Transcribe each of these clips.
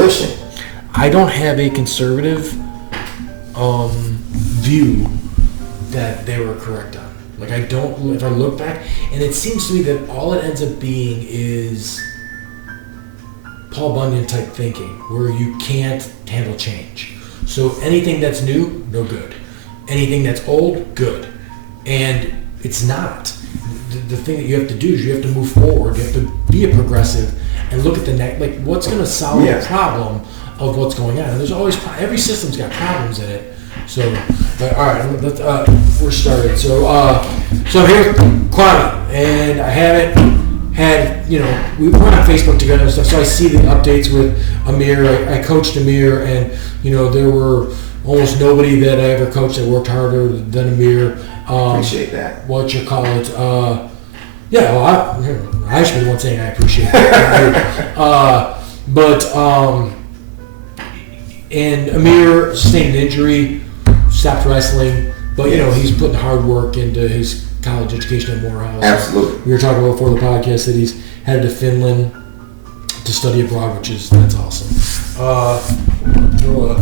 abolition. I don't have a conservative view that they were correct on. Like, I don't, if I look back, and it seems to me that all it ends up being is Paul Bunyan type thinking, where you can't handle change. So anything that's new, no good. Anything that's old, good. And it's not. The thing that you have to do is you have to move forward. You have to be a progressive and look at the next, like, what's going to solve the problem of what's going on. And there's always, every system's got problems in it. So, all right, we're started. So I'm here with Kwame, and I haven't had, we went on Facebook together and stuff, so I see the updates with Amir. I coached Amir, and, there were almost nobody that I ever coached that worked harder than Amir. Appreciate that. What you call it? I should be the one saying I appreciate it. And Amir sustained an injury, stopped wrestling, but he's putting hard work into his college education at Morehouse. Absolutely. We were talking about before the podcast that he's headed to Finland to study abroad, that's awesome. Throw a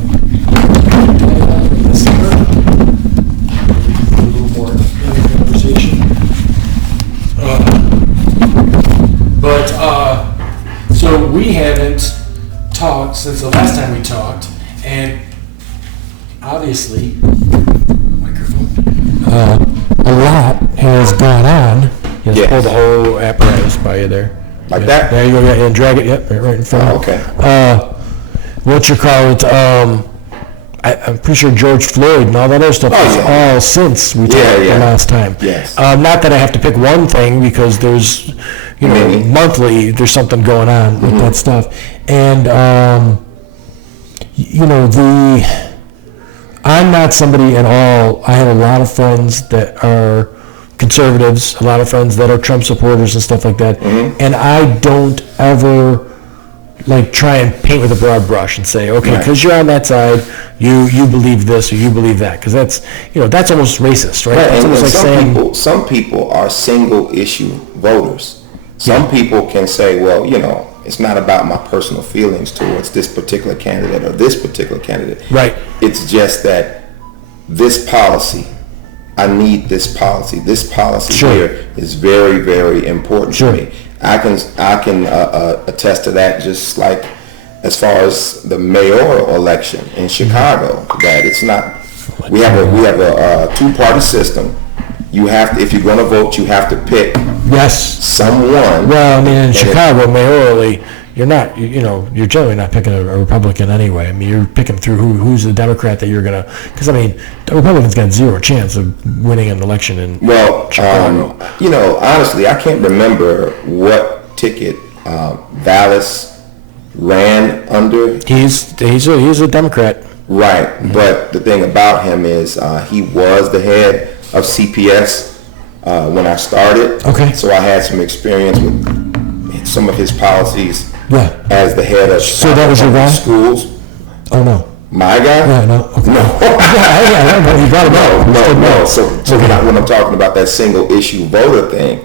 little more conversation. So we haven't talked since the last time we talked, and obviously, microphone. A lot has gone on. You just pull the whole apparatus by you there. Like that? There you go. Yeah, and drag it. Yep, right in front. Oh, okay. What you call it? I'm pretty sure George Floyd and all that other stuff is all since we talked the last time. Yes. Not that I have to pick one thing, because there's, monthly there's something going on with that stuff, and I'm not somebody at all. I have a lot of friends that are conservatives, a lot of friends that are Trump supporters and stuff like that, and I don't ever try and paint with a broad brush and say, okay, because you're on that side, you believe this or you believe that, because that's that's almost racist, right? That's almost like saying some people are single issue voters. Some people can say, well, it's not about my personal feelings towards this particular candidate or this particular candidate. Right. It's just that this policy, I need this policy. This policy here is very, very important to me. I can attest to that, just like as far as the mayoral election in Chicago, that it's not. We have a two-party system. You have to, if you're going to vote, you have to pick someone. Well, I mean, in Chicago, mayorally, you're not. You're generally not picking a Republican anyway. I mean, you're picking through who's the Democrat that you're gonna. Because the Republicans got zero chance of winning an election in Chicago. Honestly, I can't remember what ticket Vallis ran under. He's a Democrat. Right, but the thing about him is he was the head of CPS when I started. Okay. So I had some experience with some of his policies as the head of that was your guy? Schools. Oh, no. My guy? Yeah, no. Okay. No. You got it. No. So when I'm talking about that single issue voter thing,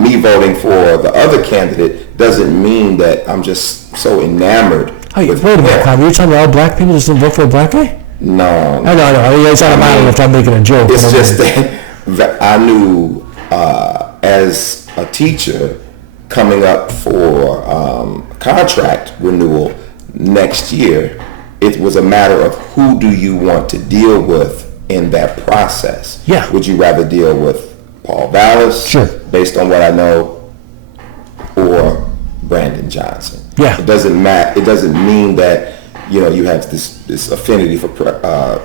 me voting for the other candidate doesn't mean that I'm just so enamored. Wait a minute, Kwame. You're telling me all black people just don't vote for a black guy? No. I know. It's not a matter if I'm making a joke. It's just that I knew as a teacher coming up for contract renewal next year, it was a matter of who do you want to deal with in that process. Yeah. Would you rather deal with Paul Vallis, based on what I know, or Brandon Johnson? Yeah. It doesn't matter. It doesn't mean that you have this affinity for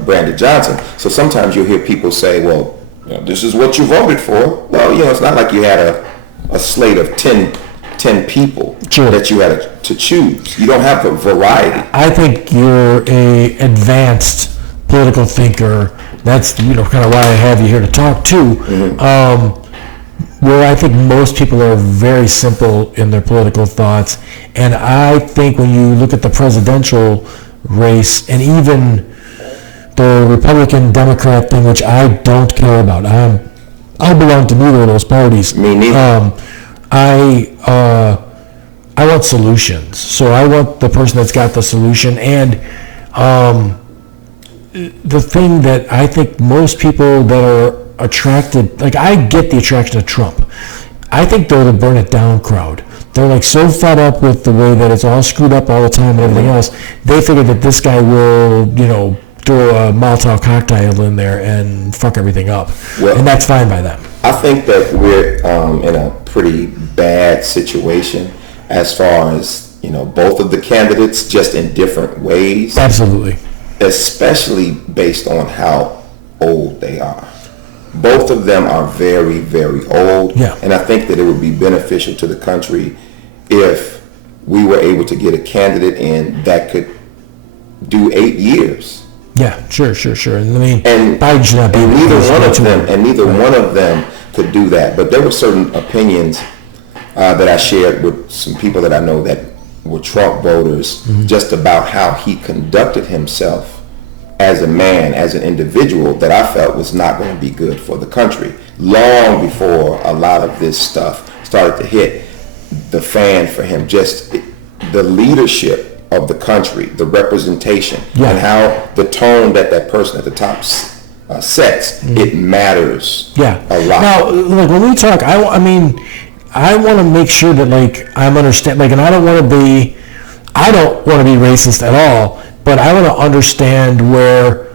Brandon Johnson. So sometimes you'll hear people say, well, this is what you voted for. Well, it's not like you had a slate of 10 people that you had to choose. You don't have a variety. I think you're a advanced political thinker. That's kind of why I have you here to talk to. Where I think most people are very simple in their political thoughts, and I think when you look at the presidential race and even the Republican-Democrat thing, which I don't care about, I belong to neither of those parties. Me neither. I want solutions. So I want the person that's got the solution. And the thing that I think most people that are attracted, like I get the attraction to Trump. I think they're the burn it down crowd. They're like so fed up with the way that it's all screwed up all the time and everything else. They figure that this guy will, throw a Molotov cocktail in there and fuck everything up. Well, and that's fine by them. I think that we're in a pretty bad situation as far as, both of the candidates, just in different ways. Absolutely. Especially based on how old they are. Both of them are very, very old. Yeah. And I think that it would be beneficial to the country if we were able to get a candidate in that could do 8 years. Yeah, sure. And I mean, and Biden should not be. And neither one of them could do that. But there were certain opinions that I shared with some people that I know that were Trump voters, just about how he conducted himself as a man, as an individual, that I felt was not going to be good for the country. Long before a lot of this stuff started to hit the fan for him, just the leadership of the country, the representation, and how the tone that person at the top sets, it matters a lot. Now, like when we talk, I want to make sure that I'm understand, and I don't want to be racist at all, but I want to understand where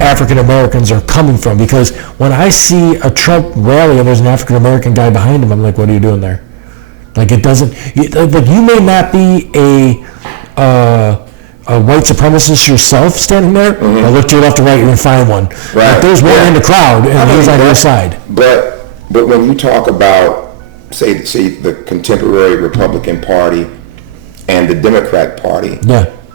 African Americans are coming from, because when I see a Trump rally and there's an African American guy behind him, I'm like, what are you doing there? Like, it doesn't, like, you may not be a white supremacist yourself standing there, but look to your left or right, you're going to find one. Right. Like, there's one in the crowd, and he's on your side. But when you talk about, say the contemporary Republican Party and the Democrat Party,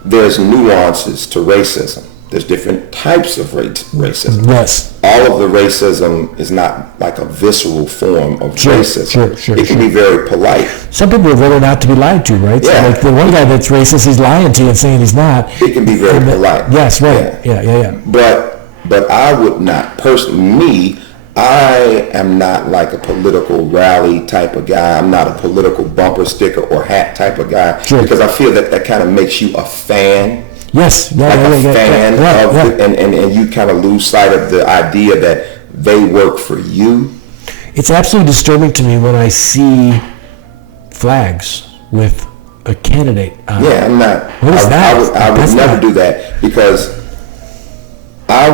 there's nuances to racism. There's different types of racism. Yes. All of the racism is not like a visceral form of racism. It can be very polite. Some people would rather not to be lied to, right? Yeah. So like the one guy that's racist, he's lying to you and saying he's not. It can be very polite. Yes, right. Yeah. But I would not, personally, I am not like a political rally type of guy. I'm not a political bumper sticker or hat type of guy. Sure. Because I feel that kind of makes you a fan. Yes. Fan of and you kind of lose sight of the idea that they work for you. It's absolutely disturbing to me when I see flags with a candidate on it. Yeah, I'm not. What is that? I would never do that, because I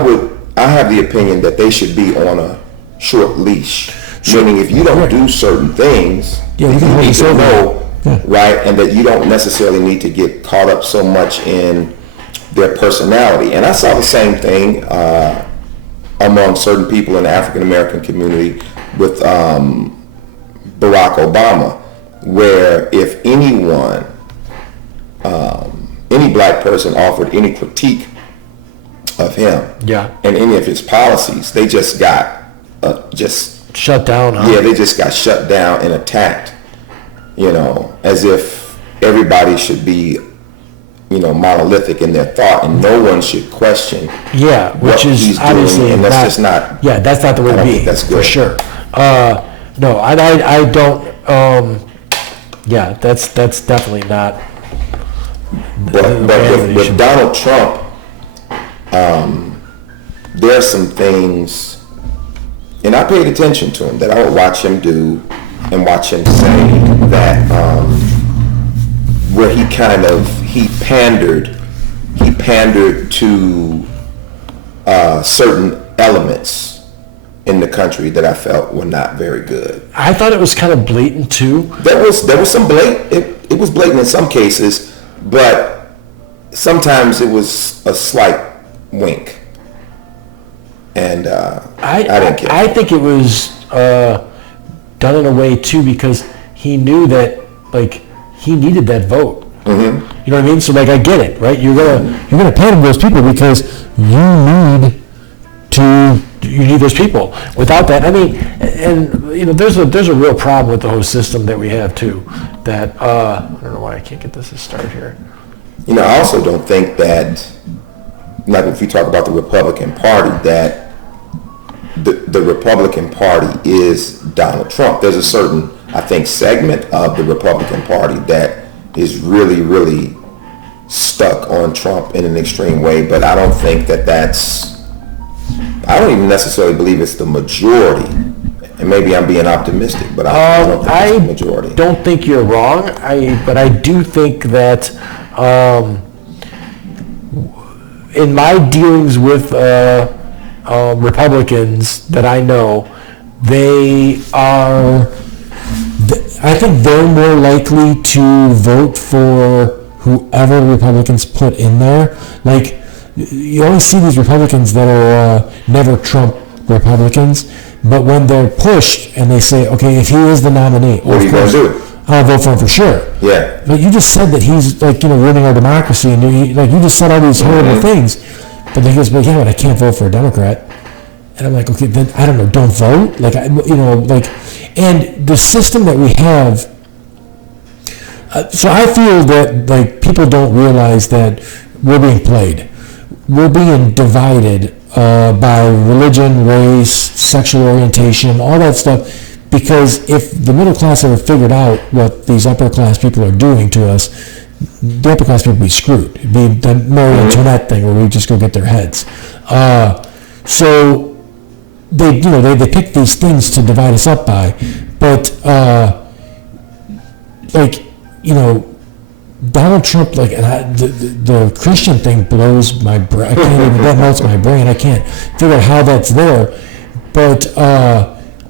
have the opinion that they should be on a short leash. Meaning, if you don't do certain things, you need to know, right, and that you don't necessarily need to get caught up so much in their personality. And I saw the same thing among certain people in the African American community with Barack Obama, where if anyone, any black person offered any critique of him and any of his policies, they just got shut down. Yeah, they just got shut down and attacked, as if everybody should be monolithic in their thought, and no one should question which is obviously and that's just not that's not the way to be. That's good. For sure. No, I don't that's definitely not but with Donald Trump, there are some things, and I paid attention to him, that I would watch him do and watch him say that where he pandered to certain elements in the country that I felt were not very good. I thought it was kind of blatant too. There was some blatant. It was blatant in some cases, but sometimes it was a slight wink. And I didn't care. I think it was done in a way too, because he knew that he needed that vote. You know what I mean? So I get it, right? You're gonna pander those people because you need those people. Without that, there's a real problem with the whole system that we have too. That I don't know why I can't get this to start here. I also don't think that, like if you talk about the Republican Party, that the Republican Party is Donald Trump. There's a certain, I think, segment of the Republican Party that is really, really stuck on Trump in an extreme way, but I don't think I don't even necessarily believe it's the majority. And maybe I'm being optimistic, but I don't think it's the majority. I don't think you're wrong, but I do think that in my dealings with Republicans that I know, I think they're more likely to vote for whoever Republicans put in there. Like, you always see these Republicans that are never Trump Republicans, but when they're pushed and they say, okay, if he is the nominee, what are you going to do? I'll vote for him for sure. Yeah. But you just said that he's ruining our democracy, and you just said all these horrible things. But then he goes, well, yeah, but I can't vote for a Democrat. And I'm like, okay, then I don't know, don't vote. And the system that we have. So I feel that people don't realize that we're being played. We're being divided by religion, race, sexual orientation, all that stuff. Because if the middle class ever figured out what these upper class people are doing to us, the upper class people would be screwed. It'd be the Marie Antoinette thing where we just go get their heads. So they pick these things to divide us up by, but Donald Trump, the Christian thing blows my brain. I can't even, that melts my brain. I can't figure out how that's there. But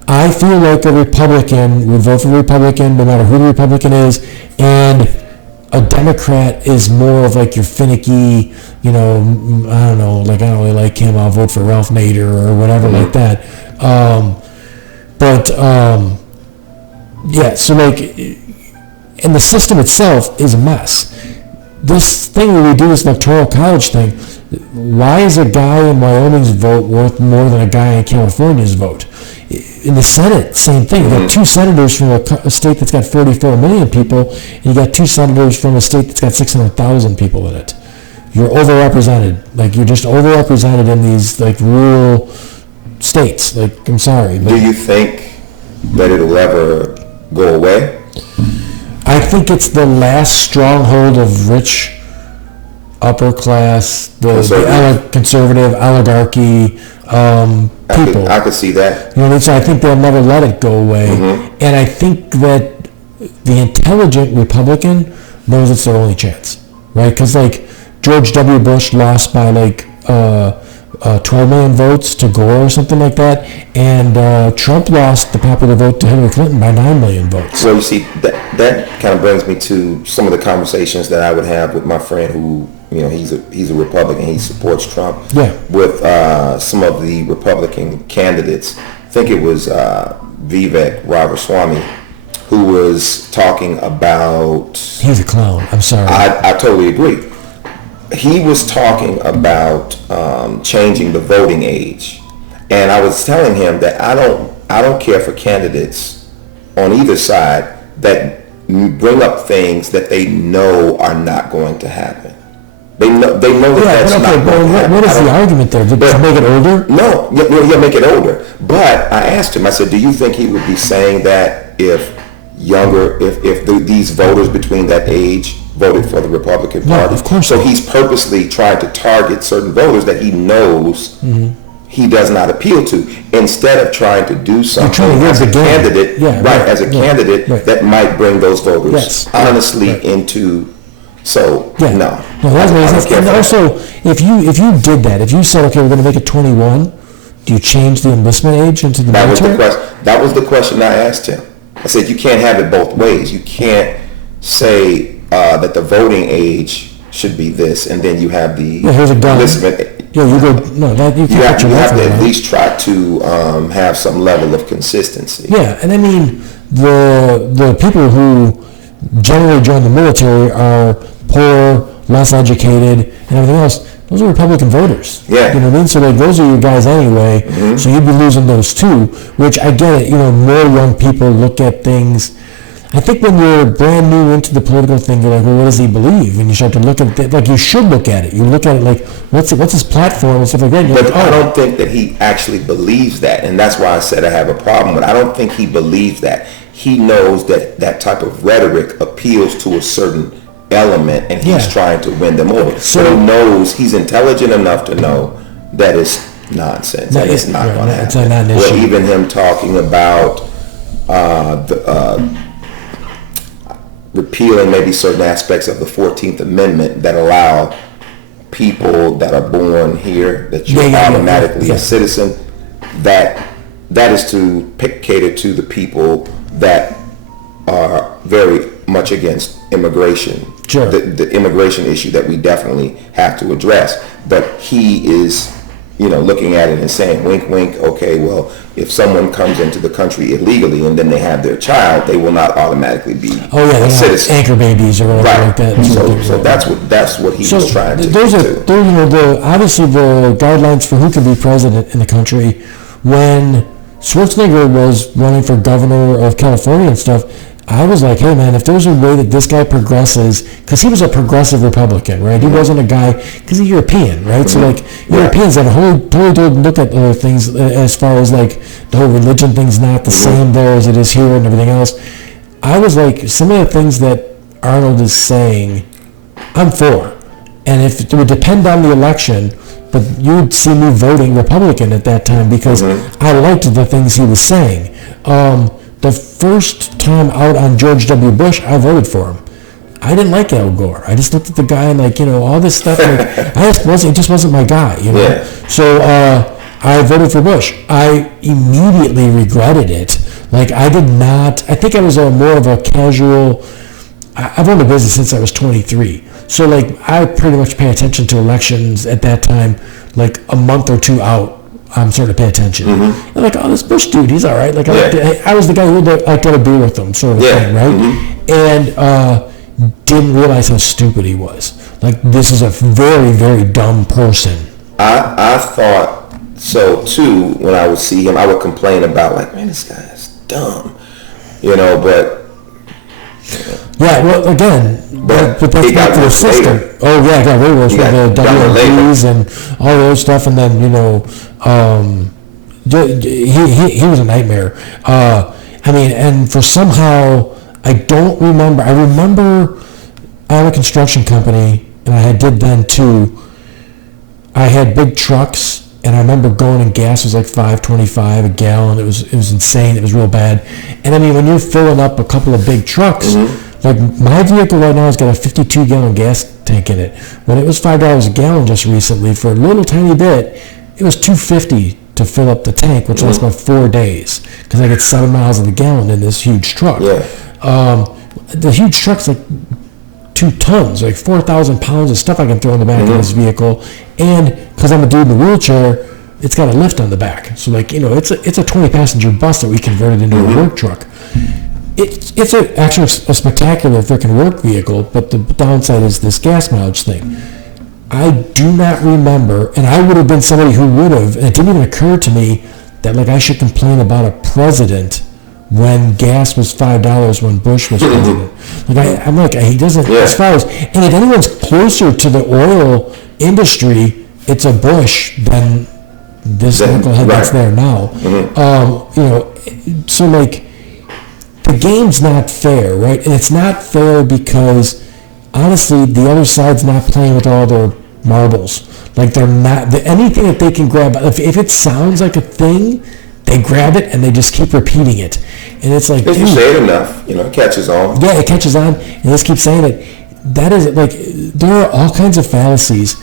I feel like a Republican would vote for a Republican no matter who the Republican is, and a Democrat is more of your finicky, I don't know, I don't really like him, I'll vote for Ralph Nader or whatever like that. And the system itself is a mess. This thing where we do this electoral college thing, why is a guy in Wyoming's vote worth more than a guy in California's vote? In the Senate, same thing. You got two senators from a state that's got 44 million people, and you got two senators from a state that's got 600,000 people in it. You're overrepresented. You're just overrepresented in these rural states. I'm sorry. Do you think that it'll ever go away? I think it's the last stronghold of rich, upper class, the conservative oligarchy people. I could see that. So I think they'll never let it go away. And I think that the intelligent Republican knows it's their only chance, right? Because George W. Bush lost by 12 million votes to Gore or something like that, and Trump lost the popular vote to Hillary Clinton by 9 million votes. Well, you see, that kind of brings me to some of the conversations that I would have with my friend who, he's a Republican, he supports Trump. Yeah. With some of the Republican candidates. I think it was Vivek Ramaswamy who was talking about... He's a clown, I'm sorry. I totally agree. He was talking about changing the voting age, and I was telling him that I don't care for candidates on either side that bring up things that they know are not going to happen. They know that's not going to happen. What is the argument there? To make it older? No, yeah, make it older. But I asked him, I said, do you think he would be saying that if these voters between that age voted for the Republican Party? Of course. So he's purposely trying to target certain voters that he knows he does not appeal to, instead of trying to do something as a candidate, candidate that might bring those voters honestly into. So no. And also, if you did that, if you said, okay, we're going to make it 21, do you change the enlistment age into the military? That was the question I asked him. I said, you can't have it both ways. You can't say that the voting age should be this, and then you have the enlistment. You have to at least try to have some level of consistency. Yeah, and I mean, the people who generally join the military are poor, less educated, and everything else. Those are Republican voters. Yeah. You know what I mean? So those are your guys anyway. So you'd be losing those too, which I get it. More young people look at things. I think when you're brand new into the political thing, you're like, well, what does he believe? And you start to look at it, you should look at it. You look at it what's his platform and stuff like that. But I don't think that he actually believes that, and that's why I said I have a problem with it. I don't think he believes that. he knows that that type of rhetoric appeals to a certain element, and he's trying to win them over. So he knows, he's intelligent enough to know that it's nonsense, and it's not going to happen. It's not an issue. Or even him talking about repealing maybe certain aspects of the 14th Amendment that allow people that are born here, that you're automatically a citizen, that is to cater to the people that are very much against immigration. Sure. The immigration issue that we definitely have to address. But he is, looking at it and saying, wink, wink, okay, well, if someone comes into the country illegally and then they have their child, they will not automatically be a citizen. Anchor babies or whatever like that. So that's what he was trying to do. Obviously the guidelines for who can be president in the country. When Schwarzenegger was running for governor of California and stuff, I was like, hey man, if there's a way that this guy progresses, because he was a progressive Republican, right? He wasn't a guy, because he's European, right? So like Europeans have a totally different look at other things as far as like the whole religion thing's not the same there as it is here and everything else. I was like, some of the things that Arnold is saying, I'm for. And if it would depend on the election, but you'd see me voting Republican at that time because I liked the things he was saying. The first time out on George W. Bush, I voted for him. I didn't like Al Gore. I just looked at the guy and all this stuff. It just wasn't my guy, Yeah. So I voted for Bush. I immediately regretted it. Like I did not. I think I was more of a casual. I've owned a business since I was 23. So like I pretty much pay attention to elections at that time, like a month or two out. I'm starting to pay attention. I'm like, oh, this Bush dude, he's all right. Like I was the guy who I got a beer with him, sort of thing, right? And didn't realize how stupid he was. Like this is a very, very dumb person. I thought so too. When I would see him, I would complain about like, man, this guy's dumb, but. Yeah, well, again, but that's not the system. Later. Oh, yeah, it got way worse with the WMPs and all those stuff, and then, he was a nightmare. And for somehow, I don't remember. I remember I had a construction company, and I did then too. I had big trucks. And I remember going and gas was like $5.25 a gallon. It was insane. It was real bad. And I mean, when you're filling up a couple of big trucks, like my vehicle right now has got a 52-gallon gas tank in it. When it was $5 a gallon just recently, for a little tiny bit, it was $2.50 to fill up the tank, which lasts about 4 days because I get 7 miles of the gallon in this huge truck. The huge truck's like 2 tons, like 4,000 pounds of stuff I can throw in the back of this vehicle. And because I'm a dude in a wheelchair, it's got a lift on the back. So like, it's a 20-passenger bus that we converted into a work truck. It's actually a spectacular freaking work vehicle, but the downside is this gas mileage thing. I do not remember, and I would have been somebody who would have, and it didn't even occur to me that like I should complain about a president when gas was $5 when Bush was president. Like I'm like, he doesn't, as far as, and if anyone's closer to the oil industry, it's a Bush than this knucklehead that's there now. So like, the game's not fair, right? And it's not fair because, honestly, the other side's not playing with all their marbles. Like, they're not, anything that they can grab, if it sounds like a thing, they grab it and they just keep repeating it. And it's like, if you say it enough, it catches on. Yeah, it catches on, and they just keep saying it. That is, like, there are all kinds of fallacies.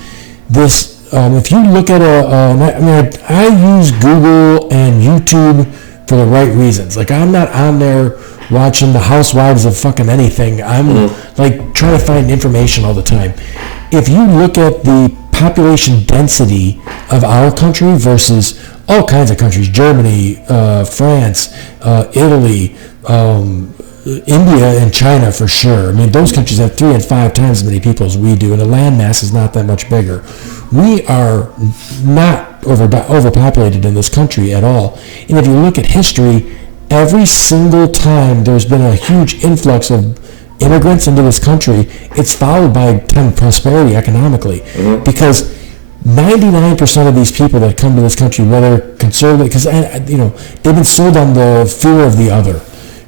This, if you look at I use Google and YouTube for the right reasons. Like, I'm not on there watching the housewives of fucking anything. I'm, like, trying to find information all the time. If you look at the population density of our country versus all kinds of countries, Germany, France, Italy, India and China for sure. I mean, those countries have 3 and 5 times as many people as we do, and the land mass is not that much bigger. We are not overpopulated in this country at all. And if you look at history, every single time there's been a huge influx of immigrants into this country, it's followed by time of prosperity economically. Because 99% of these people that come to this country, whether conservative, because they've been sold on the fear of the other.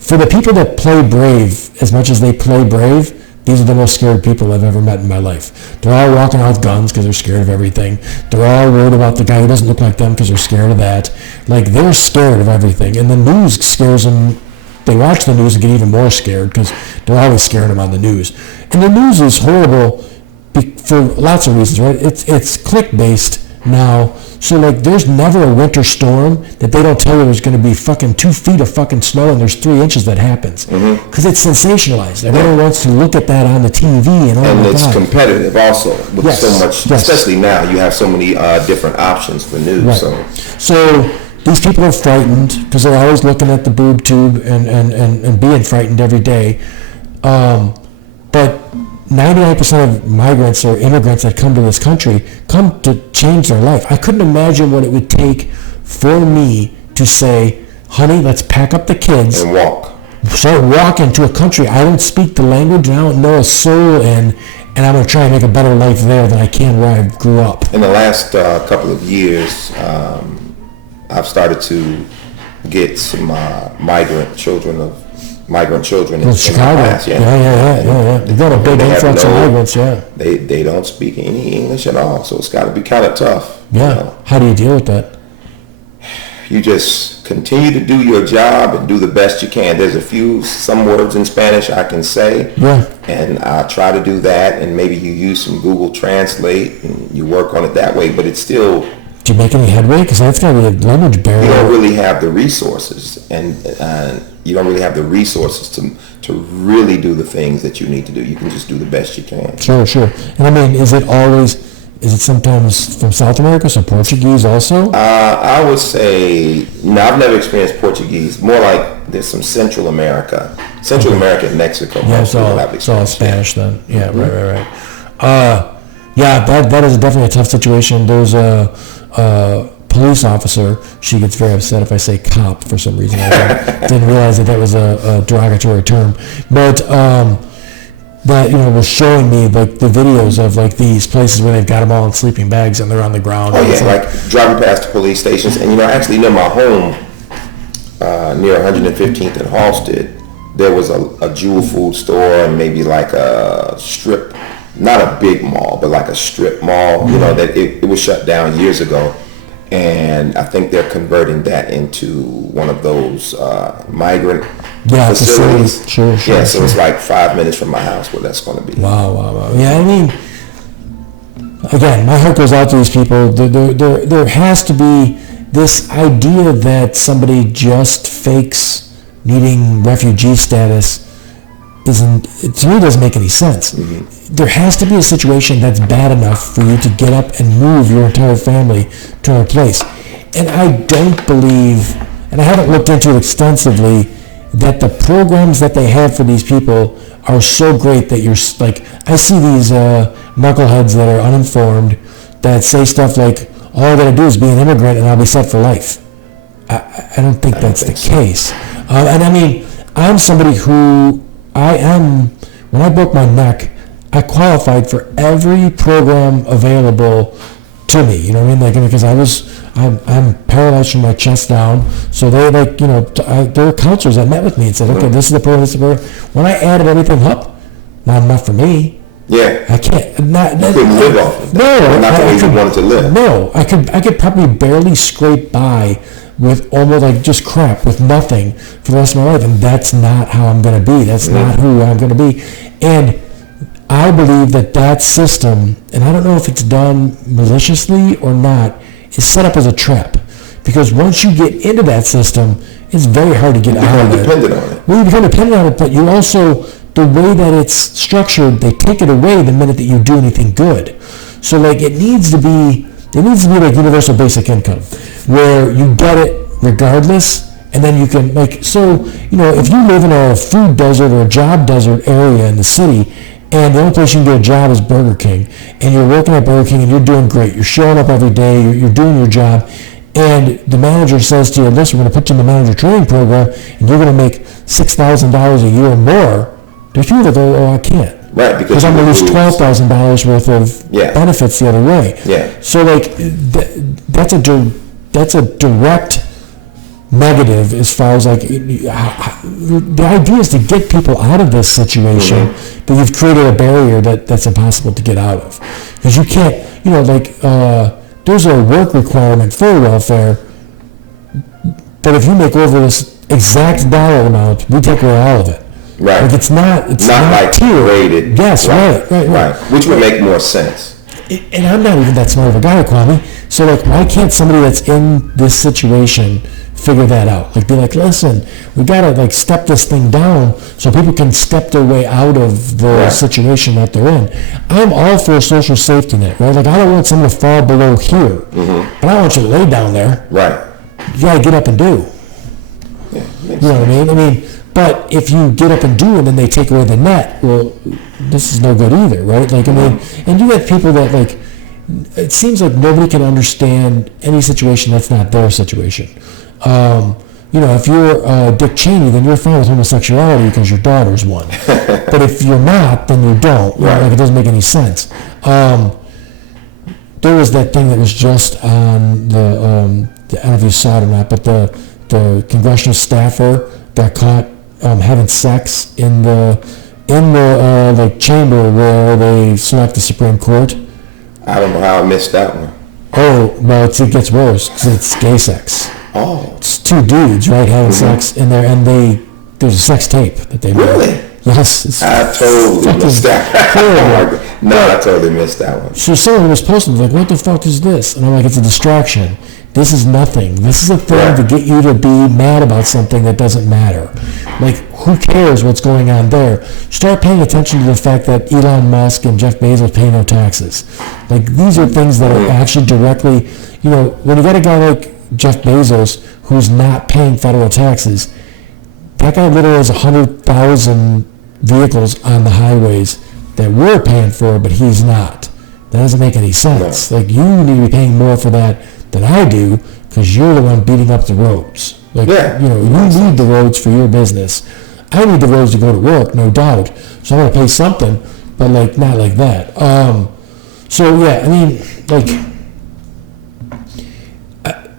for the people that play brave as much as they play brave, these are the most scared people I've ever met in my life. They're all walking out with guns because they're scared of everything. They're all worried about the guy who doesn't look like them because they're scared of that. Like, they're scared of everything. And the news scares them. They watch the news and get even more scared because they're always scaring them on the news. And the news is horrible for lots of reasons, right? It's click-based now. So, like, there's never a winter storm that they don't tell you there's going to be fucking 2 feet of fucking snow and there's 3 inches that happens. Because it's sensationalized. Everyone wants to look at that on the TV and all that. And it's competitive also with so much, especially now. You have so many different options for news. Right. So these people are frightened because they're always looking at the boob tube and being frightened every day. But 99% of migrants or immigrants that come to this country come to change their life. I couldn't imagine what it would take for me to say, honey, let's pack up the kids. And walk. Start walking to a country I don't speak the language and I don't know a soul in, and I'm going to try and make a better life there than I can where I grew up. In the last couple of years, I've started to get some migrant children in Chicago. Class, Yeah. They've got a big influx of migrants, They don't speak any English at all, so it's got to be kind of tough. Yeah. You know? How do you deal with that? You just continue to do your job and do the best you can. There's some words in Spanish I can say, and I try to do that, and maybe you use some Google Translate and you work on it that way, but it's still... Do you make any headway? Because that's got to be a language barrier. You don't really have the resources, and you don't really have the resources to really do the things that you need to do. You can just do the best you can. Sure. And I mean, is it sometimes from South America, so Portuguese also? I would say, no, I've never experienced Portuguese. More like there's some Central America and Mexico. Yeah, it's all Spanish then. Yeah, right. That is definitely a tough situation. There's a police officer. She gets very upset if I say cop for some reason. I didn't realize that was a derogatory term. But that was showing me like the videos of like these places where they've got them all in sleeping bags and they're on the ground. Oh yeah, like driving past the police stations, and actually near my home, near 115th and Halsted, there was a jewel food store and maybe like a strip. Not a big mall, but like a strip mall, that it was shut down years ago. And I think they're converting that into one of those migrant facilities. Sure. So it's like 5 minutes from my house where that's going to be. Wow. Yeah, I mean, again, my heart goes out to these people. There has to be this idea that somebody just fakes needing refugee status. To me, doesn't make any sense. There has to be a situation that's bad enough for you to get up and move your entire family to another place. And I don't believe, and I haven't looked into it extensively, that the programs that they have for these people are so great that you're like, I see these knuckleheads that are uninformed that say stuff like, all I gotta do is be an immigrant and I'll be set for life. I don't think that's the case. And I mean, I'm somebody who, when I broke my neck, I qualified for every program available to me. You know what I mean? Like, because I'm paralyzed from my chest down. So they there were counselors that met with me and said, okay, this is the program, When I added everything up, not enough for me. Yeah. I can't. You couldn't live off of that. No. Not the way you wanted to live. No. I could probably barely scrape by with almost like just crap, with nothing for the rest of my life. And that's not how I'm going to be. That's not who I'm going to be. And I believe that system, and I don't know if it's done maliciously or not, is set up as a trap. Because once you get into that system, it's very hard to get out of it. You become dependent on it. Well, you become dependent on it, but you also, the way that it's structured, they take it away the minute that you do anything good. So like it needs to be like universal basic income, where you get it regardless, and then you can if you live in a food desert or a job desert area in the city, and the only place you can get a job is Burger King, and you're working at Burger King and you're doing great, you're showing up every day, you're doing your job, and the manager says to you, listen, we're going to put you in the manager training program, and you're going to make $6,000 a year or more, there's people that go, I can't. Right, because I'm going to lose $12,000 worth of benefits the other way. Yeah. So like that's a direct negative as far as like the idea is to get people out of this situation, but you've created a barrier that's impossible to get out of, because you can't, there's a work requirement for welfare, but if you make over this exact dollar amount, we take away all of it. Right. Like it's not like tiered. Rated. Yes, right. Which would make more sense. And I'm not even that smart of a guy, Kwame. So like, why can't somebody that's in this situation figure that out? Like, be like, listen, we gotta like step this thing down so people can step their way out of the situation that they're in. I'm all for a social safety net, right? Like, I don't want someone to fall below here, but I don't want you to lay down there. Right. You gotta get up and do. Yeah, you know what I mean? But if you get up and do and then they take away the net, well, this is no good either, right? Like, I mean, and you have people that like, it seems like nobody can understand any situation that's not their situation. If you're Dick Cheney, then you're fine with homosexuality because your daughter's one. But if you're not, then you don't. Right. Like, it doesn't make any sense. There was that thing that was just on the I don't know if you saw it or not, but the congressional staffer got caught having sex in the like chamber where they select the Supreme Court. I don't know how I missed that one. Oh, well, it gets worse because it's gay sex. Oh. It's two dudes, right, having sex in there, and there's a sex tape that they made. Really? Yes. I totally missed that. I totally missed that one. So someone was posting, like, what the fuck is this? And I'm like, it's a distraction. This is nothing. This is a thing to get you to be mad about something that doesn't matter. Like, who cares what's going on there? Start paying attention to the fact that Elon Musk and Jeff Bezos pay no taxes. Like, these are things that are actually directly, when you got a guy like Jeff Bezos who's not paying federal taxes, that guy literally has 100,000 vehicles on the highways that we're paying for, but he's not. That doesn't make any sense. No. Like, you need to be paying more for that than I do, because you're the one beating up the roads. Like, you need the roads for your business. I need the roads to go to work, no doubt. So I'm going to pay something, but like not like that.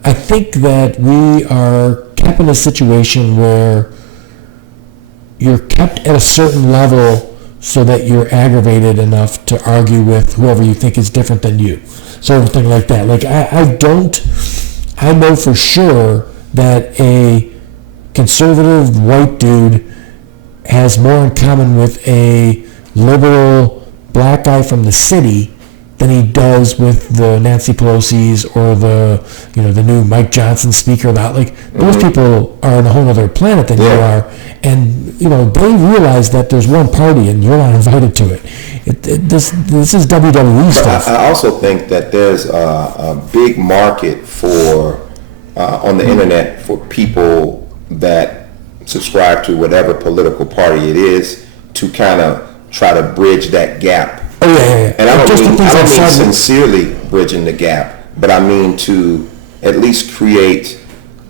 I think that we are kept in a situation where you're kept at a certain level so that you're aggravated enough to argue with whoever you think is different than you. Sort of thing like that. Like, I know for sure that a conservative white dude has more in common with a liberal black guy from the city than he does with the Nancy Pelosi's or the new Mike Johnson speaker. Those people are on a whole other planet than you are, and they realize that there's one party and you're not invited to it. This is WWE stuff. I also think that there's a big market for on the internet for people that subscribe to whatever political party it is to kind of try to bridge that gap. Oh yeah. And I don't mean sincerely bridging the gap, but I mean to at least create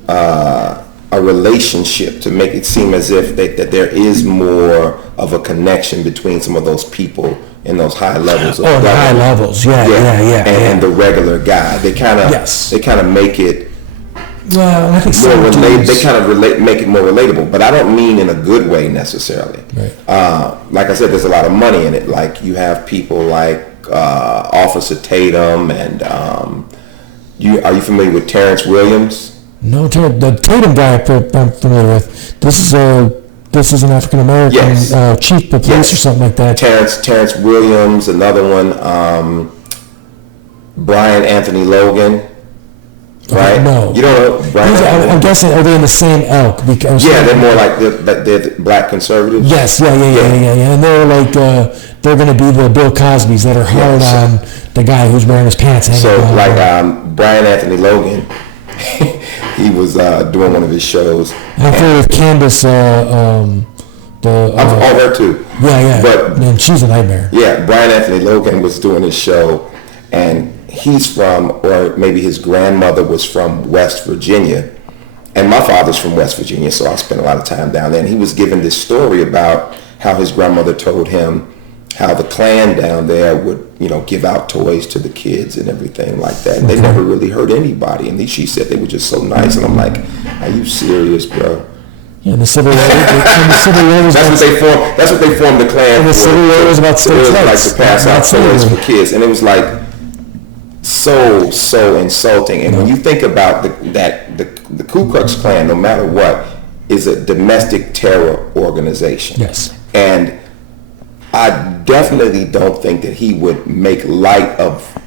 a relationship to make it seem as if that there is more of a connection between some of those people in those high levels. The high levels, and the regular guy. They kind of make it. Well, I think more they kind of make it more relatable, but I don't mean in a good way necessarily. Right. Like I said, there's a lot of money in it. Like, you have people like Officer Tatum, and are you familiar with Terrence Williams? No, the Tatum guy I'm familiar with. This is an African American chief of police or something like that. Terrence Williams, another one. Brian Anthony Logan. Right? No. You don't know Brian? I'm guessing, are they in the same ilk? They're more like they're black conservatives. Yes, yeah. And they're like, they're going to be the Bill Cosbys that are hard on the guy who's wearing his pants hanging down. Brian Anthony Logan, he was doing one of his shows. I'm familiar with Candace, her too. Yeah. But man, she's a nightmare. Yeah, Brian Anthony Logan was doing his show, and he's from, or maybe his grandmother was from West Virginia, and my father's from West Virginia, so I spent a lot of time down there. And he was giving this story about how his grandmother told him how the Klan down there would, give out toys to the kids and everything like that. And they never really hurt anybody. And she said they were just so nice. And I'm like, are you serious, bro? Yeah, the Civil War. That's what they formed the Klan for. The Civil War was about states' rights. Like to pass out toys for kids. And it was like so insulting. And when you think about the Ku Klux Klan, no matter what, is a domestic terror organization. Yes. And I definitely don't think that he would make light of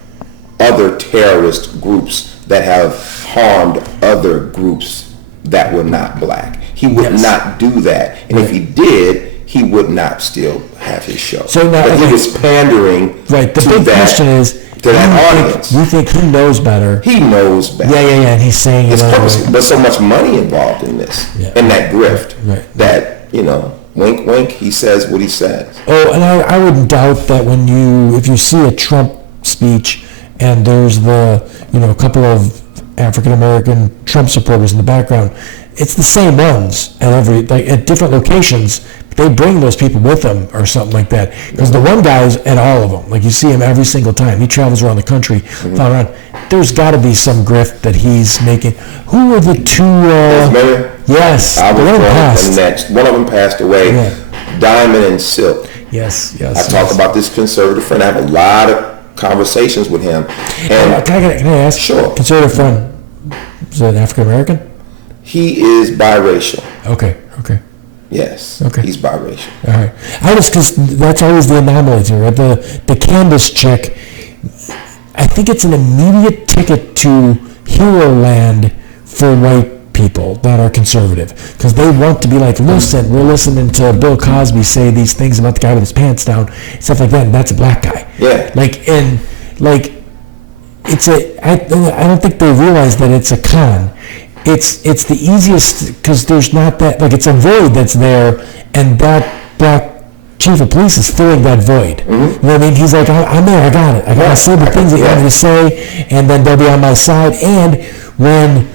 other terrorist groups that have harmed other groups that were not black. He would not do that. And if he did, he would not still have his show. So now, but he was pandering right. The big question is, to that audience. You think he knows better? He knows better. Yeah. And he's saying it's purposely. There's so much money involved in this, in that grift, that, wink, wink, he says what he says. Oh, and I wouldn't doubt that if you see a Trump speech and there's a couple of African-American Trump supporters in the background, it's the same ones at different locations. They bring those people with them or something like that. Because the one guy's at all of them. Like, you see him every single time. He travels around the country, around. There's got to be some grift that he's making. Who were the two? Yes. I was born the next. One of them passed away. Yeah. Diamond and Silk. Yes. I talk about this conservative friend. I have a lot of conversations with him. And can I ask? Sure. Conservative friend, is that African American? He is biracial. Okay. Yes. Okay. He's biracial. All right. Because that's always the anomaly too, right? The Candace chick, I think it's an immediate ticket to Heroland for white people that are conservative, because they want to be like, listen, we're listening to Bill Cosby say these things about the guy with his pants down, stuff like that, and that's a black guy. Yeah. I don't think they realize that it's a con. It's the easiest, because there's not that, it's a void that's there, and that black chief of police is filling that void. Mm-hmm. You know what I mean? He's like, I'm there, I got it. I got to say the things that you want me to say, and then they'll be on my side. And when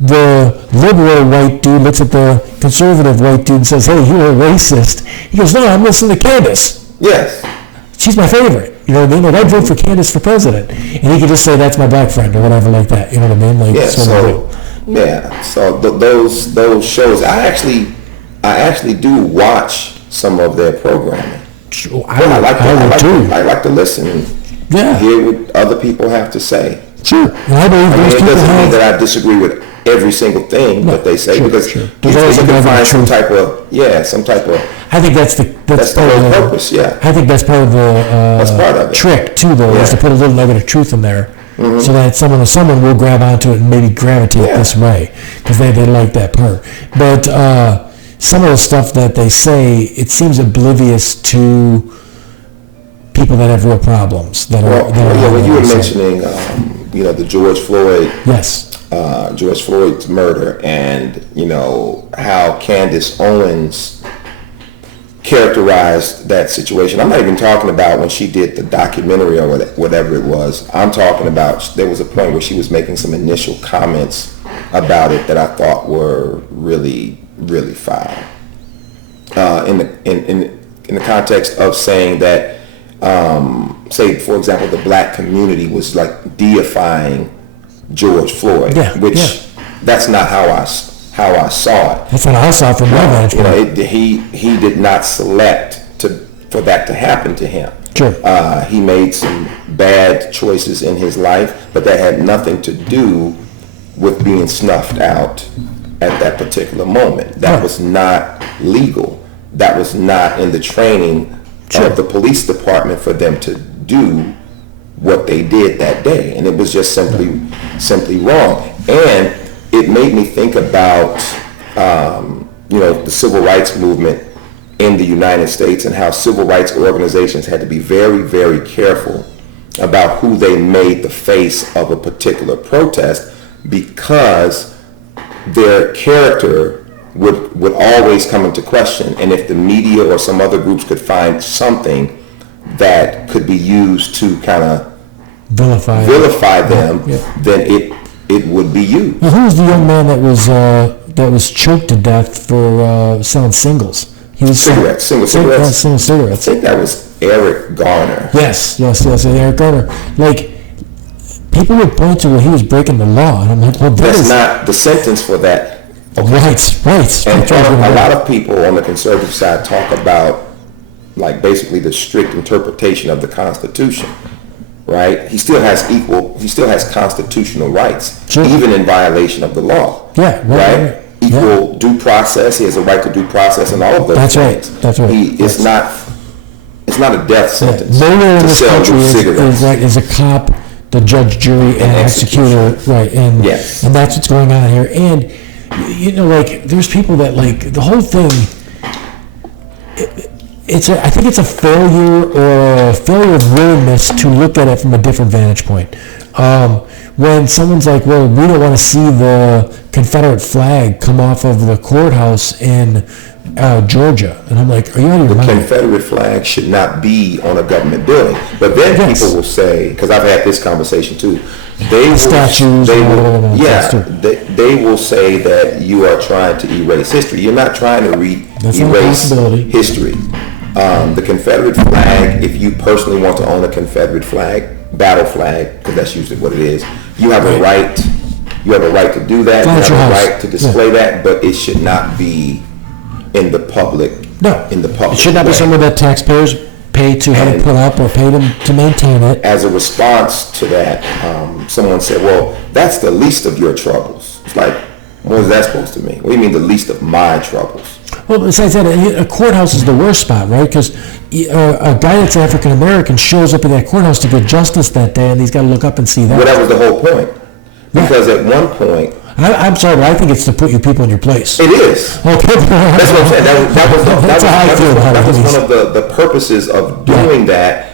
the liberal white dude looks at the conservative white dude and says, hey, you're a racist, he goes, no, I'm listening to Candace. Yes. She's my favorite. You know what I mean? I'd vote for Candace for president. And he could just say, that's my black friend, or whatever like that. You know what I mean? So those shows, I actually do watch some of their programming. I like to listen and hear what other people have to say. Sure. And I believe it doesn't mean that I disagree with every single thing that they say, because you can find some type of. I think that's the whole purpose. Yeah. I think that's part of the that's part of it. Trick too, though, is to put a little nugget of truth in there. Mm-hmm. So that someone will grab onto it and maybe gravitate this way, because they like that part. But some of the stuff that they say, it seems oblivious to people that have real problems. When you were mentioning, the George Floyd, George Floyd's murder, and how Candace Owens characterized that situation. I'm not even talking about when she did the documentary or whatever it was. I'm talking about, there was a point where she was making some initial comments about it that I thought were really, really foul. In the context of saying that, say for example, the black community was like deifying George Floyd, that's not how I saw it. That's what I saw from my vantage point. He did not select for that to happen to him. Sure. He made some bad choices in his life, but that had nothing to do with being snuffed out at that particular moment. That was not legal. That was not in the training of the police department for them to do what they did that day, and it was just simply wrong. And it made me think about the civil rights movement in the United States, and how civil rights organizations had to be very, very careful about who they made the face of a particular protest, because their character would always come into question. And if the media or some other groups could find something that could be used to kind of vilify them, then it would be used. Well, who was the young man that was choked to death for selling singles? He was cigarettes. Selling cigarettes. I think that was Eric Garner. Yes, Eric Garner. Like, people would point to where he was breaking the law, and I'm like, well, that's not the sentence for that. Okay. Right. And a lot of people on the conservative side talk about, like, basically the strict interpretation of the Constitution, right? He still has constitutional rights, sure, even in violation of the law. Yeah, right? Equal due process. He has a right to due process and all of those things. That's right. It's not a death sentence. Nowhere in this country is a cop, the judge, jury, and executor, right? And and that's what's going on here. And like, there's people that, like, the whole thing. I think it's a failure, or a failure of willingness to look at it from a different vantage point. When someone's like, well, we don't want to see the Confederate flag come off of the courthouse in Georgia. And I'm like, are you out of your mind? The Confederate flag should not be on a government building. But then people will say, because I've had this conversation too, they will say that you are trying to erase history. You're not trying to erase history. The Confederate flag, if you personally want to own a Confederate flag, battle flag, because that's usually what it is, you have a right. You have a right to do that. You have a right to display that, but it should not be in the public. No, in the public. It should not be something that taxpayers pay to have it put up, or pay them to maintain it. As a response to that, someone said, "Well, that's the least of your troubles." It's like, what is that supposed to mean? What do you mean the least of my troubles? Well, besides that, a courthouse is the worst spot, right? Because a guy that's African American shows up at that courthouse to get justice that day, and he's got to look up and see that. Well, that was the whole point. Because at one point, I'm sorry, but I think it's to put you people in your place. It is. Okay. That's what I'm saying. That was one of the purposes of doing that.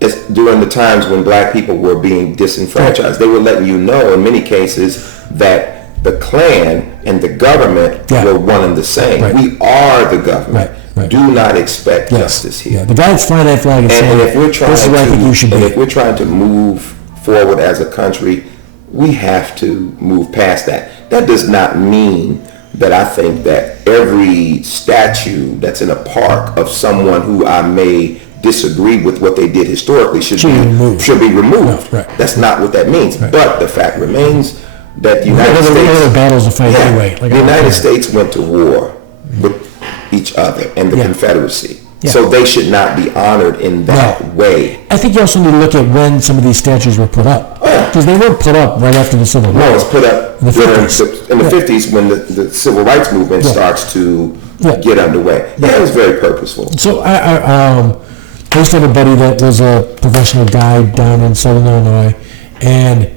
Is during the times when black people were being disenfranchised. They were letting you know, in many cases, that the Klan and the government were one and the same. Right. We are the government. Right. Do not expect justice here. Yeah. The guy that's flying that flag is saying, if we're trying this is where I think you should be. If we're trying to move forward as a country, we have to move past that. That does not mean that I think that every statue that's in a park of someone who I may disagree with what they did historically should be removed. No, right. That's not what that means. Right. But the fact remains that the United States battles to fight anyway. Like, the United States went to war with each other and the Confederacy. Yeah. So they should not be honored in that way. I think you also need to look at when some of these statues were put up. Because they weren't put up right after the Civil War. No, it was put up in the 50s. In the 50s when the Civil Rights Movement starts to get underway. Yeah, it was very purposeful. So I used to have a buddy that was a professional guide down in Southern Illinois, and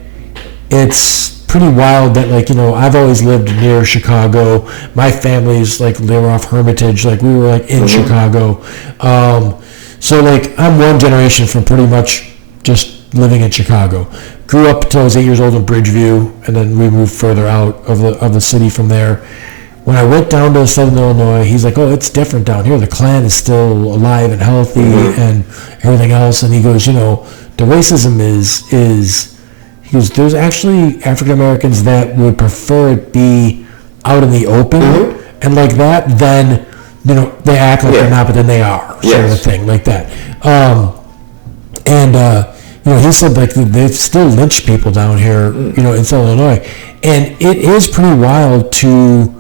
it's pretty wild that, like, I've always lived near Chicago. My family's they were off Hermitage, we were in Chicago. So I'm one generation from pretty much just living in Chicago. Grew up until I was 8 years old in Bridgeview, and then we moved further out of the city from there. When I went down to Southern Illinois, he's like, "Oh, it's different down here. The Klan is still alive and healthy and everything else." And he goes, "The racism is." He goes, "There's actually African Americans that would prefer it be out in the open and like that than, they act like they're not, but then they are, sort of a thing like that." He said they still lynch people down here, in Southern Illinois, and it is pretty wild to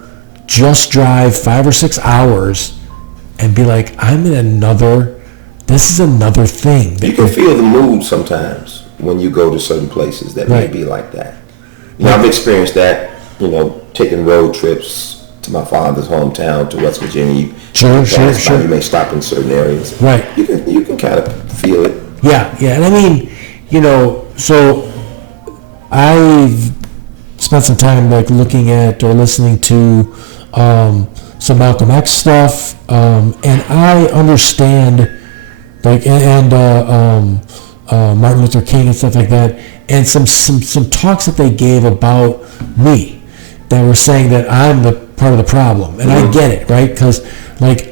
just drive 5 or 6 hours and be like, this is another thing. You can feel the mood sometimes when you go to certain places that may be like that. I've experienced that, taking road trips to my father's hometown, to West Virginia. Sure. You may stop in certain areas. Right. You can kind of feel it. Yeah. And I mean, so I've spent some time looking at or listening to some Malcolm X stuff, and I understand Martin Luther King and stuff like that, and some talks that they gave about me that were saying that I'm the part of the problem, and I get it, right? Because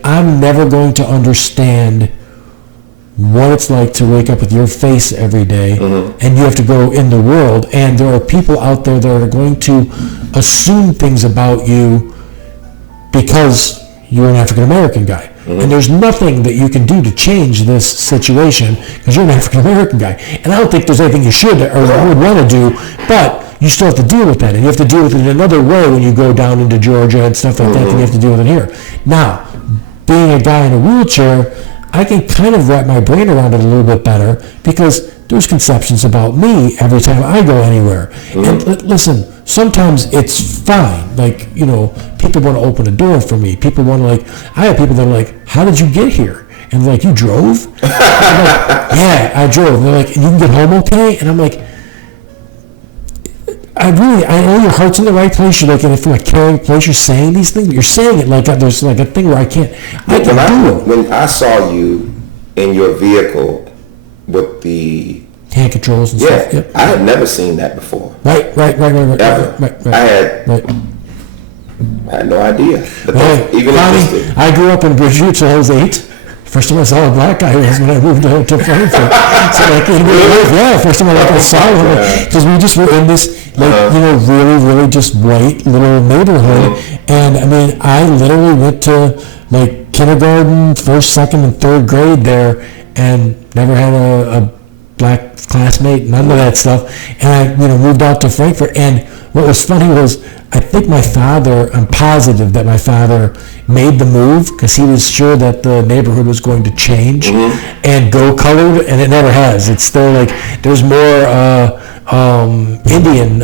I'm never going to understand what it's like to wake up with your face every day, and you have to go in the world, and there are people out there that are going to assume things about you because you're an African American guy. And there's nothing that you can do to change this situation because you're an African-American guy. And I don't think there's anything you should or would want to do, but you still have to deal with that. And you have to deal with it in another way when you go down into Georgia and stuff like that than you have to deal with it here. Now, being a guy in a wheelchair, I can kind of wrap my brain around it a little bit better because there's conceptions about me every time I go anywhere. And listen, sometimes it's fine. Like, people want to open a door for me. People want to I have people that are like, how did you get here? And they're like, you drove? I'm like, yeah, I drove. And they're like, you can get home okay? And I'm like, I know your heart's in the right place. You're from a caring place. You're saying these things. You're saying it like there's a thing where I can do it. When I saw you in your vehicle with the hand controls and stuff. Yep. I had never seen that before. Right. Ever. Right. I had no idea. I grew up in Prejudice till I was 8. First time I saw a black guy was when I moved to Frankfurt. So first time I saw him because we just were in this really, really just white little neighborhood. And I mean, I literally went to kindergarten, first, second, and third grade there, and never had a black classmate, none of that stuff. And I moved out to Frankfurt. And what was funny was I'm positive that my father made the move because he was sure that the neighborhood was going to change and go colored, and it never has. It's still there's more Indian,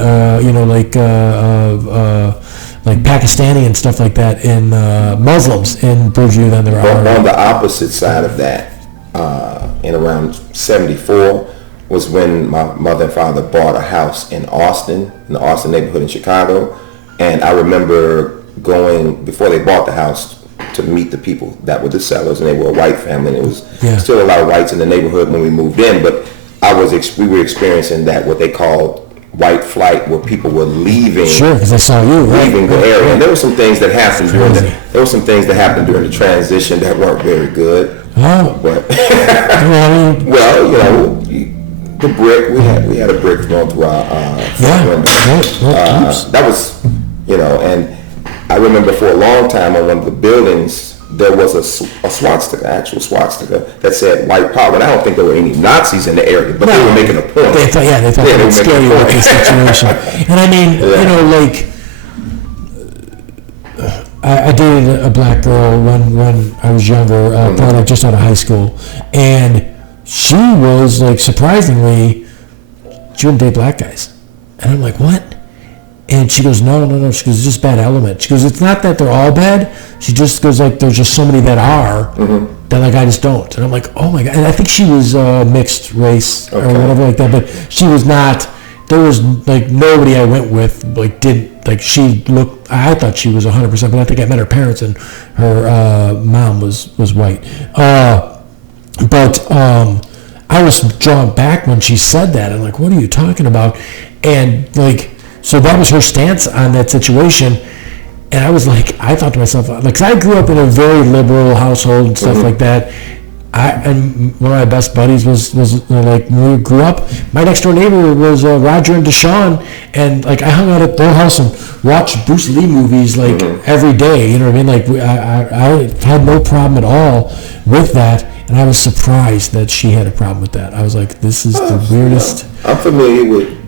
Pakistani and stuff like that in Muslims in Purdue than there are. On the opposite side of that, in around 74 was when my mother and father bought a house in Austin, in the Austin neighborhood in Chicago. And I remember going, before they bought the house, to meet the people that were the sellers, and they were a white family, and it was still a lot of whites in the neighborhood when we moved in, but we were experiencing that, what they called white flight, where people were leaving. Sure, because I saw you, leaving the area. And there were some things that happened during the transition that weren't very good. Oh. But the brick, we had a brick thrown through our front window. That was, and I remember for a long time on one of the buildings there was a swastika, actual swastika that said white power. And I don't think there were any Nazis in the area, but they were making a point. They thought they were scary with this situation. And I mean, I dated a black girl when I was younger, probably just out of high school, and she was surprisingly, she wouldn't date black guys. And I'm like, what? And she goes, no. She goes, it's just bad element. She goes, it's not that they're all bad. She just goes, there's just so many that are that I just don't. And I'm like, oh my God. And I think she was mixed race or whatever like that, but she was not. There was nobody I went with she looked. I thought she was 100%, but I think I met her parents and her mom was white. But I was drawn back when she said that. I'm like, what are you talking about? And so that was her stance on that situation. And I was I thought to myself, because I grew up in a very liberal household and stuff like that. And one of my best buddies was when we grew up, my next door neighbor was Roger and Deshaun, and I hung out at their house and watched Bruce Lee movies every day. You know what I mean? I had no problem at all with that, and I was surprised that she had a problem with that. I was like, this is the weirdest. I'm familiar with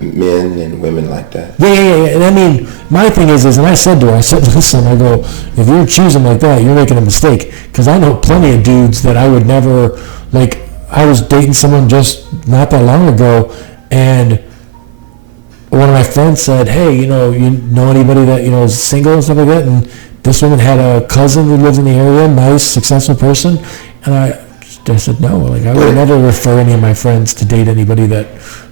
men and women like that. Yeah. And I mean, my thing is, and I said to her, listen, I go, if you're choosing like that, you're making a mistake. Because I know plenty of dudes that I would never, I was dating someone just not that long ago, and one of my friends said, hey, you know anybody that, is single and stuff like that? And this woman had a cousin who lives in the area, nice, successful person. And I said, no, I would never refer any of my friends to date anybody that,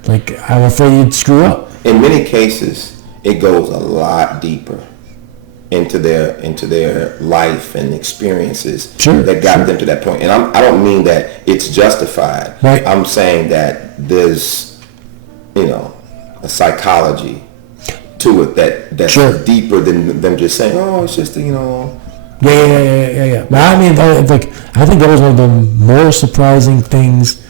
I'm afraid you'd screw up. In many cases, it goes a lot deeper into their life and experiences that got them to that point. And I don't mean that it's justified. Right. I'm saying that there's, a psychology to it that's deeper than them just saying, oh, it's just, Yeah. But I mean, I think that was one of the more surprising things.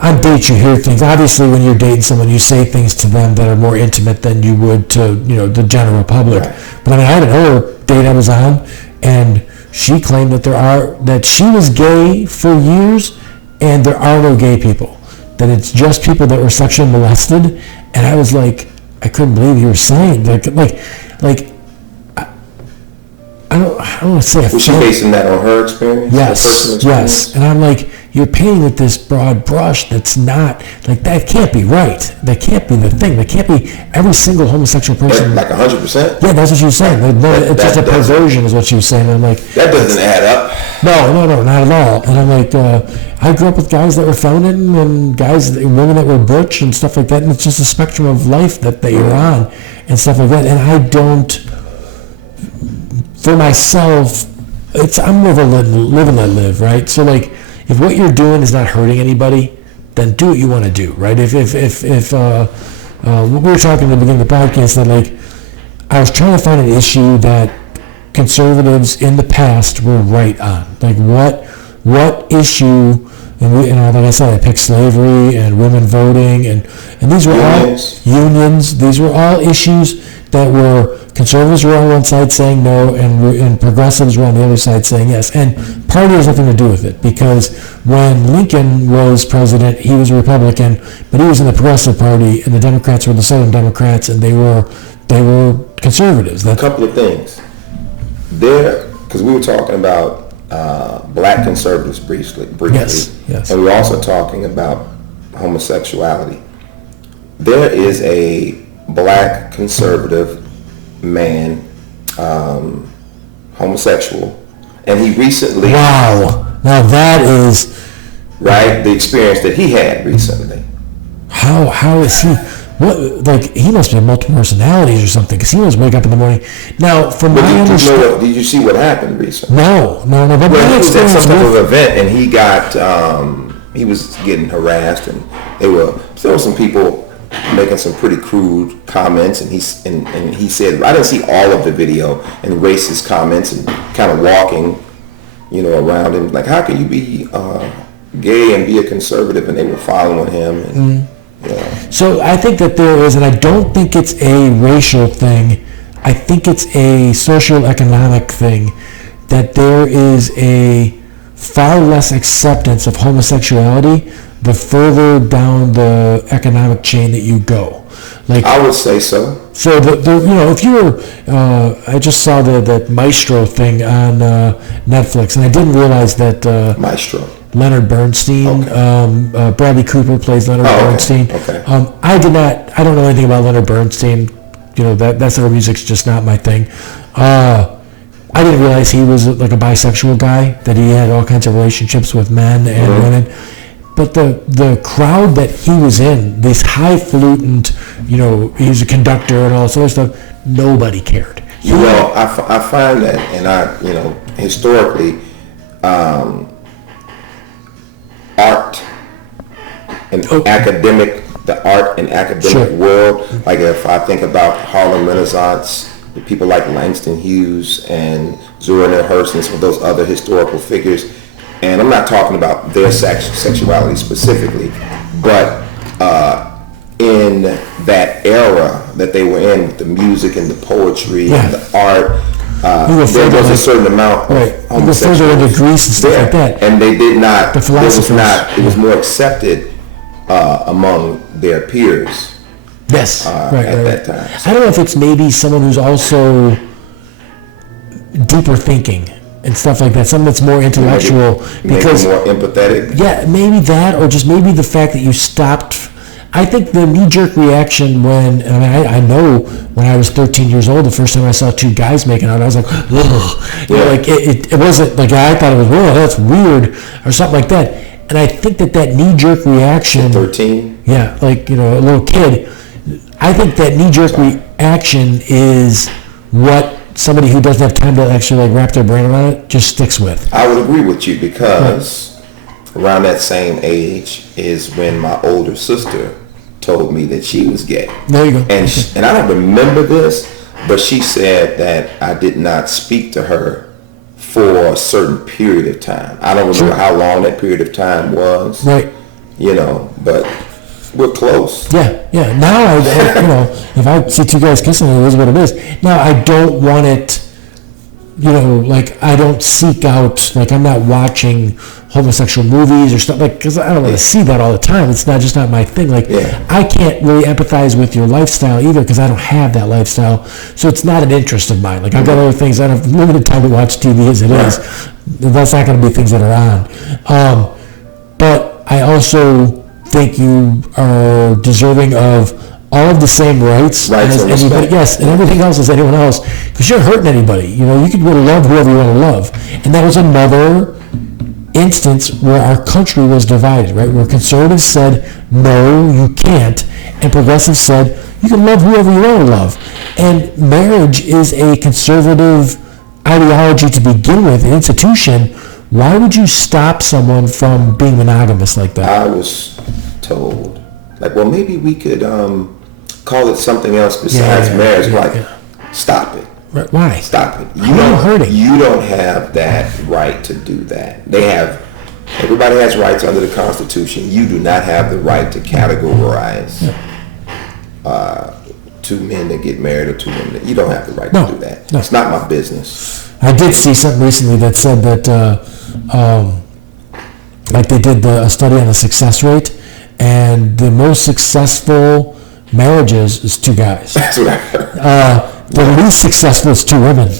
On dates, you hear things. Obviously, when you're dating someone, you say things to them that are more intimate than you would to, the general public. Right. But I mean, I had another date I was on, and she claimed that she was gay for years, and there are no gay people. That it's just people that were sexually molested. And I was like, I couldn't believe you were saying that. I don't want to say Was she basing that on her experience? Yes, her personal experience? yes. And I'm like, you're painting with this broad brush that's not, like, that can't be right. That can't be the thing. That can't be every single homosexual person. Like 100%? Yeah, that's what she was saying. It's just a perversion is what she was saying. I'm like... That doesn't add up. No, not at all. And I'm like, I grew up with guys that were feminine and women that were butch and stuff like that. And it's just a spectrum of life that you're on and stuff like that. And I don't... For myself, I'm more of a live and let live, right? So, like, if what you're doing is not hurting anybody, then do what you want to do, right? If we were talking at the beginning of the podcast that, like, I was trying to find an issue that conservatives in the past were right on. Like, what issue, like I said, I picked slavery and women voting, and these were unions. All unions. These were all issues that were conservatives were on one side saying no, and progressives were on the other side saying yes. And party has nothing to do with it, because when Lincoln was president, he was a Republican, but he was in the Progressive Party, and the Democrats were the Southern Democrats, and they were conservatives. A couple of things there, because we were talking about black conservatives briefly. Yes. And we were also talking about homosexuality. There is a black conservative man, homosexual, and he recently... Wow. Now that is... Right? The experience that he had recently. How is he... What, like, he must be multiple personalities or something, because he must wake up in the morning. Now, from my understanding... Did you see what happened recently? No. But he was at some type of event, and he got... he was getting harassed, and there were some people making some pretty crude comments, and he said, I didn't see all of the video, and racist comments, and kind of walking, around him, like, how can you be gay and be a conservative? And they were following him. And, So I think that there is, and I don't think it's a racial thing, I think it's a social-economic thing, that there is a far less acceptance of homosexuality the further down the economic chain that you go. Like, I would say so. So if you were, I just saw that Maestro thing on Netflix, and I didn't realize that Maestro. Leonard Bernstein, okay. Bradley Cooper plays Leonard Bernstein. Okay. I don't know anything about Leonard Bernstein. That sort of music's just not my thing. I didn't realize he was like a bisexual guy, that he had all kinds of relationships with men and women. But the crowd that he was in, this highfalutin, he was a conductor and all this other stuff, nobody cared. I find that, and historically, art and the art and academic world, like if I think about Harlem Renaissance, the people like Langston Hughes and Zora Neale Hurston and some of those other historical figures, and I'm not talking about their sexuality specifically, but in that era that they were in, with the music and the poetry and the art, there was a certain amount of homosexuality into Greece and stuff like that, and they did not. The philosophers. It was more accepted among their peers. Yes, at that time. I don't know if it's maybe someone who's also deeper thinking and stuff like that, something that's more intellectual, because more empathetic. Yeah, maybe that, or just maybe the fact that you stopped. I think the knee-jerk reaction I know when I was 13 years old, the first time I saw two guys making out, I was like, ugh. It wasn't like I thought it was, whoa, that's weird, or something like that. And I think that knee-jerk reaction... 13? Yeah, a little kid. I think that knee-jerk reaction is what somebody who doesn't have time to actually wrap their brain around it just sticks with. I would agree with you, because around that same age is when my older sister told me that she was gay. There you go. And and I don't remember this, but she said that I did not speak to her for a certain period of time. I don't remember how long that period of time was. Right. But we're close. Yeah. Now, if I see two guys kissing, it is what it is. Now, I don't want it like I don't seek out, like I'm not watching homosexual movies or stuff, like, because I don't want to see that all the time. It's not my thing. Like, I can't really empathize with your lifestyle either because I don't have that lifestyle. So it's not an interest of mine. Like, I've got other things. I have limited time to watch TV as it is. That's not going to be things that are on. But I also think you are deserving of all of the same rights as anybody, yes, and everything else as anyone else, because you're hurting anybody. You could really love whoever you want to love. And that was another instance where our country was divided, right? Where conservatives said, no, you can't, and progressives said, you can love whoever you want to love. And marriage is a conservative ideology to begin with, an institution. Why would you stop someone from being monogamous like that? I was told, like, well, maybe we could call it something else besides marriage. Stop it. Right. Why? Stop it. You don't have that right to do that. Everybody has rights under the Constitution. You do not have the right to categorize two men that get married or two women. You don't have the right to do that. No. It's not my business. I did see something recently that said that, like they did a study on the success rate, and the most successful marriages is two guys. That's what I heard. The least successful is two women.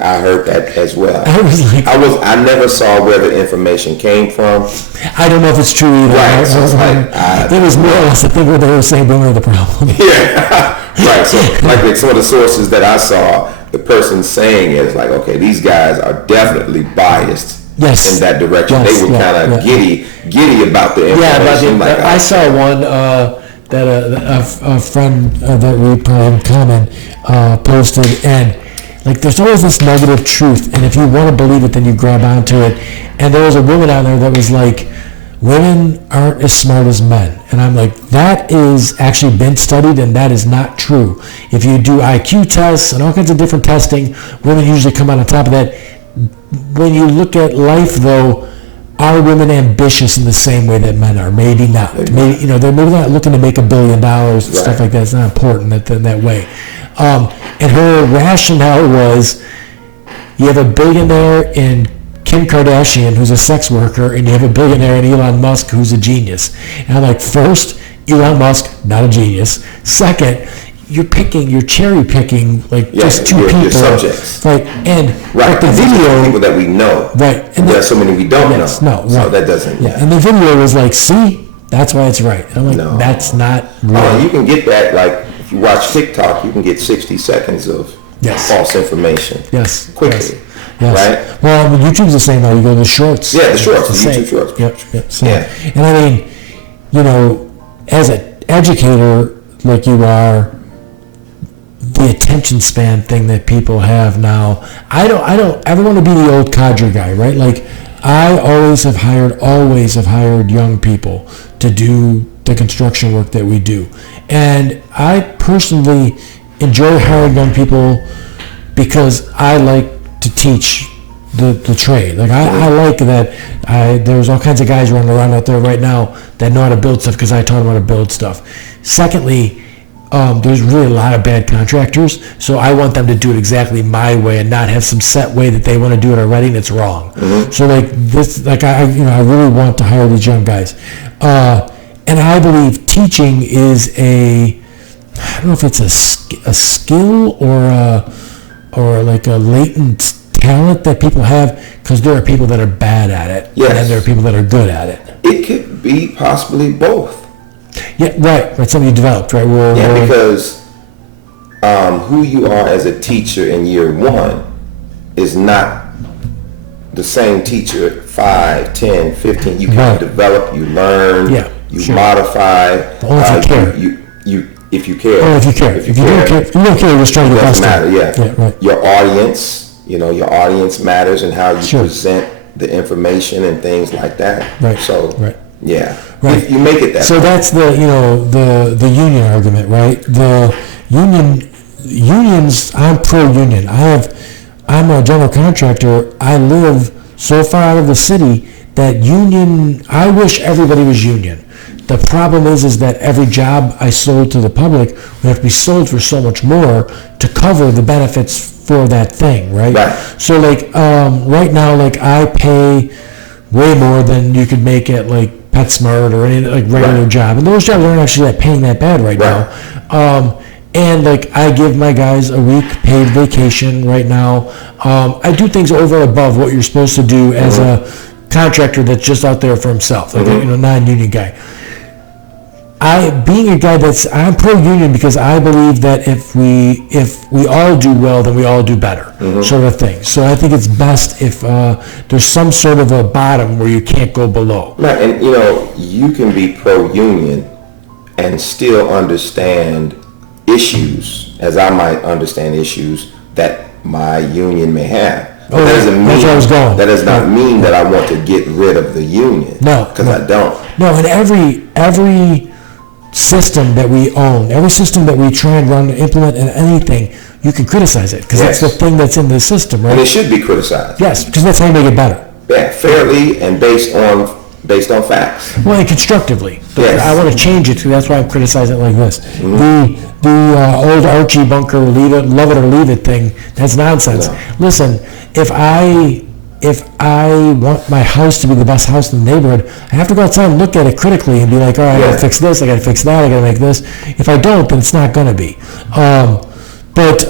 I heard that as well. I was like, I never saw where the information came from. I don't know if it's true either. Right. So it was more or less the thing where they were saying women are the problem. Yeah. Right. So like some of the sources that I saw, the person saying is like, okay, these guys are definitely biased in that direction. Yes, they were kind of giddy about the information. Yeah, I saw one that a friend that we probably have in common posted, and like there's always this negative truth, and if you want to believe it, then you grab onto it. And there was a woman out there that was like, women aren't as smart as men. And I'm like, that is actually been studied, and that is not true. If you do IQ tests and all kinds of different testing, women usually come out on top of that. When you look at life, though, are women ambitious in the same way that men are? Maybe not. Maybe they're maybe not looking to make $1 billion and stuff like that. It's not important in that way. And her rationale was, you have a billionaire in Kim Kardashian, who's a sex worker, and you have a billionaire in Elon Musk, who's a genius. And I'm like, first, Elon Musk, not a genius. Second, you're cherry picking, like just two people. Your subjects. Right, and like the video, people that we know. Right, and there are so many we don't know. No, right. So that doesn't. Yeah, and the video was like, see, that's why it's right. I'm like, no, that's not right. You can get that, like, if you watch TikTok, you can get 60 seconds of false information. Yes. Quickly. Yes. Right? Well, I mean, YouTube's the same now. You go to the shorts. Yeah, the shorts. The YouTube shorts. Yep. So, and I mean, as an educator like you are, the attention span thing that people have now, I don't ever want to be the old cadre guy, right? Like, I always have hired young people to do the construction work that we do. And I personally enjoy hiring young people because I like to teach the trade. Like I like that. There's all kinds of guys running around out there right now that know how to build stuff because I taught them how to build stuff. Secondly, there's really a lot of bad contractors, so I want them to do it exactly my way and not have some set way that they want to do it already and it's wrong. Mm-hmm. So like this, like I really want to hire these young guys, and I believe teaching is I don't know if it's a skill or like a latent talent that people have, because there are people that are bad at it, and there are people that are good at it. It could be possibly both. Yeah, right. Something you developed, right? Because who you are as a teacher in year one is not the same teacher at 5, 10, 15. You can develop, you learn, you modify. If you care. If you care. Oh, if you care. If you don't care, you're just trying to get matter. Right. Your audience, your audience matters and how you present the information and things like that. Right. So, Right. If you make it that. So that's the the union argument, right? The unions. I'm pro-union. I'm a general contractor. I live so far out of the city that union. I wish everybody was union. The problem is that every job I sold to the public would have to be sold for so much more to cover the benefits for that thing, right? So like right now, like I pay way more than you could make at like PetSmart or any like regular job, and those jobs aren't actually paying that bad right now. And like I give my guys a week paid vacation right now. I do things over and above what you're supposed to do as a contractor that's just out there for himself, like a non-union guy. Being a guy I'm pro-union because I believe that if we all do well, then we all do better, sort of thing. So I think it's best if there's some sort of a bottom where you can't go below. Right, and you can be pro-union and still understand issues, as I might understand issues that my union may have. That doesn't mean, that's where I was going. That does not mean that I want to get rid of the union. No, because I don't. No, and every system that we own, every system that we try and run, implement in anything, you can criticize it because that's the thing that's in the system, right? And it should be criticized. Yes, because that's how you make it better. Yeah, fairly and based on facts. Well, and constructively. Yes. I want to change it, so that's why I'm criticizing it like this. The old Archie Bunker, love it or leave it thing, that's nonsense. No. Listen, if I want my house to be the best house in the neighborhood, I have to go outside and look at it critically and be like, all right, I got to fix this, I got to fix that, I got to make this. If I don't, then it's not going to be. But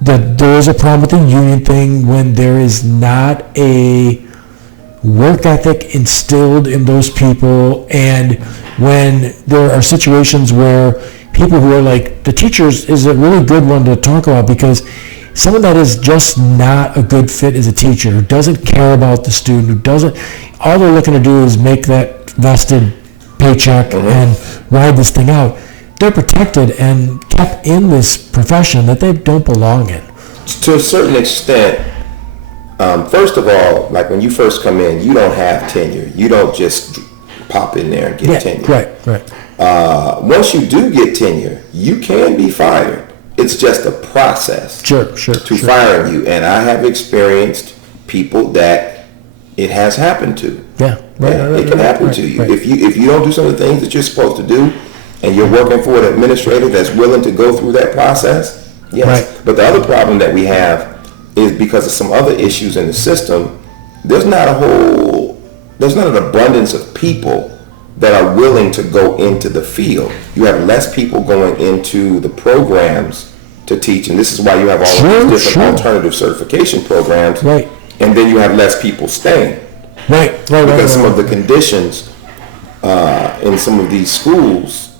there is a problem with the union thing when there is not a work ethic instilled in those people, and when there are situations where people who are like, the teachers is a really good one to talk about, because someone that is just not a good fit as a teacher, who doesn't care about the student, all they're looking to do is make that vested paycheck and ride this thing out, they're protected and kept in this profession that they don't belong in. To a certain extent, first of all, like when you first come in, you don't have tenure. You don't just pop in there and get tenure. Right. Once you do get tenure, you can be fired. It's just a process to firing you. And I have experienced people that it has happened to. It can happen to you. If you don't do some of the things that you're supposed to do, and you're working for an administrator that's willing to go through that process, But the other problem that we have is because of some other issues in the system, there's not an abundance of people that are willing to go into the field. You have less people going into the programs to teach, and this is why you have all of these different alternative certification programs, and then you have less people staying. Because some of the conditions in some of these schools,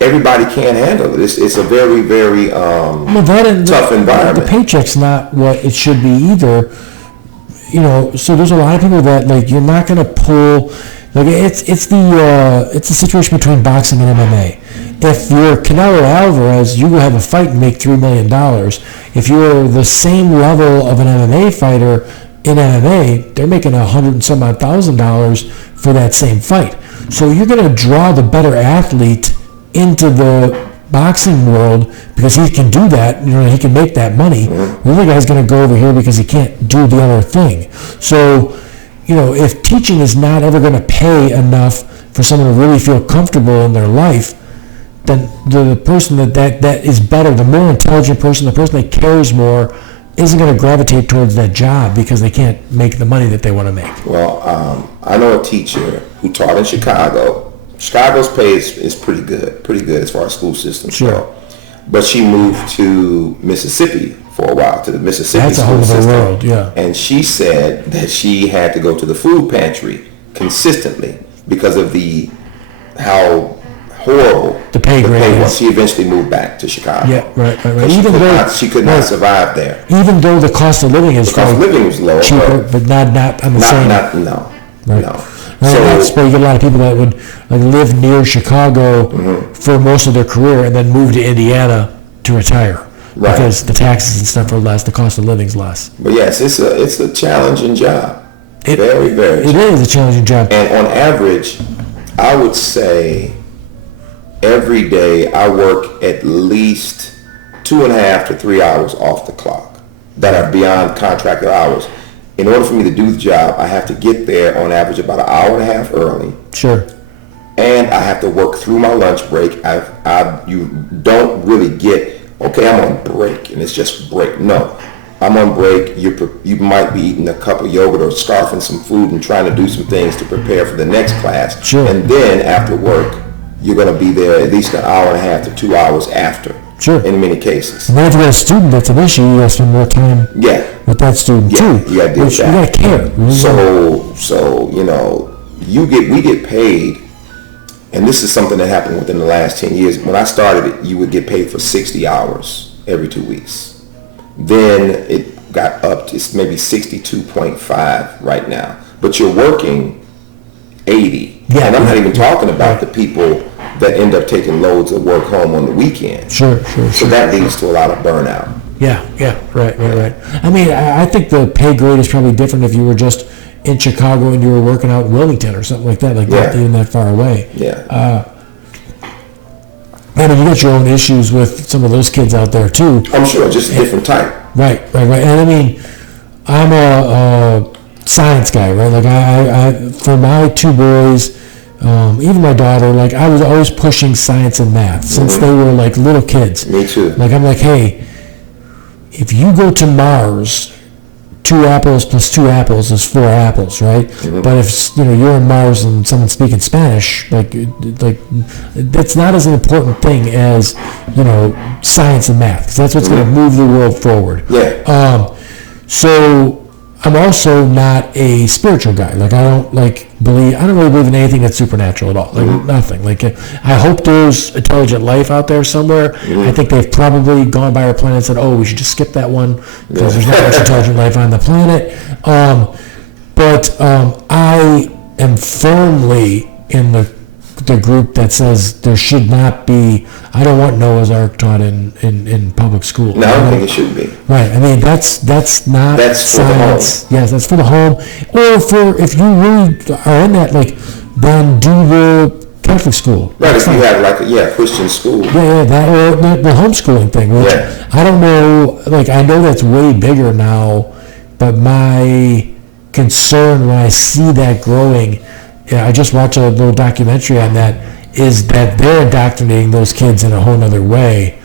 everybody can't handle it. It's a very, very tough environment. The paycheck's not what it should be either. So there's a lot of people that, like, you're not going to pull. Like, it's the situation between boxing and MMA. If you're Canelo Alvarez, you will have a fight and make $3 million. If you're the same level of an MMA fighter in MMA, they're making $100,000 and some odd $1,000 for that same fight. So you're going to draw the better athlete into the boxing world because he can do that. He can make that money. The other guy's going to go over here because he can't do the other thing. So, if teaching is not ever going to pay enough for someone to really feel comfortable in their life, then the person that is better, the more intelligent person, the person that cares more, isn't going to gravitate towards that job because they can't make the money that they want to make. Well, I know a teacher who taught in Chicago. Chicago's pay is pretty good as far as school systems go. But she moved to Mississippi for a while, to the Mississippi school system. That's a whole other world, and she said that she had to go to the food pantry consistently because of how horrible the pay grade was. She eventually moved back to Chicago. Right. She could not survive there. Even though the cost of living is was lower, cheaper, but not on the same. No. So that's where you get a lot of people that would live near Chicago for most of their career and then move to Indiana to retire because the taxes and stuff are less, the cost of living is less. But yes, it's a challenging job. Very, very. It is a challenging job. And on average, I would say every day I work at least 2.5 to 3 hours off the clock that are beyond contracted hours. In order for me to do the job, I have to get there on average about an hour and a half early Sure. And I have to work through my lunch break. You don't really get, okay, I'm on break, and it's just break. No, I'm on break. You might be eating a cup of yogurt or scarfing some food and trying to do some things to prepare for the next class. Sure. And then after work, you're going to be there at least an hour and a half to 2 hours after. Sure. In many cases. And then if you got a student that's an issue, you got to spend more time with that student too. You got to deal with that. You got to care. So we get paid, and this is something that happened within the last 10 years. When I started it, you would get paid for 60 hours every 2 weeks. Then it got up to maybe 62.5 right now. But you're working 80. Yeah, and I'm not even talking about the people that end up taking loads of work home on the weekend. Sure. So that leads to a lot of burnout. Yeah, right. I mean, I think the pay grade is probably different if you were just in Chicago and you were working out in Wilmington or something like that, not even that far away. Yeah. I mean, you got your own issues with some of those kids out there too. I'm sure, just a different type. Right. And I mean, I'm a science guy, right? Like I for my two boys, even my daughter, like I was always pushing science and math since they were like little kids. Me too. Like I'm like, hey, if you go to Mars, 2 apples plus 2 apples is 4 apples, right? But if you're in Mars and someone's speaking Spanish, like that's not as an important thing as science and math, because that's what's going to move the world forward. Yeah. So I'm also not a spiritual guy. Like I don't really believe in anything that's supernatural at all. Like nothing. Like I hope there's intelligent life out there somewhere. I think they've probably gone by our planet and said, "Oh, we should just skip that one because there's not much intelligent life on the planet." But I am firmly in the group that says there should not be. I don't want Noah's Ark taught in public school. No, I don't think it should be. Right. I mean, that's not science. Yes, that's for the home. Or for if you really are in that, then do the Catholic school. Right. If you have Christian school. Yeah, that or the homeschooling thing. Which I don't know. I know that's way bigger now, but my concern when I see that growing. I just watched a little documentary on that, is that they're indoctrinating those kids in a whole other way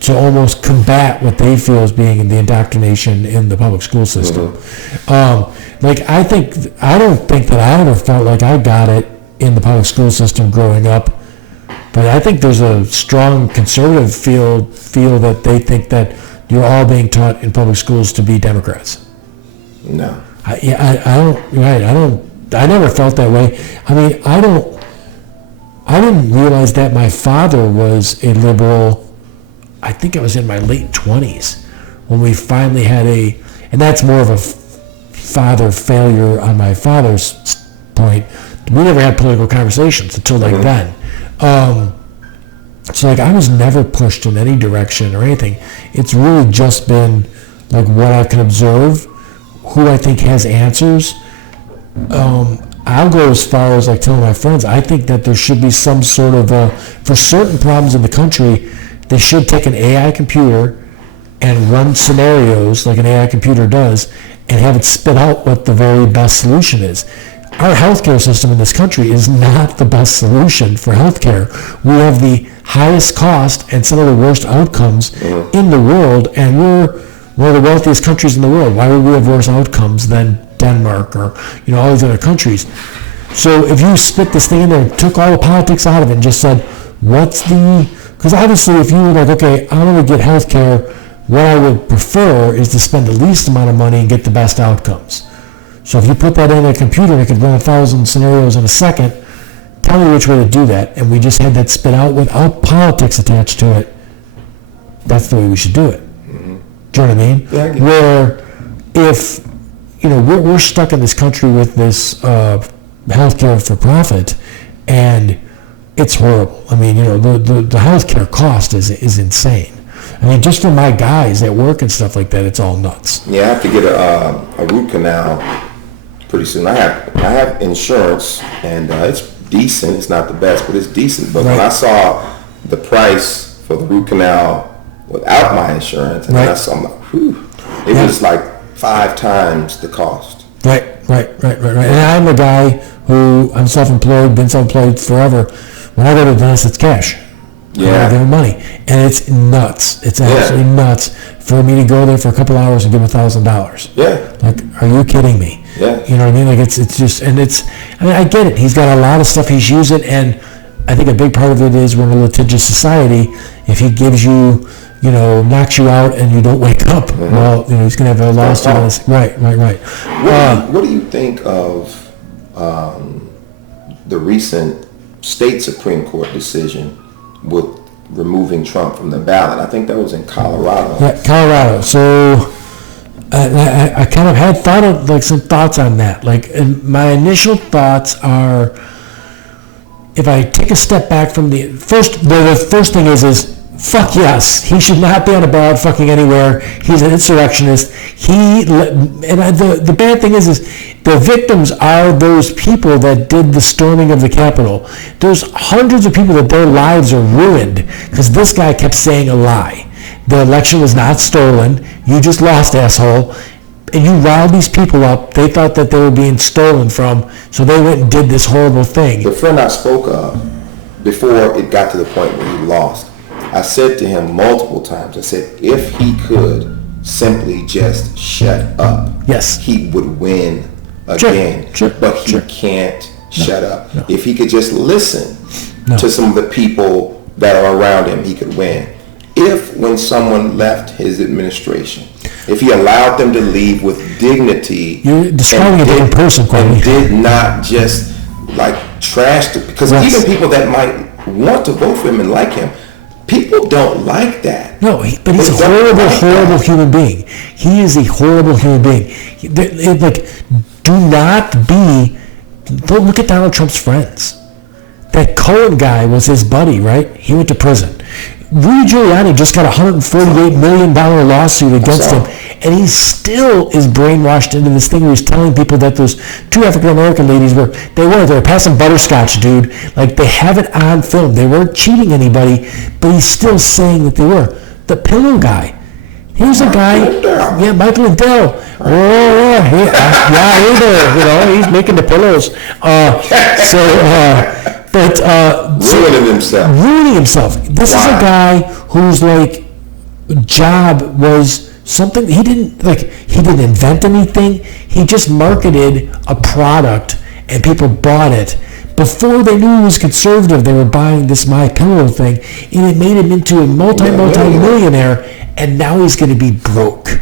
to almost combat what they feel as being the indoctrination in the public school system. I don't think that I ever felt like I got it in the public school system growing up, but I think there's a strong conservative feel that they think that you're all being taught in public schools to be Democrats. No. I never felt that way. I mean, I didn't realize that my father was a liberal. I think I was in my late 20s when we finally had and that's more of a father failure on my father's point. We never had political conversations until then. So I was never pushed in any direction or anything. It's really just been what I can observe, who I think has answers. I'll go as far as telling my friends, I think that there should be some sort of for certain problems in the country, they should take an AI computer and run scenarios like an AI computer does and have it spit out what the very best solution is. Our healthcare system in this country is not the best solution for healthcare. We have the highest cost and some of the worst outcomes in the world, and we're one of the wealthiest countries in the world. Why would we have worse outcomes than Denmark or all these other countries? So if you split this thing in there and took all the politics out of it and just said, because obviously if you were okay, I'm going to get health care, what I would prefer is to spend the least amount of money and get the best outcomes. So if you put that in a computer and it could run 1,000 scenarios in a second, tell me which way to do that, and we just had that spit out without politics attached to it, that's the way we should do it. Do you know what I mean? Yeah, where if we're stuck in this country with this healthcare for profit, and it's horrible. I mean, the healthcare cost is insane. I mean, just for my guys at work and stuff like that, it's all nuts. Yeah, I have to get a root canal pretty soon. I have insurance, and it's decent. It's not the best, but it's decent. But when I saw the price for the root canal without my insurance, and then I saw, I'm like, whew, it was 5 times the cost. Right. Right. And I'm a guy who, I'm self-employed, been self-employed forever. When I go to the dentist, it's cash. Yeah. I give him money. And it's nuts. It's absolutely nuts for me to go there for a couple hours and give him $1,000. Yeah. Like, are you kidding me? Yeah. You know what I mean? Like, it's just, and it's, I mean, I get it. He's got a lot of stuff he's using, and I think a big part of it is we're in a litigious society. If he gives you, knocks you out and you don't wake up, well, he's going to have a lawsuit on this. Right. What do you think of the recent state Supreme Court decision with removing Trump from the ballot? I think that was in Colorado. Yeah, Colorado. So I kind of had thought of like some thoughts on that. Like, and my initial thoughts are, if I take a step back from the first thing is fuck yes, he should not be on a ballot fucking anywhere. He's an insurrectionist. The bad thing is the victims are those people that did the storming of the Capitol. There's hundreds of people that their lives are ruined because this guy kept saying a lie. The election was not stolen. You just lost, asshole. And you riled these people up. They thought that they were being stolen from, so they went and did this horrible thing. The friend I spoke of, before it got to the point where he lost, I said to him multiple times, I said, if he could simply just shut up, yes, he would win again. Sure. But he can't shut up. No. If he could just listen to some of the people that are around him, he could win. If when someone left his administration, if he allowed them to leave with dignity, you're describing a different person, Kwame. And did not just like trash it, because even people that might want to vote for him and like him, people don't like that. No, but he's a horrible human being. He is a horrible human being. Do not be. Don't look at Donald Trump's friends. That Cohen guy was his buddy, right? He went to prison. Rudy Giuliani just got a $148 million lawsuit against him, and he still is brainwashed into this thing where he's telling people that those two African-American ladies they were passing butterscotch, dude. Like, they have it on film. They weren't cheating anybody, but he's still saying that they were. The pillow guy. Here's a guy, Michael Lindell. He's making the pillows. Ruining himself. This is a guy whose job was something he didn't invent anything. He just marketed a product and people bought it. Before they knew he was conservative, they were buying this My Pillow thing, and it made him into a multi-millionaire, and now he's going to be broke.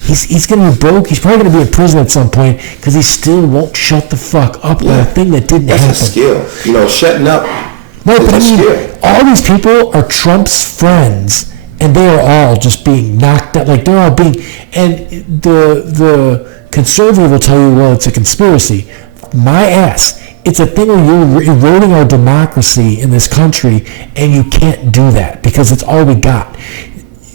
He's going to be broke. He's probably going to be in prison at some point because he still won't shut the fuck up on a thing that didn't happen. That's a skill. Shutting up is a skill. All these people are Trump's friends, and they are all just being knocked out. Like, they're all being... And the conservative will tell you, well, it's a conspiracy. My ass. It's a thing where you're eroding our democracy in this country, and you can't do that because it's all we got.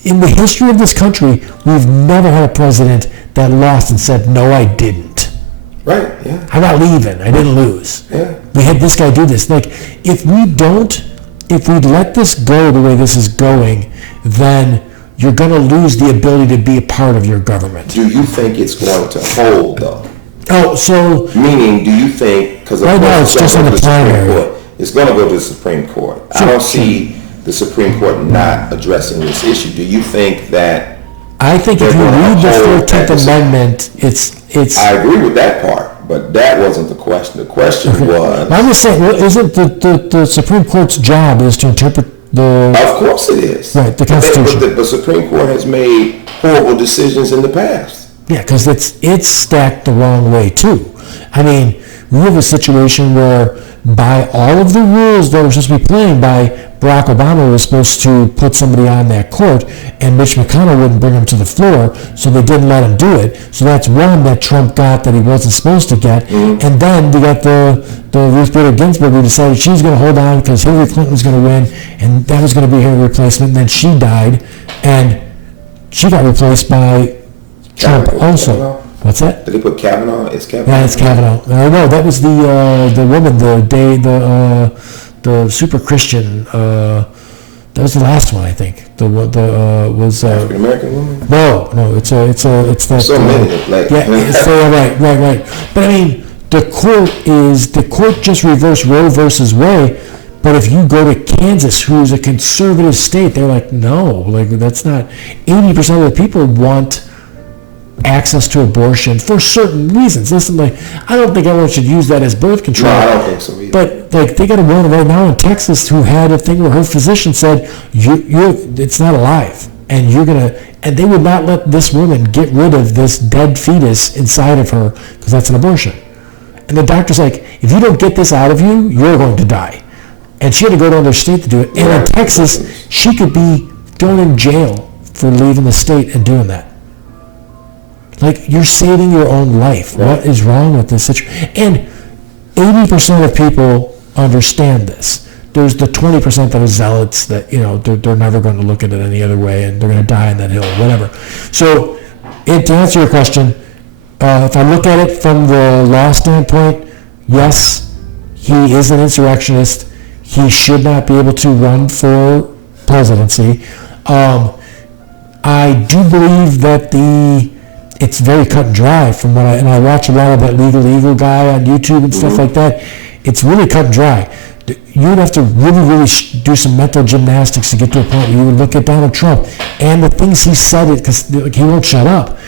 In the history of this country, we've never had a president that lost and said, no, I didn't. Right, yeah. I'm not leaving. I didn't lose. Yeah. We had this guy do this. Like, if we let this go the way this is going, then you're going to lose the ability to be a part of your government. Do you think it's going to hold, though? Oh, so... Meaning, do you think... Because right now it's just on the primary. It's going to go to the Supreme Court. I don't see the Supreme Court not addressing this issue. Do you think that... I think if you read the 14th Amendment, it's... I agree with that part, but that wasn't the question. The question was... I'm just saying, isn't the Supreme Court's job is to interpret the... Of course it is. Right, the Constitution. But the Supreme Court has made horrible decisions in the past. Yeah, because it's stacked the wrong way, too. I mean, we have a situation where by all of the rules that were supposed to be playing by, Barack Obama was supposed to put somebody on that court, and Mitch McConnell wouldn't bring him to the floor, so they didn't let him do it. So that's one that Trump got that he wasn't supposed to get. Mm-hmm. And then we got the Ruth Bader Ginsburg who decided she was going to hold on because Hillary Clinton was going to win, and that was going to be her replacement. And then she died, and she got replaced by Trump also. Kavanaugh? What's that? Did they put Kavanaugh? It's Kavanaugh. Yeah, it's Kavanaugh. No, that was the woman, the super Christian, That was the last one, I think. Was African American woman. No, it's that. So many, like right. But I mean, the court just reversed Roe versus Wade. But if you go to Kansas, who's a conservative state, they're like, no, like that's not. 80% of the people want access to abortion for certain reasons. Listen, like, I don't think everyone should use that as birth control. No, I don't think so either. But like, they got a woman right now in Texas who had a thing where her physician said, it's not alive, and and they would not let this woman get rid of this dead fetus inside of her because that's an abortion. And the doctor's like, if you don't get this out of you, you're going to die. And she had to go to another state to do it. And in Texas, she could be thrown in jail for leaving the state and doing that. Like, you're saving your own life. Right. What is wrong with this situation? And 80% of people understand this. There's the 20% that are zealots that, they're never going to look at it any other way, and they're going to die on that hill, whatever. So, to answer your question, if I look at it from the law standpoint, yes, he is an insurrectionist. He should not be able to run for presidency. I do believe that it's very cut and dry from what I watch a lot of that Legal Eagle guy on YouTube and stuff like that. It's really cut and dry. You'd have to really do some mental gymnastics to get to a point where you would look at Donald Trump and the things he said, because he won't shut up.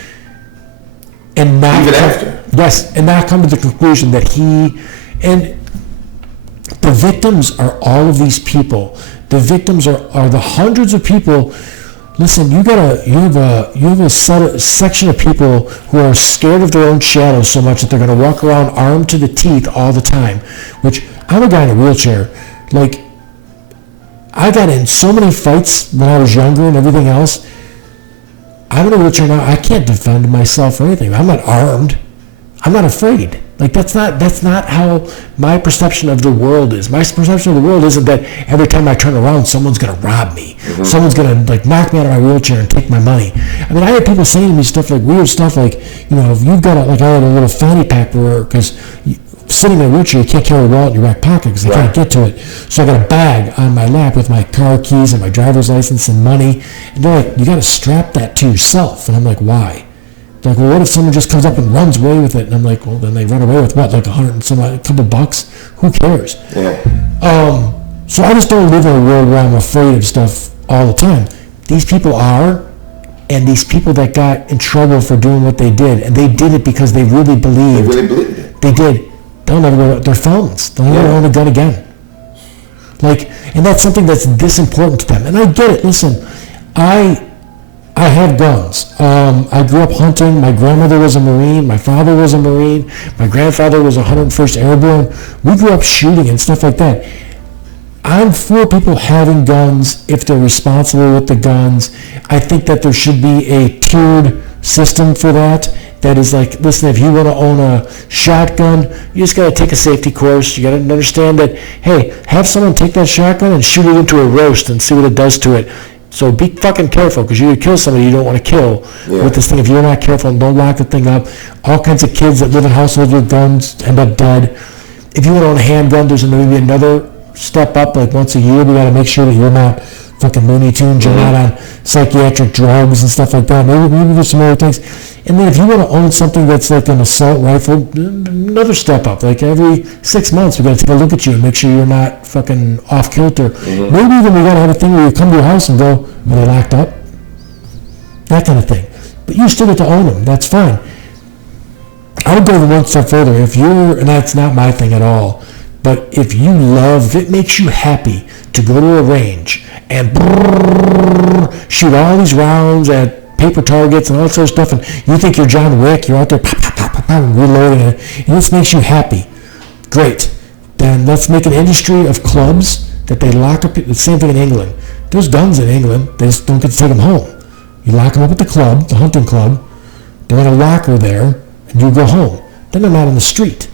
And not even after. Yes, and not come to the conclusion that and the victims are all of these people. The victims are the hundreds of people. Listen, you have a section of people who are scared of their own shadows so much that they're going to walk around armed to the teeth all the time. Which, I'm a guy in a wheelchair. Like, I got in so many fights when I was younger and everything else. I'm in a wheelchair now. I can't defend myself or anything. I'm not armed. I'm not afraid. Like, that's not how my perception of the world is. My perception of the world isn't that every time I turn around, someone's going to rob me. Mm-hmm. Someone's going to, knock me out of my wheelchair and take my money. I mean, I had people saying to me stuff like, weird stuff like, if you've got I had a little fanny pack because sitting in a wheelchair, you can't carry a wallet in your back pocket because I can't get to it. So I got a bag on my lap with my car keys and my driver's license and money. And they're like, you got to strap that to yourself. And I'm like, why? They're like, well, what if someone just comes up and runs away with it? And I'm like, well, then they run away with what, like $100 and some a couple bucks? Who cares? Yeah. So I just don't live in a world where I'm afraid of stuff all the time. These people are, and these people that got in trouble for doing what they did, and they did it because they really believed. They really believed it. They did. They'll never go. They're felons. They'll never own a gun again. And that's something that's this important to them. And I get it. Listen, I have guns. I grew up hunting. My grandmother was a Marine. My father was a Marine. My grandfather was 101st Airborne. We grew up shooting and stuff like that. I'm for people having guns if they're responsible with the guns. I think that there should be a tiered system for that. That is like, listen, if you want to own a shotgun, you just got to take a safety course. You got to understand that, hey, have someone take that shotgun and shoot it into a roast and see what it does to it. So be fucking careful, because you could kill somebody you don't want to kill with this thing if you're not careful and don't lock the thing up. All kinds of kids that live in households with guns end up dead. If you want to own a handgun, there's maybe another step up. Like once a year, we got to make sure that you're not fucking Looney Tunes, you're not on psychiatric drugs and stuff like that. Maybe there's some other things. And then if you want to own something that's like an assault rifle, another step up. Like every 6 months, we got to take a look at you and make sure you're not fucking off kilter. Mm-hmm. Maybe even we got to have a thing where you come to your house and go, are they locked up? That kind of thing. But you still get to own them. That's fine. I would go one step further. And that's not my thing at all, but if it makes you happy to go to a range and shoot all these rounds at paper targets and all that sort of stuff, and you think you're John Wick, you're out there reloading it, and this makes you happy, great. Then let's make an industry of clubs that they lock up. The same thing in England. There's guns in England, they just don't get to take them home. You lock them up at the club, the hunting club, they're in a locker there, and you go home. Then they're not on the street.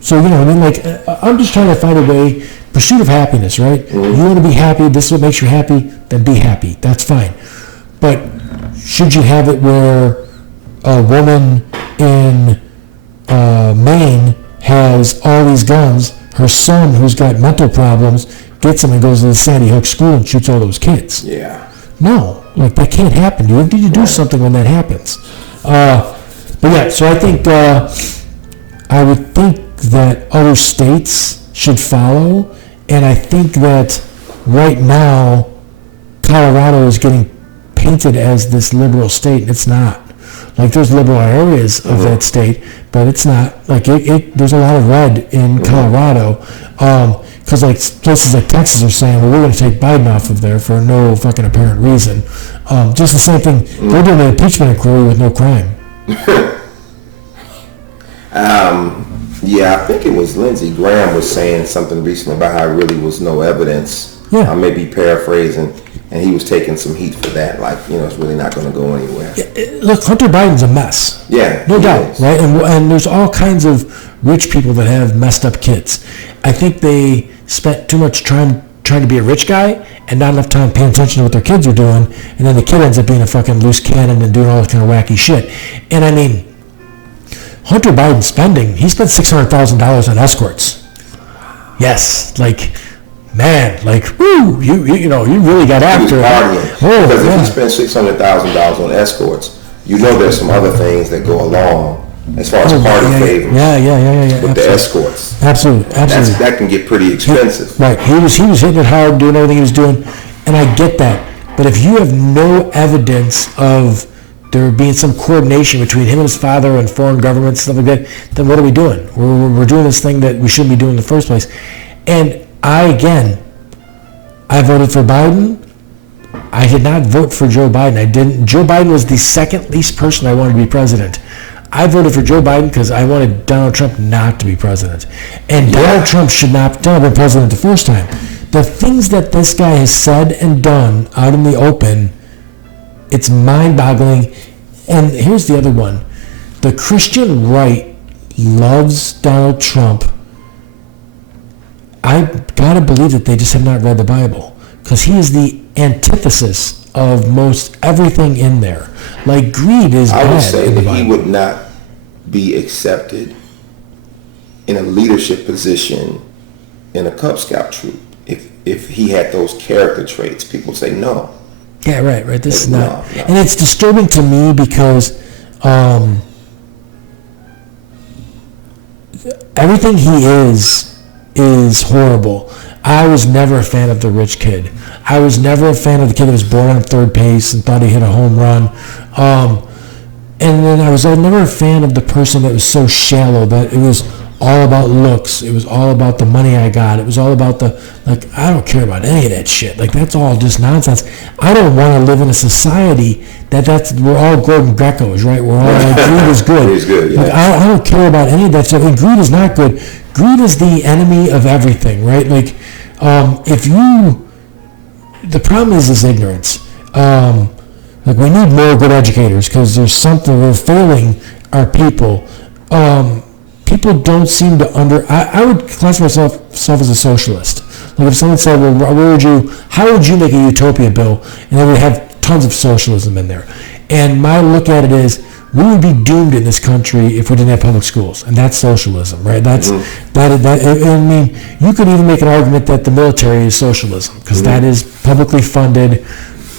So, I'm just trying to find a way, pursuit of happiness, right? Mm-hmm. You want to be happy, this is what makes you happy, then be happy, that's fine. But should you have it where a woman in Maine has all these guns, her son who's got mental problems gets him and goes to the Sandy Hook school and shoots all those kids. Yeah. No, like that can't happen. You need to do something when that happens. But yeah, so I think I would think that other states should follow, and I think that right now Colorado is getting painted as this liberal state, and it's not. Like there's liberal areas of that state, but it's not. Like there's a lot of red in Colorado, because like places like Texas are saying, well, we're going to take Biden off of there for no fucking apparent reason. Just the same thing. They're doing an impeachment inquiry with no crime. Yeah, I think it was Lindsey Graham was saying something recently about how there really was no evidence. Yeah. I may be paraphrasing, and he was taking some heat for that. Like, it's really not going to go anywhere. Yeah, look, Hunter Biden's a mess. Yeah. No doubt, right? And there's all kinds of rich people that have messed up kids. I think they spent too much time trying to be a rich guy and not enough time paying attention to what their kids are doing, and then the kid ends up being a fucking loose cannon and doing all this kind of wacky shit. And I mean, Hunter Biden's spending, he spent $600,000 on escorts. Yes, like, man, like, woo, you really got after it. Because if you spend $600,000 on escorts, there's some other things that go along as far as party favors. Yeah. With the escorts. Absolutely. That can get pretty expensive. Right. He was hitting it hard, doing everything he was doing, and I get that. But if you have no evidence of there being some coordination between him and his father and foreign governments, stuff like that, then what are we doing? We're doing this thing that we shouldn't be doing in the first place. And I voted for Biden. I did not vote for Joe Biden. I didn't. Joe Biden was the second least person I wanted to be president. I voted for Joe Biden because I wanted Donald Trump not to be president. And Donald Trump should not have been president the first time. The things that this guy has said and done out in the open, it's mind-boggling. And here's the other one. The Christian right loves Donald Trump. I gotta believe that they just have not read the Bible, because he is the antithesis of most everything in there. Like greed is bad. I would say that he would not be accepted in a leadership position in a Cub Scout troop if he had those character traits. People say no. Yeah, right. This is not, no. And it's disturbing to me because everything he is horrible. I was never a fan of the rich kid. I was never a fan of the kid that was born on third base and thought he hit a home run. And then I was never a fan of the person that was so shallow that it was all about looks. It was all about the money I got. It was all about I don't care about any of that shit. Like, that's all just nonsense. I don't want to live in a society we're all Gordon Geckos, right? We're all like, greed is good. Greed is good, yeah. Like, I don't care about any of that stuff. And greed is not good. Greed is the enemy of everything, right? Like, the problem is ignorance. Like, we need more good educators because there's something, we're failing our people. People don't seem to I would class myself as a socialist. Like, if someone said, well, how would you make a utopia bill? And they would have tons of socialism in there. And my look at it is, we would be doomed in this country if we didn't have public schools, and that's socialism, right? That. I mean, you could even make an argument that the military is socialism, because that is publicly funded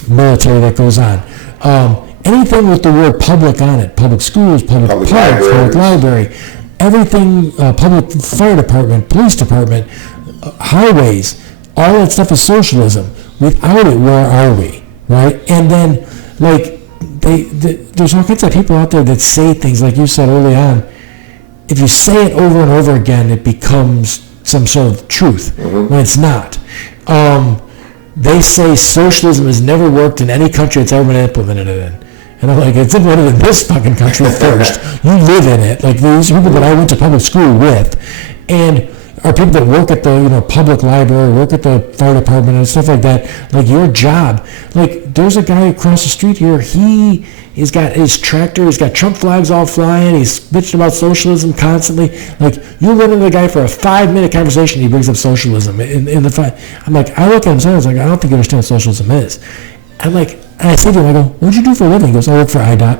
military that goes on. Anything with the word public on it, public schools, public parks, public library, everything, public fire department, police department, highways, all that stuff is socialism. Without it, where are we, right? And then, like, there's all kinds of people out there that say things like you said early on. If you say it over and over again, it becomes some sort of truth when it's not. They say socialism has never worked in any country it's ever been implemented in. And I'm like, it's implemented in this fucking country first. You live in it. Like, these people that I went to public school with, and are people that work at the public library, work at the fire department and stuff like that. Like, your job. Like, there's a guy across the street here. He's got his tractor. He's got Trump flags all flying. He's bitching about socialism constantly. Like, you run into the guy for a 5-minute conversation, he brings up socialism in the fight. I'm like, I look at him and I was like, I don't think you understand what socialism is. I'm like, and I say to him, I go, what'd you do for a living? He goes, I work for IDOT.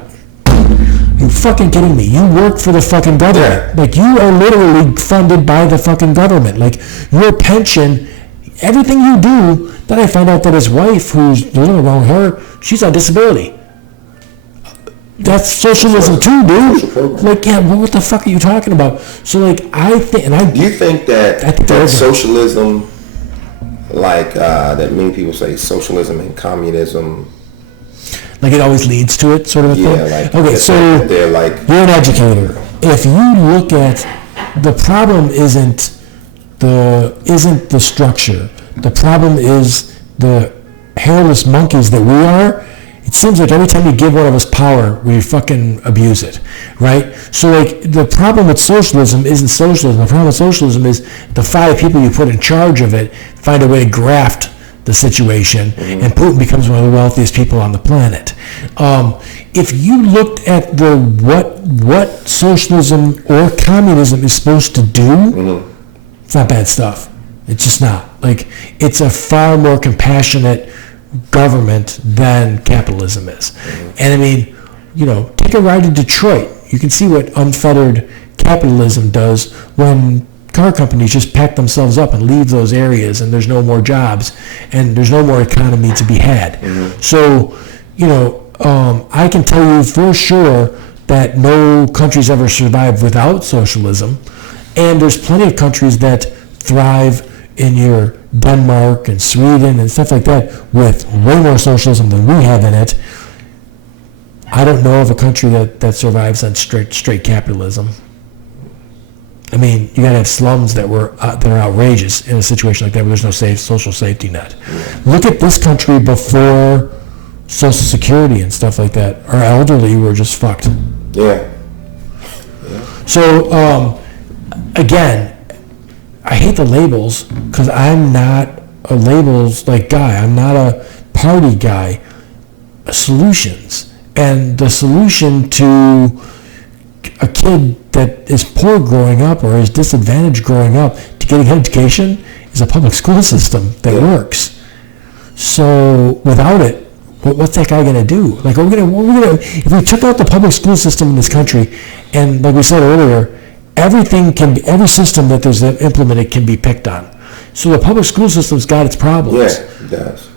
You're fucking kidding me. You work for the fucking government. Like, you are literally funded by the fucking government. Like, your pension everything you do, then I find out that his wife, who's there's nothing wrong with her, she's on disability. That's socialism too, dude. Like, yeah, what the fuck are you talking about? So, like, I think, and I do you think that socialism, like that many people say socialism and communism, like it always leads to it, sort of a thing. Like, okay, so they're like, you're an educator. If you look at the problem, isn't the structure. The problem is the hairless monkeys that we are. It seems like every time you give one of us power, we fucking abuse it, right? So, like, the problem with socialism isn't socialism. The problem with socialism is the 5 people you put in charge of it find a way to graft the situation, and Putin becomes one of the wealthiest people on the planet. If you looked at what socialism or communism is supposed to do, it's not bad stuff. It's just not. Like, it's a far more compassionate government than capitalism is. And I mean, take a ride to Detroit. You can see what unfettered capitalism does when car companies just pack themselves up and leave those areas, and there's no more jobs and there's no more economy to be had. So, I can tell you for sure that no country's ever survived without socialism, and there's plenty of countries that thrive in your Denmark and Sweden and stuff like that with way more socialism than we have in it. I don't know of a country that survives on straight capitalism. I mean, you gotta have slums that are outrageous in a situation like that where there's no social safety net. Look at this country before Social Security and stuff like that. Our elderly were just fucked. Yeah. So, again, I hate the labels because I'm not a labels guy. I'm not a party guy. Solutions. And the solution to a kid that is poor growing up or is disadvantaged growing up to getting an education is a public school system that works. So without it, what's that guy going to do? Like, if we took out the public school system in this country, and like we said earlier, every system that there's implemented can be picked on. So the public school system's got its problems. Yeah, it does.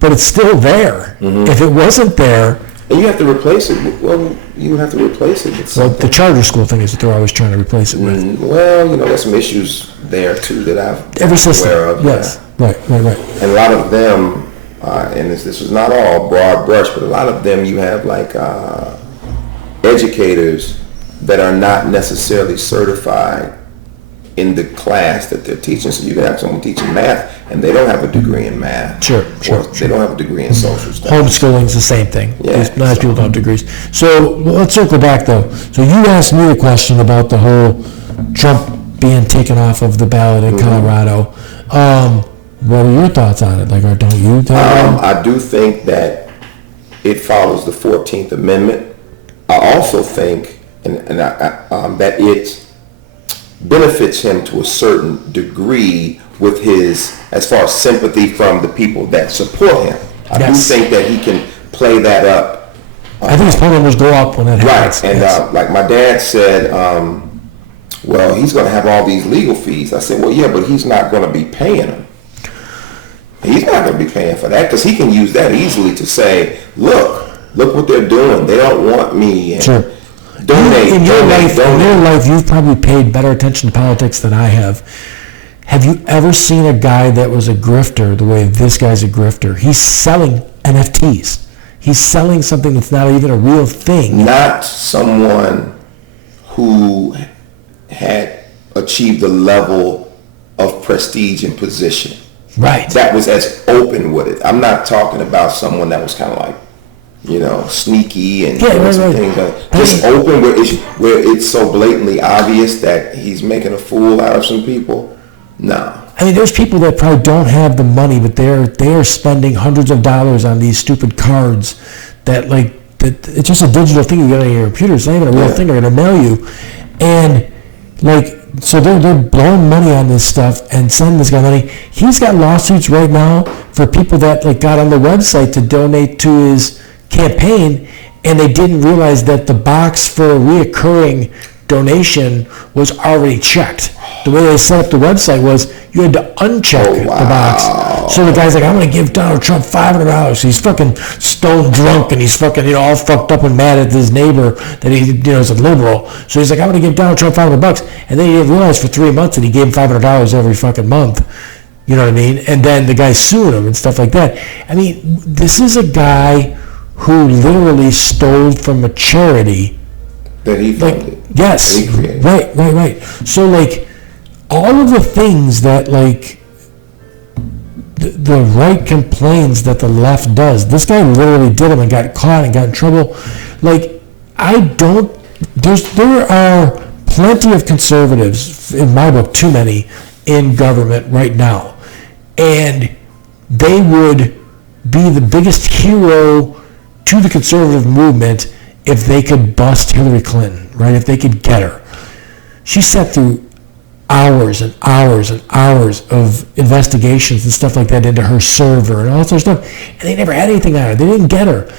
But it's still there. If it wasn't there... And you have to replace it. Well, you have to replace it with something. Well, the charter school thing is what they're always trying to replace it with. Well, there's some issues there, too, that Every system, aware of. Yes, right. And a lot of them, and this is not all broad brush, but a lot of them you have, educators that are not necessarily certified in the class that they're teaching. So you can have someone teaching math and they don't have a degree in math. Sure. They don't have a degree in social studies. Homeschooling's the same thing. Yeah, Not people don't have degrees. So let's circle back though. So you asked me a question about the whole Trump being taken off of the ballot in Colorado. What are your thoughts on it? Don't you think? I do think that it follows the 14th Amendment. I also think that it benefits him to a certain degree with his, as far as sympathy from the people that support him. I do think that he can play that up. I think his poll numbers go up when that happens. Right, and like my dad said, well, he's going to have all these legal fees. I said, well, yeah, but he's not going to be paying them. He's not going to be paying for that because he can use that easily to say, look what they're doing. They don't want me. And sure. In your life, you've probably paid better attention to politics than I have. Have you ever seen a guy that was a grifter the way this guy's a grifter? He's selling NFTs. He's selling something that's not even a real thing. Not someone who had achieved the level of prestige and position. Right. That was as open with it. I'm not talking about someone that was kind of like, sneaky and things like just open where it's so blatantly obvious that he's making a fool out of some people. No. I mean, there's people that probably don't have the money, but they are spending hundreds of dollars on these stupid cards that it's just a digital thing you get on your computer. It's not even a real thing. They're going to mail you, and so they're blowing money on this stuff and sending this guy money. He's got lawsuits right now for people that got on the website to donate to his campaign, and they didn't realize that the box for a reoccurring donation was already checked. The way they set up the website was You had to uncheck the box. So the guy's like, I'm going to give Donald Trump $500. So he's fucking stone drunk and he's fucking, all fucked up and mad at his neighbor that he, is a liberal. So he's like, I'm going to give Donald Trump $500. And then he didn't realize for 3 months that he gave him $500 every fucking month. You know what I mean? And then the guy's suing him and stuff like that. I mean, this is a guy who literally stole from a charity that he funded. Yes. That he created. Right. So, all of the things that, the right complains that the left does, this guy literally did them and got caught and got in trouble. There are plenty of conservatives, in my book, too many, in government right now. And they would be the biggest hero to the conservative movement if they could bust Hillary Clinton, right? If they could get her. She sat through hours and hours and hours of investigations and stuff like that into her server and all that sort of stuff, and they never had anything on her. They didn't get her.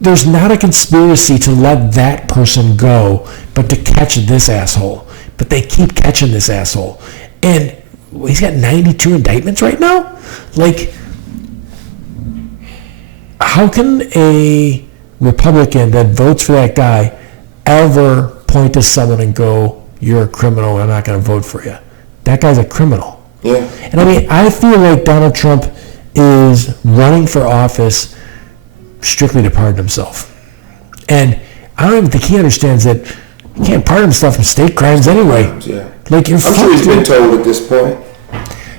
There's not a conspiracy to let that person go, but to catch this asshole. But they keep catching this asshole. And he's got 92 indictments right now? How can a Republican that votes for that guy ever point to someone and go, you're a criminal and I'm not going to vote for you? That guy's a criminal. Yeah. And I feel like Donald Trump is running for office strictly to pardon himself. And I don't even think he understands that you can't pardon himself from state crimes anyway. Yeah. You're I'm sure he's been told at this point.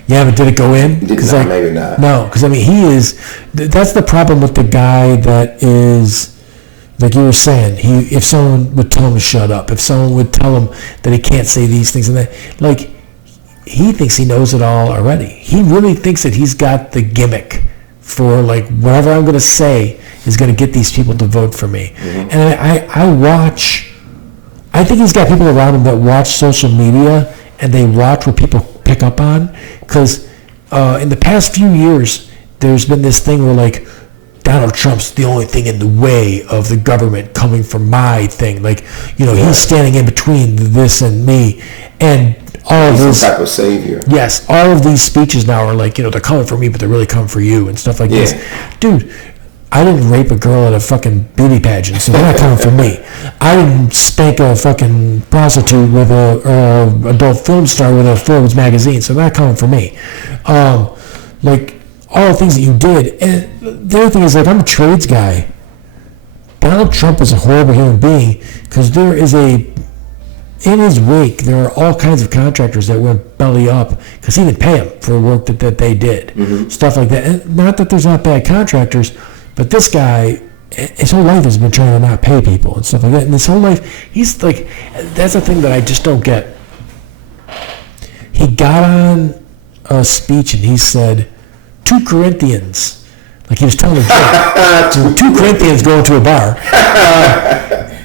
Yeah, but did it go in? Maybe not. No, because he is. That's the problem with the guy that is, like you were saying. If someone would tell him to shut up, if someone would tell him that he can't say these things and that, he thinks he knows it all already. He really thinks that he's got the gimmick for whatever I'm going to say is going to get these people to vote for me. Mm-hmm. And I think he's got people around him that watch social media and they watch what people pick up on, because in the past few years there's been this thing where Donald Trump's the only thing in the way of the government coming from my thing, he's standing in between this and me, and all of this type of savior. Yes, all of these speeches now are they're coming for me but they're really coming for you and stuff like this. Dude, I didn't rape a girl at a fucking beauty pageant, so they're not coming for me. I didn't spank a fucking prostitute with a adult film star with a Forbes magazine, so they're not coming for me. All the things that you did. And the other thing is, I'm a trades guy. Donald Trump is a horrible human being because in his wake, there are all kinds of contractors that went belly up because he didn't pay them for work that they did. Mm-hmm. Stuff like that. And not that there's not bad contractors, but this guy, his whole life has been trying to not pay people and stuff like that. And his whole life, he's that's the thing that I just don't get. He got on a speech and he said, 2 Corinthians, he was telling a joke. 2 Corinthians going to a bar.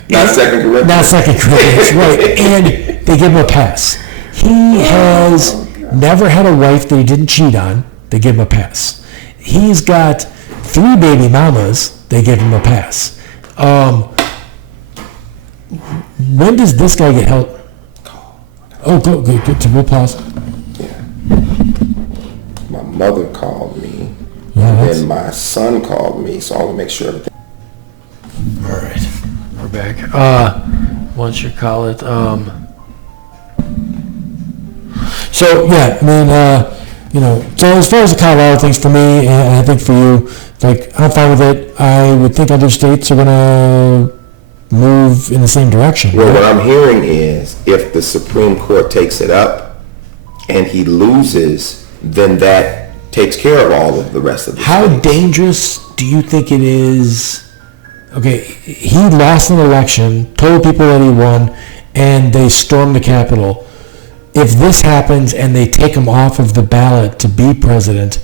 Not 2 Corinthians. Not 2 Corinthians, right. And they give him a pass. He has never had a wife that he didn't cheat on. They give him a pass. He's got 3 baby mamas. They give him a pass. When does this guy get help? Oh, go. We'll pause. Yeah. My mother called me. Yeah, and then my son called me, so I want to make sure everything. All right. We're back. Once you call it. So, yeah, so as far as the Colorado things for me, and I think for you, I'm fine with it. I would think other states are going to move in the same direction. Well, what I'm hearing is if the Supreme Court takes it up and he loses, then that takes care of all of the rest of the How states. dangerous do you think it is? Okay, he lost an election, told people that he won, and they stormed the Capitol. If this happens and they take him off of the ballot to be president,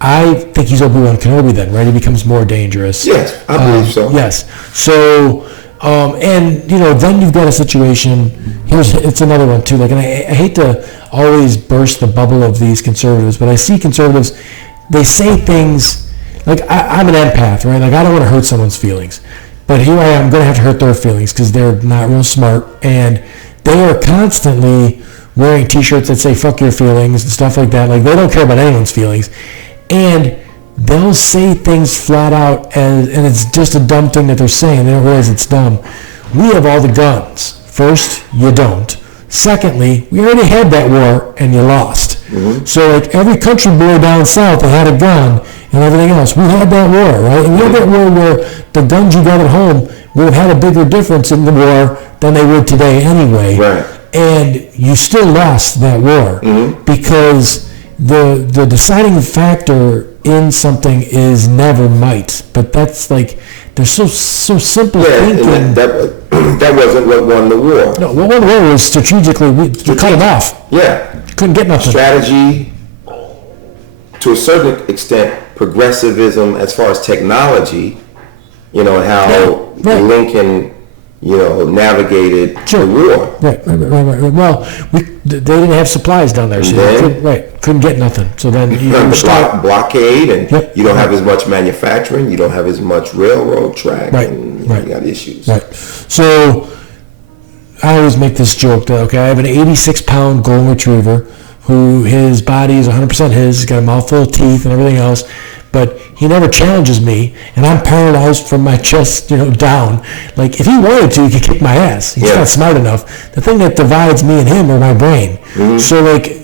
I think he's Obi-Wan Kenobi then, right? He becomes more dangerous. Yes, I believe so. Yes. So, then you've got a situation, it's another one too, and I hate to always burst the bubble of these conservatives, but I see conservatives, they say things, I'm an empath, right? I don't want to hurt someone's feelings, but here I am going to have to hurt their feelings because they're not real smart, and they are constantly wearing T-shirts that say "fuck your feelings" and stuff like that. Like, they don't care about anyone's feelings, and they'll say things flat out, and it's just a dumb thing that they're saying. They don't realize it's dumb. We have all the guns. First, you don't. Secondly, we already had that war, and you lost. Mm-hmm. So, like, every country boy down south that had a gun and everything else, we had that war, right? And we had that war where the guns you got at home would have had a bigger difference in the war than they would today anyway. Right. And you still lost that war because the deciding factor in something is never might. But that's like, they're so simple thinking. And that wasn't what won the war. No, what won the war was strategically, we cut them off. Yeah. Couldn't get nothing. Strategy, to a certain extent, progressivism as far as technology, and how Lincoln, navigated the war. Right. Well, they didn't have supplies down there, so couldn't get nothing. So then you blockade, and you don't have as much manufacturing, you don't have as much railroad track, and you got issues. Right. So I always make this joke that, I have an 86-pound golden retriever who his body is 100% his. He's got a mouthful of teeth and everything else. But he never challenges me, and I'm paralyzed from my chest, down. Like, if he wanted to, he could kick my ass. He's not smart enough. The thing that divides me and him are my brain. Mm-hmm. So, like,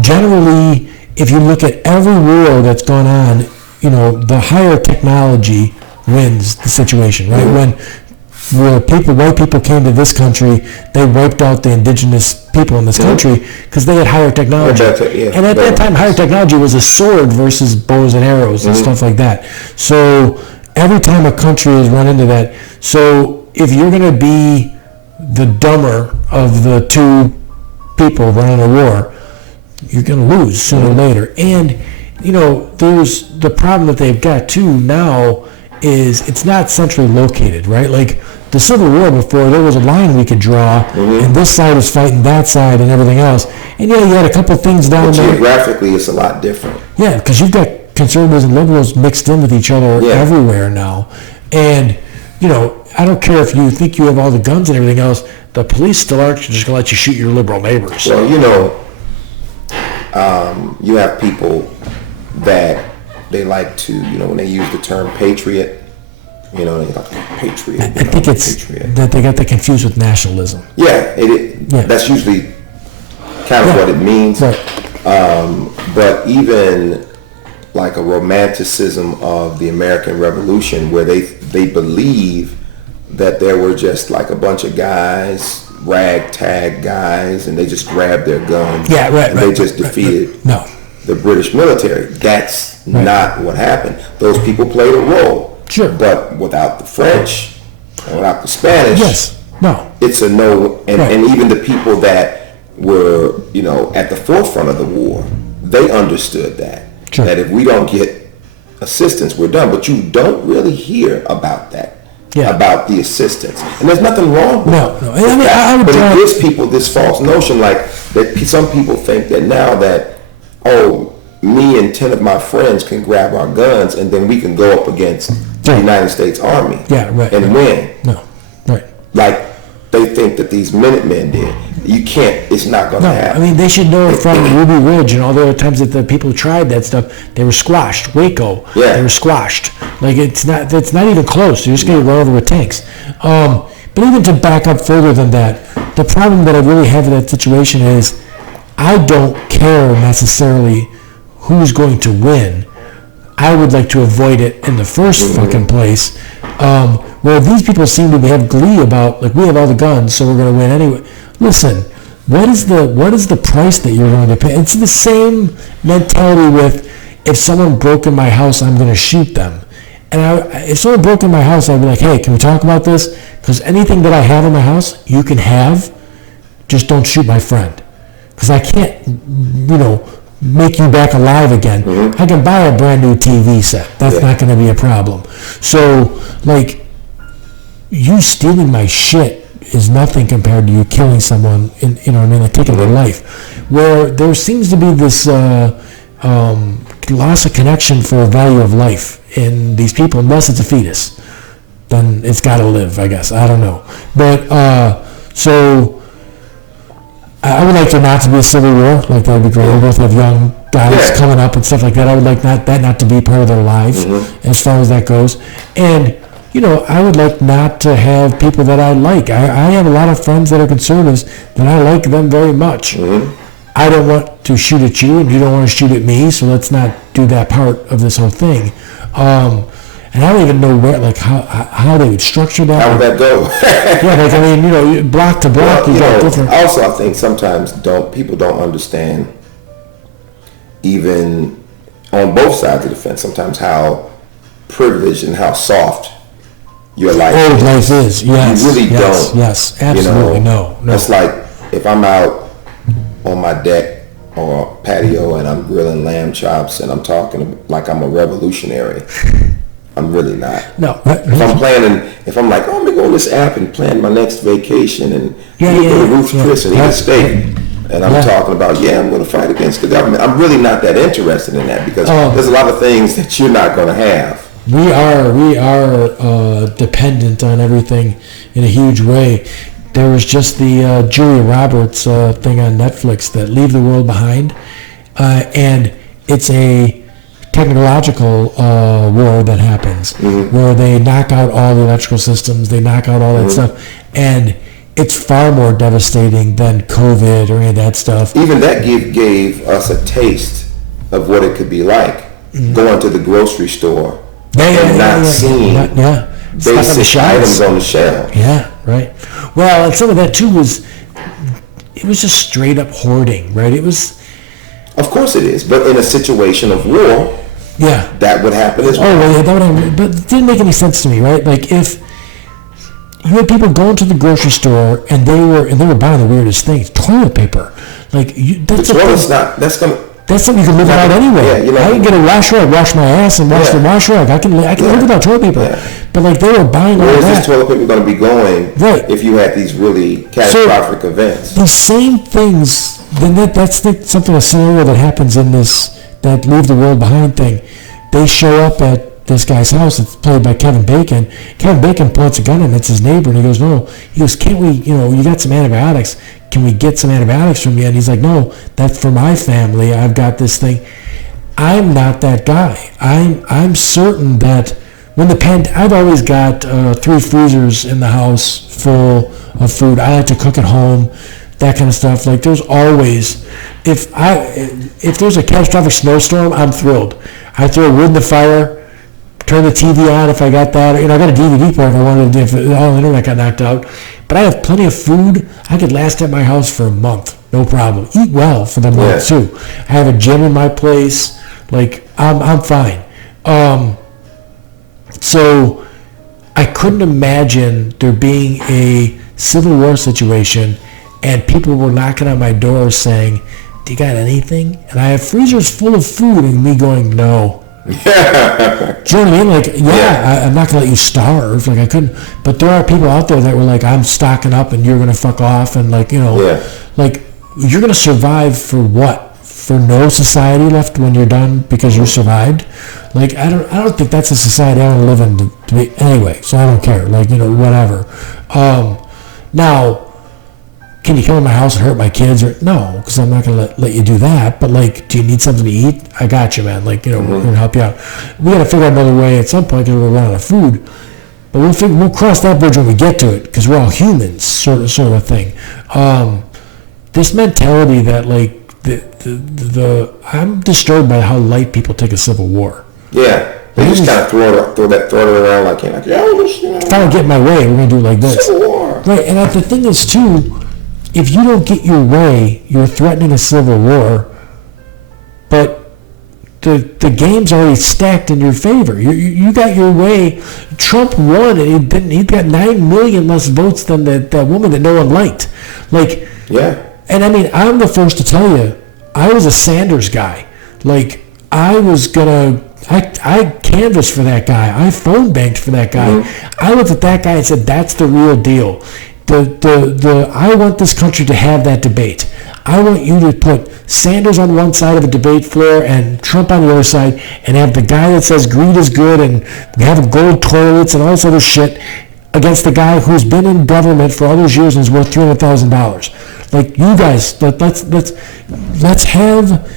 generally, if you look at every war that's gone on, the higher technology wins the situation, right? Mm-hmm. When white people came to this country, they wiped out the indigenous people in this country because they had higher technology. And at that time, higher technology was a sword versus bows and arrows and stuff like that. So every time a country has run into that, so if you're going to be the dumber of the two people running a war, you're going to lose sooner or later. And, there's the problem that they've got too now is it's not centrally located, right? Like, the Civil War before, there was a line we could draw, and this side was fighting that side and everything else. And you had a couple things down there. Geographically, it's a lot different. Yeah, because you've got conservatives and liberals mixed in with each other everywhere now. And, I don't care if you think you have all the guns and everything else, the police still aren't just going to let you shoot your liberal neighbors. Well, you have people that they like to, when they use the term patriot, they like patriot. I think it's patriot. That they got that confused with nationalism. Yeah, that's usually kind of what it means. Right. But even like a romanticism of the American Revolution, where they believe that there were just like a bunch of guys, ragtag guys, and they just grabbed their guns. They just defeated the British military. That's not what happened. Those people played a role. Sure. But without the French, and without the Spanish, it's a no. And even the people that were, at the forefront of the war, they understood that. Sure. That if we don't get assistance, we're done. But you don't really hear about that. About the assistance. And there's nothing wrong with that. But it gives people this false notion, like that some people think that now that, me and 10 of my friends can grab our guns and then we can go up against the United States Army and win. No, right. Like, they think that these Minutemen did. You can't, it's not going to happen. I mean, they should know from Ruby Ridge and all the other times that the people who tried that stuff, they were squashed. Waco, they were squashed. Like, it's not even close. You're just going to run over with tanks. But even to back up further than that, the problem that I really have with that situation is I don't care necessarily who's going to win. I would like to avoid it in the first fucking place. Where these people seem to have glee about, like, we have all the guns, so we're going to win anyway. Listen, what is the price that you're going to pay? It's the same mentality with, if someone broke in my house, I'm going to shoot them. And if someone broke in my house, I'd be like, hey, can we talk about this? Because anything that I have in my house, you can have. Just don't shoot my friend. Because I can't, make you back alive again. I can buy a brand new TV set. That's not going to be a problem. So, like, you stealing my shit is nothing compared to you killing someone, like taking their life. Where there seems to be this loss of connection for the value of life in these people, unless it's a fetus. Then it's got to live, I guess. I don't know. But, so I would like there not to be a civil war. Like that would be great. We both have young guys coming up and stuff like that. I would like that not to be part of their life as far as that goes. And I would like not to have people that I like. I have a lot of friends that are conservatives that I like them very much. I don't want to shoot at you, and you don't want to shoot at me. So let's not do that part of this whole thing. And I don't even know where, like, how they would structure that. How would that go? Yeah, like, I mean, block to block, you got different. Also, I think sometimes people don't understand, even on both sides of the fence, sometimes how privileged and how soft your life is. Life is, yes. You really don't. Yes, absolutely, no. It's like if I'm out on my deck or patio and I'm grilling lamb chops and I'm talking like I'm a revolutionary. I'm really not. No. If I'm like, let me go on this app and plan my next vacation and go to Ruth's Chris and eat a steak, and I'm talking about, I'm going to fight against the government. I'm really not that interested in that because there's a lot of things that you're not going to have. We are dependent on everything in a huge way. There was just the Julia Roberts thing on Netflix, that Leave the World Behind, and it's a technological war that happens where they knock out all the electrical systems, they knock out all that stuff, and it's far more devastating than COVID or any of that stuff. Even that gave us a taste of what it could be like going to the grocery store and not seeing basic items on the shelf. Yeah, right. Well, and some of that too was just straight up hoarding, right? It was. Of course it is, but in a situation of war, that would happen as well. Oh, yeah, that would happen. But it didn't make any sense to me, right? Like if you had people going to the grocery store and they were buying the weirdest things, toilet paper. Like that's something you can live without anyway. Yeah, I can get a washer, I wash my ass and wash the washer. I can live without toilet paper. Yeah. But like they were buying all that. Where's this toilet paper going to be going if you had these really catastrophic events? The same things. Then that's something, a scenario that happens in that Leave the World Behind thing. They show up at this guy's house. It's played by Kevin Bacon. Kevin Bacon points a gun and it's his neighbor, and he goes, no. He goes, can't we, you got some antibiotics. Can we get some antibiotics from you? And he's like, no, that's for my family. I've got this thing. I'm not that guy. I'm certain that when I've always got 3 freezers in the house full of food. I like to cook at home. That kind of stuff. Like there's always, if there's a catastrophic snowstorm, I'm thrilled. I throw wood in the fire, turn the TV on if I got that. I got a DVD player if I wanted to, if all the internet got knocked out. But I have plenty of food. I could last at my house for a month, no problem. Eat well for the month too. I have a gym in my place. Like I'm fine. So I couldn't imagine there being a Civil War situation and people were knocking on my door saying, do you got anything? And I have freezers full of food and me going, no. Do you know what I mean? Like, I'm not going to let you starve. Like, I couldn't. But there are people out there that were like, I'm stocking up and you're going to fuck off. And like, like, you're going to survive for what? For no society left when you're done because you survived? Like, I don't think that's a society I want to live in to be. Anyway, so I don't care. Like, whatever. Now, can you come in my house and hurt my kids? Or no, because I'm not going to let you do that. But like, do you need something to eat? I got you, man. Like, we're going to help you out. We got to figure out another way at some point because we're running out of food. But we'll cross that bridge when we get to it because we're all humans, sort of a thing. This mentality that like I'm disturbed by how light people take a civil war. Yeah. They just kind of throw it around like, if I don't get my way, we're going to do it like this. Civil war. Right, and the thing is, too, if you don't get your way, you're threatening a civil war, but the game's already stacked in your favor. You got your way. Trump won, and he got 9 million less votes than that woman that no one liked. Like, and I mean, I'm the first to tell you, I was a Sanders guy. Like, I canvassed for that guy. I phone banked for that guy. I looked at that guy and said, that's the real deal. I want this country to have that debate. I want you to put Sanders on one side of a debate floor and Trump on the other side and have the guy that says greed is good and we have gold toilets and all this other shit against the guy who's been in government for all those years and is worth $300,000. Like you guys, let's have.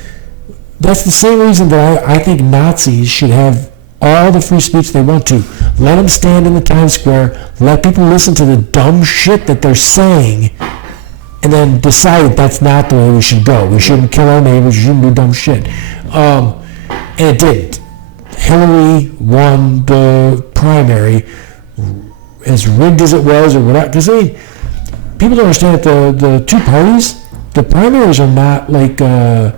That's the same reason that I think Nazis should have all the free speech they want to. Let them stand in the Times Square. Let people listen to the dumb shit that they're saying, and then decide that that's not the way we should go. We shouldn't kill our neighbors. We shouldn't do dumb shit. And it didn't. Hillary won the primary, as rigged as it was, or whatever. Because people don't understand that the two parties, the primaries are not like a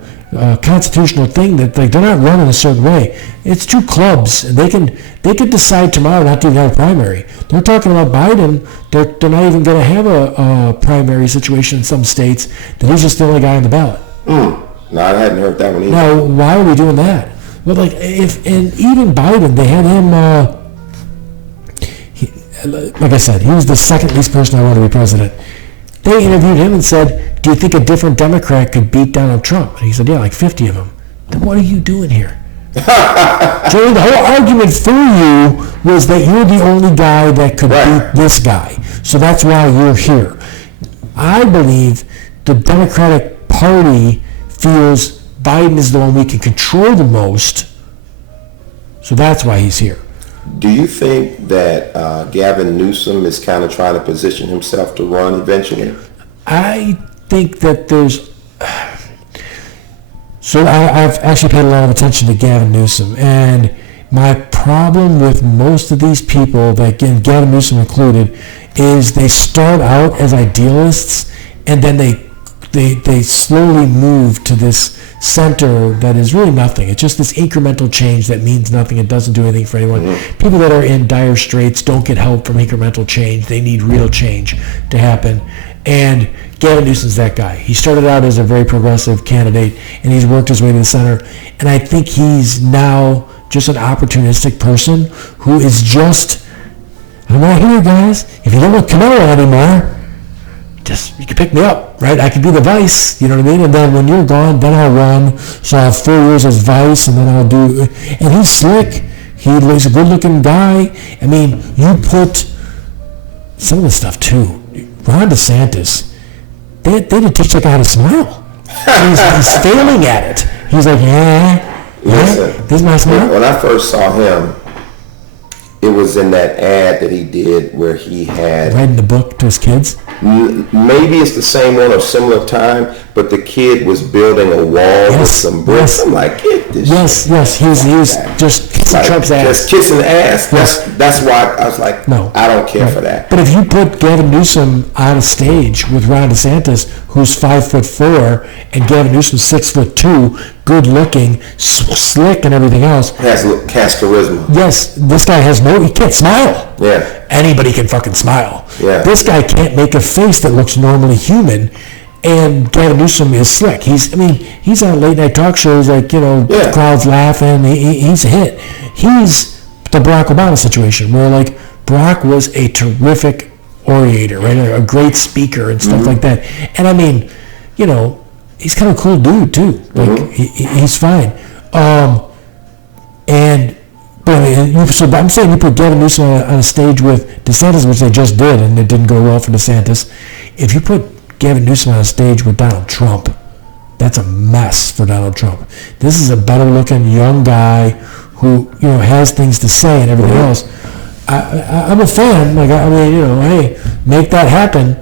constitutional thing, that like they're not running a certain way. It's two clubs, and they could decide tomorrow not to even have a primary. They're talking about Biden. They're not even going to have a primary situation in some states. That he's just the only guy on the ballot. No, I hadn't heard that one either. Now, why are we doing that? Well, like and even Biden, they had him. Like I said, he was the second least person I wanted to be president. They interviewed him and said, do you think a different Democrat could beat Donald Trump? And he said, yeah, like 50 of them. Then what are you doing here? Joey, the whole argument for you was that you're the only guy that could beat this guy. So that's why you're here. I believe the Democratic Party feels Biden is the one we can control the most. So that's why he's here. Do you think that Gavin Newsom is kind of trying to position himself to run eventually? I think that there's... So I've actually paid a lot of attention to Gavin Newsom, and my problem with most of these people, that Gavin Newsom included, is they start out as idealists, and then they slowly move to this center that is really nothing. It's just this incremental change that means nothing. It doesn't do anything for anyone. Mm-hmm. People that are in dire straits don't get help from incremental change. They need real change to happen. And Gavin Newsom's that guy. He started out as a very progressive candidate, and he's worked his way to the center. And I think he's now just an opportunistic person who is just, I'm not here, guys. If you don't want Camaro anymore, just, you can pick me up, right? I could be the vice, you know what I mean? And then when you're gone, then I'll run. So I'll have 4 years as vice, and then I'll do, and he's slick. He's a good-looking guy. I mean, you put some of the stuff, too. Ron DeSantis, they didn't teach that guy how to smile. He's failing at it. He's like, this is my smile. When I first saw him, it was in that ad that he did where he had... Writing the book to his kids? Maybe it's the same one or similar time, but the kid was building a wall with some bricks. I'm like, get this Yes, he was just kissing Trump's ass. Just kissing the ass? That's why I was like, no, I don't care for that. But if you put Gavin Newsom on a stage with Ron DeSantis, who's 5'4", and Gavin Newsom's 6'2", good looking, slick and everything else. Has charisma. Yes, this guy he can't smile. Yeah. Anybody can fucking smile. Yeah. This guy can't make a face that looks normally human, and Gavin Newsom is slick. He's on late night talk shows, like, the crowd's laughing. He's a hit. He's the Barack Obama situation, where like Barack was a terrific orator, right? A great speaker and stuff like that. And I mean, he's kind of a cool dude too. Like he's fine. But I'm saying you put Gavin Newsom on a stage with DeSantis, which they just did, and it didn't go well for DeSantis. If you put Gavin Newsom on a stage with Donald Trump, that's a mess for Donald Trump. This is a better-looking young guy who has things to say and everything else. I'm a fan. Like hey, make that happen.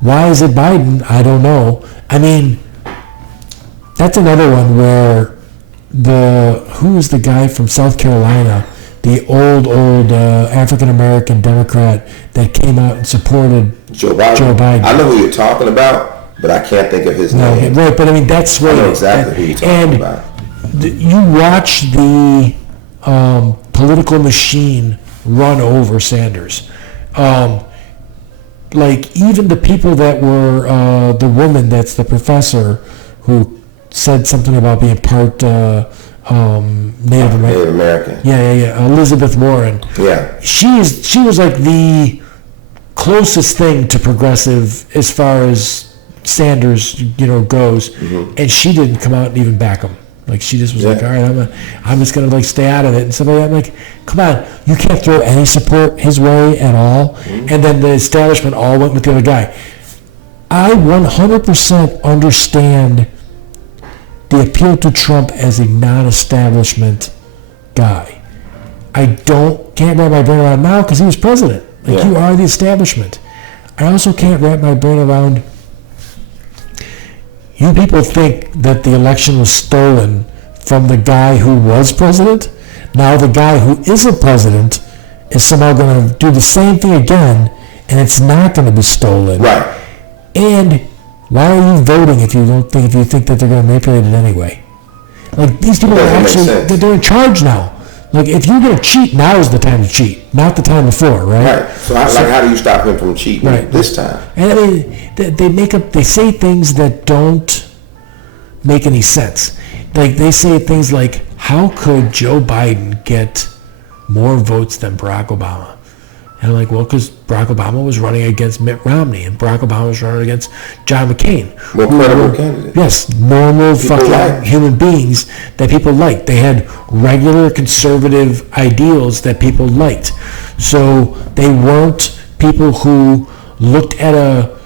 Why is it Biden? I don't know. I mean, that's another one where who is the guy from South Carolina, the old African-American Democrat that came out and supported Joe Biden. I know who you're talking about, but I can't think of his name. Right, but I mean, that's what... I know exactly who you're talking about. You watch the political machine run over Sanders. Like, even the people that were... the woman that's the professor who said something about being part Native American. Yeah. Elizabeth Warren. Yeah. She was like the closest thing to progressive as far as Sanders, goes, and she didn't come out and even back him. Like, she just was like, all right, I'm just gonna like stay out of it. And somebody, I'm like, come on, you can't throw any support his way at all. And then the establishment all went with the other guy. I 100% understand the appeal to Trump as a non-establishment guy. I can't wrap my brain around now because he was president. Like, you are the establishment. I also can't wrap my brain around, you people think that the election was stolen from the guy who was president. Now the guy who isn't president is somehow going to do the same thing again, and it's not going to be stolen. Right. And why are you voting if you think that they're going to manipulate it anyway? Like, these people are actually, they're in charge now. Like, if you're going to cheat, now is the time to cheat, not the time before, right? Right. So how do you stop him from cheating this time? And I mean, they say things that don't make any sense. Like, they say things like, how could Joe Biden get more votes than Barack Obama? And I'm like, well, because Barack Obama was running against Mitt Romney, and Barack Obama was running against John McCain. More credible candidate. Yes, normal fucking human beings that people liked. They had regular conservative ideals that people liked. So they weren't people who looked at a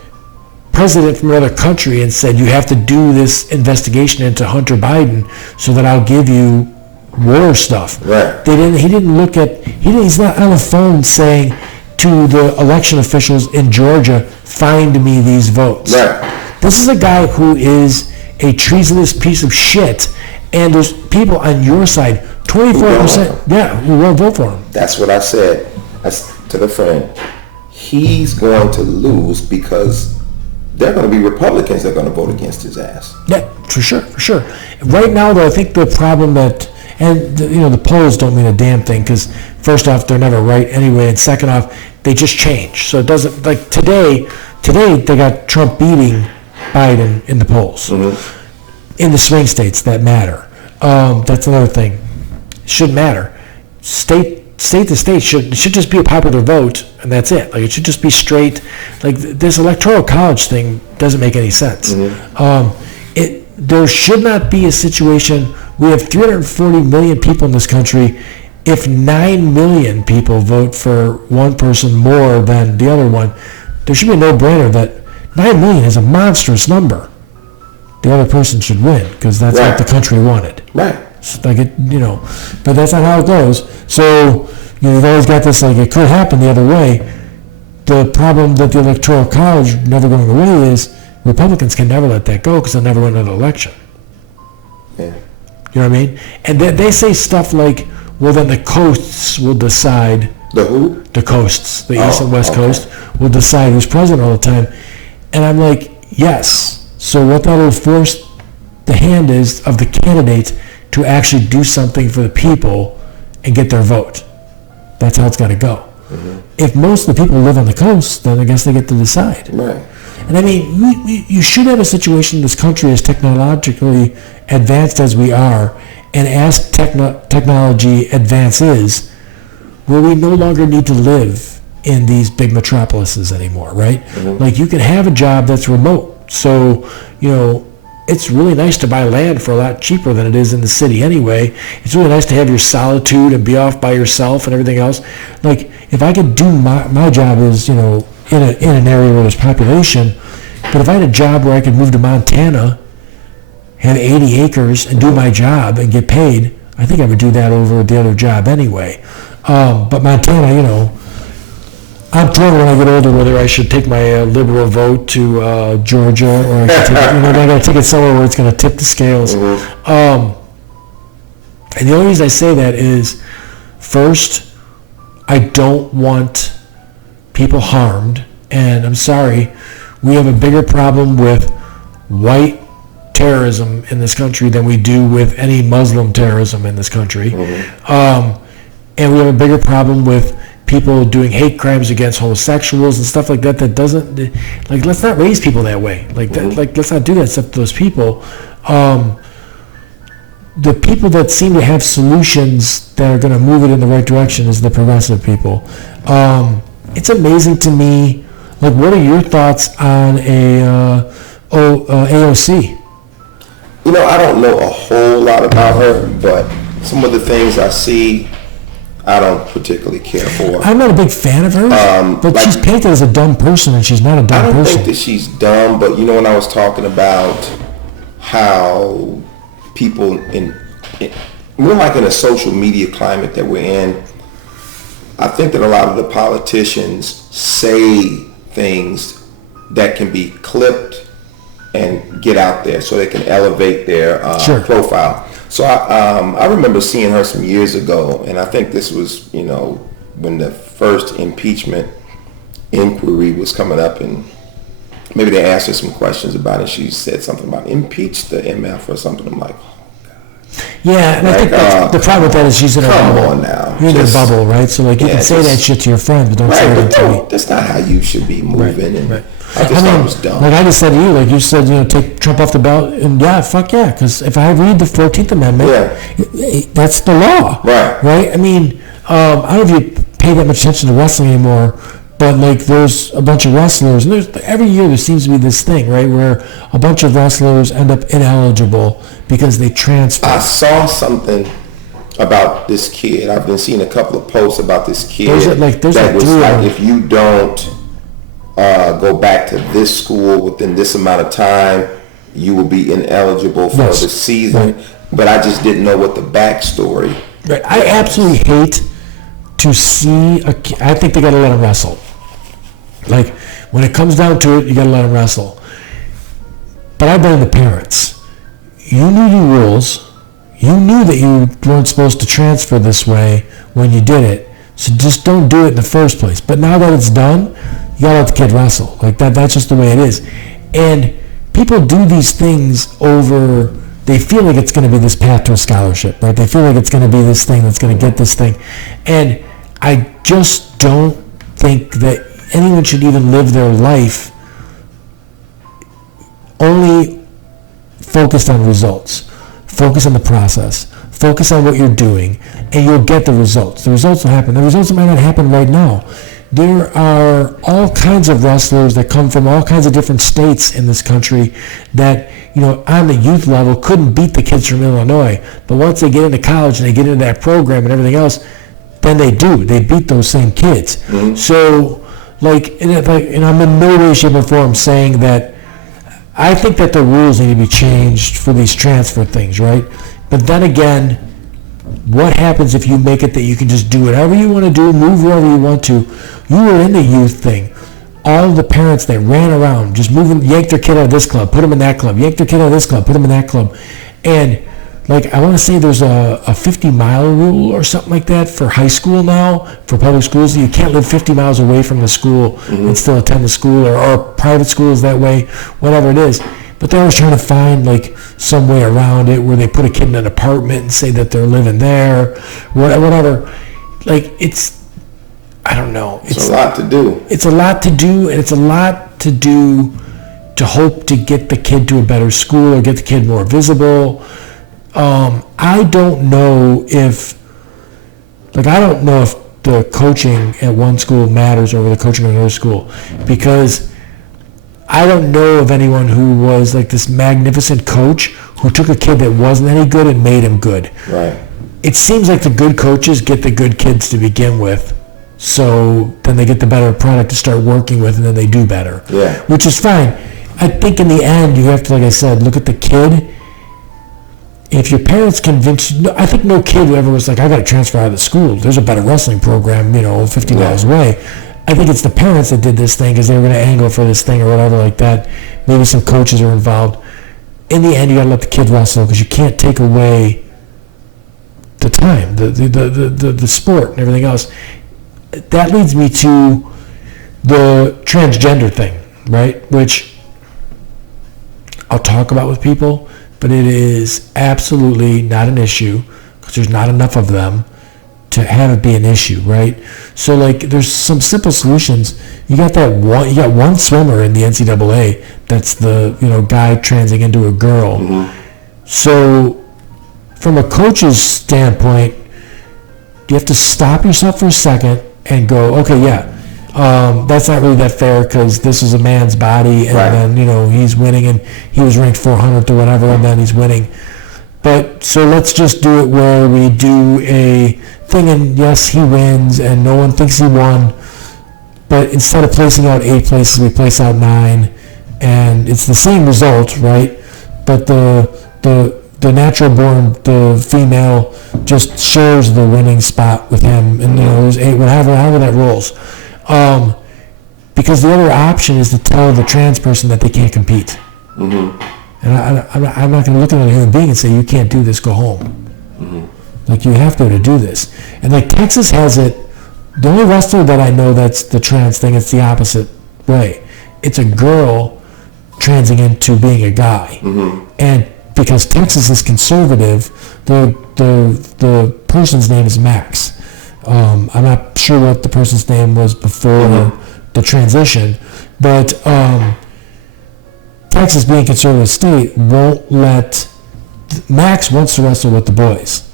president from another country and said, you have to do this investigation into Hunter Biden so that I'll give you war stuff. Right. He's not on the phone saying to the election officials in Georgia, find me these votes. Right. This is a guy who is a treasonous piece of shit, and there's people on your side, 24%, who won't vote for him. That's what I said to the friend. He's going to lose because they're going to be Republicans that are going to vote against his ass. Yeah, for sure. Right now, though, I think the problem the polls don't mean a damn thing, because first off, they're never right anyway, and second off, they just change. So it doesn't, like today they got Trump beating Biden in the polls. Mm-hmm. In the swing states that matter. That's another thing. It shouldn't matter. State to state should just be a popular vote, and that's it. Like, it should just be straight. Like, this electoral college thing doesn't make any sense. Mm-hmm. There should not be a situation. We have 340 million people in this country. If 9 million people vote for one person more than the other one, there should be a no-brainer that 9 million is a monstrous number. The other person should win, because that's what the country wanted. Right. But that's not how it goes. So, you've always got this, like, it could happen the other way. The problem that the Electoral College never going away is Republicans can never let that go, because they'll never win another election. Yeah. You know what I mean? And they say stuff like, well, then the coasts will decide. The who? The coasts, the East and West Coast, will decide who's president all the time. And I'm like, yes. So what that will force the hand is of the candidates to actually do something for the people and get their vote. That's how it's got to go. Mm-hmm. If most of the people live on the coast, then I guess they get to decide. Right. And I mean, you should have a situation in this country as technologically advanced as we are, and as technology advances, where we no longer need to live in these big metropolises anymore, right? Mm-hmm. Like, you can have a job that's remote. So, it's really nice to buy land for a lot cheaper than it is in the city anyway. It's really nice to have your solitude and be off by yourself and everything else. Like, if I could do my job is, in an area where there's population, but if I had a job where I could move to Montana, have 80 acres and do my job and get paid, I think I would do that over the other job anyway. But Montana, I'm torn when I get older whether I should take my liberal vote to Georgia, or I should take I got to take it somewhere where it's going to tip the scales. Mm-hmm. And the only reason I say that is, first, I don't want people harmed, and I'm sorry, we have a bigger problem with white terrorism in this country than we do with any Muslim terrorism in this country. Mm-hmm. And we have a bigger problem with people doing hate crimes against homosexuals and stuff like that. That doesn't, like, let's not raise people that way. Like, mm-hmm. Let's not do that stuff to those people. The people that seem to have solutions that are going to move it in the right direction is the progressive people. It's amazing to me. Like, what are your thoughts on AOC? I don't know a whole lot about her, but some of the things I see I don't particularly care for. I'm not a big fan of hers, but she's painted as a dumb person, and she's not a dumb person. I don't think that she's dumb, but when I was talking about how people more like in a social media climate that we're in, I think that a lot of the politicians say things that can be clipped and get out there so they can elevate their profile. So I remember seeing her some years ago, and I think this was, when the first impeachment inquiry was coming up, and maybe they asked her some questions about it. She said something about impeach the MF or something. I'm like, oh, God. Yeah, and I think that's, the problem with that is she's in a bubble. Come on now. You're in a bubble, right? So you can say that shit to your friends, but don't say it to me. That's not how you should be moving. Right. I just thought it was dumb. Like I just said to you, you said, take Trump off the ballot, and fuck yeah, because if I read the 14th Amendment, that's the law. Right? I mean, I don't know if you pay that much attention to wrestling anymore, but there's a bunch of wrestlers, and every year there seems to be this thing, right, where a bunch of wrestlers end up ineligible because they transfer. I saw something about this kid. I've been seeing a couple of posts about this kid. If you don't go back to this school within this amount of time, you will be ineligible for the season. Right. But I just didn't know what the backstory. Right. I absolutely hate to see I think they got to let him wrestle. When it comes down to it, you got to let him wrestle. But I blame the parents. You knew the rules. You knew that you weren't supposed to transfer this way when you did it. So just don't do it in the first place. But now that it's done, you gotta let the kid wrestle. That's just the way it is. And people do these things they feel like it's going to be this path to a scholarship, right? They feel like it's going to be this thing that's going to get this thing. And I just don't think that anyone should even live their life only focused on results. Focus on the process. Focus on what you're doing, and you'll get the results. The results will happen. The results might not happen right now. There are all kinds of wrestlers that come from all kinds of different states in this country that, on the youth level couldn't beat the kids from Illinois. But once they get into college and they get into that program and everything else, then they do. They beat those same kids. Mm-hmm. So, and I'm in no way, shape, or form saying that I think that the rules need to be changed for these transfer things, right? But then again, what happens if you make it that you can just do whatever you want to do, move wherever you want to? You were in the youth thing. All the parents that ran around, just yanked their kid out of this club, put them in that club, yanked their kid out of this club, put them in that club. And I want to say there's a 50-mile rule or something like that for high school now, for public schools. You can't live 50 miles away from the school and still attend the school, or private schools that way, whatever it is. But they're always trying to find some way around it where they put a kid in an apartment and say that they're living there, whatever. I don't know. It's a lot to do. It's a lot to do, and it's a lot to do to hope to get the kid to a better school or get the kid more visible. I don't know if the coaching at one school matters over the coaching at another school, because I don't know of anyone who was this magnificent coach who took a kid that wasn't any good and made him good. Right. It seems like the good coaches get the good kids to begin with, so then they get the better product to start working with, and then they do better. Yeah. Which is fine. I think in the end, you have to, like I said, look at the kid. If your parents convince you, I think no kid ever was like, I got to transfer out of the school. There's a better wrestling program, 50 miles away. I think it's the parents that did this thing because they were going to angle for this thing or whatever like that. Maybe some coaches are involved. In the end, you got to let the kid wrestle because you can't take away the time, the sport and everything else. That leads me to the transgender thing, right? Which I'll talk about with people, but it is absolutely not an issue because there's not enough of them to have it be an issue, right? So there's some simple solutions. You got one swimmer in the NCAA that's the guy transing into a girl. Mm-hmm. So from a coach's standpoint, you have to stop yourself for a second and go, okay, that's not really that fair because this is a man's body, and then he's winning, and he was ranked 400th or whatever, and then he's winning. But so let's just do it where we do a thing, and yes, he wins, and no one thinks he won. But instead of placing out 8 places, we place out 9, and it's the same result, right? But the natural born, the female, just shares the winning spot with him, and there's 8, however that rolls. Because the other option is to tell the trans person that they can't compete. Mm-hmm. And I'm not going to look at a human being and say, you can't do this, go home. Mm-hmm. Like, you have to do this. And like Texas has it, the only wrestler that I know that's the trans thing, it's the opposite way. It's a girl transing into being a guy. Mm-hmm. And because Texas is conservative, the person's name is Max. I'm not sure what the person's name was before the transition, but Texas, being a conservative state, won't let Max wants to wrestle with the boys.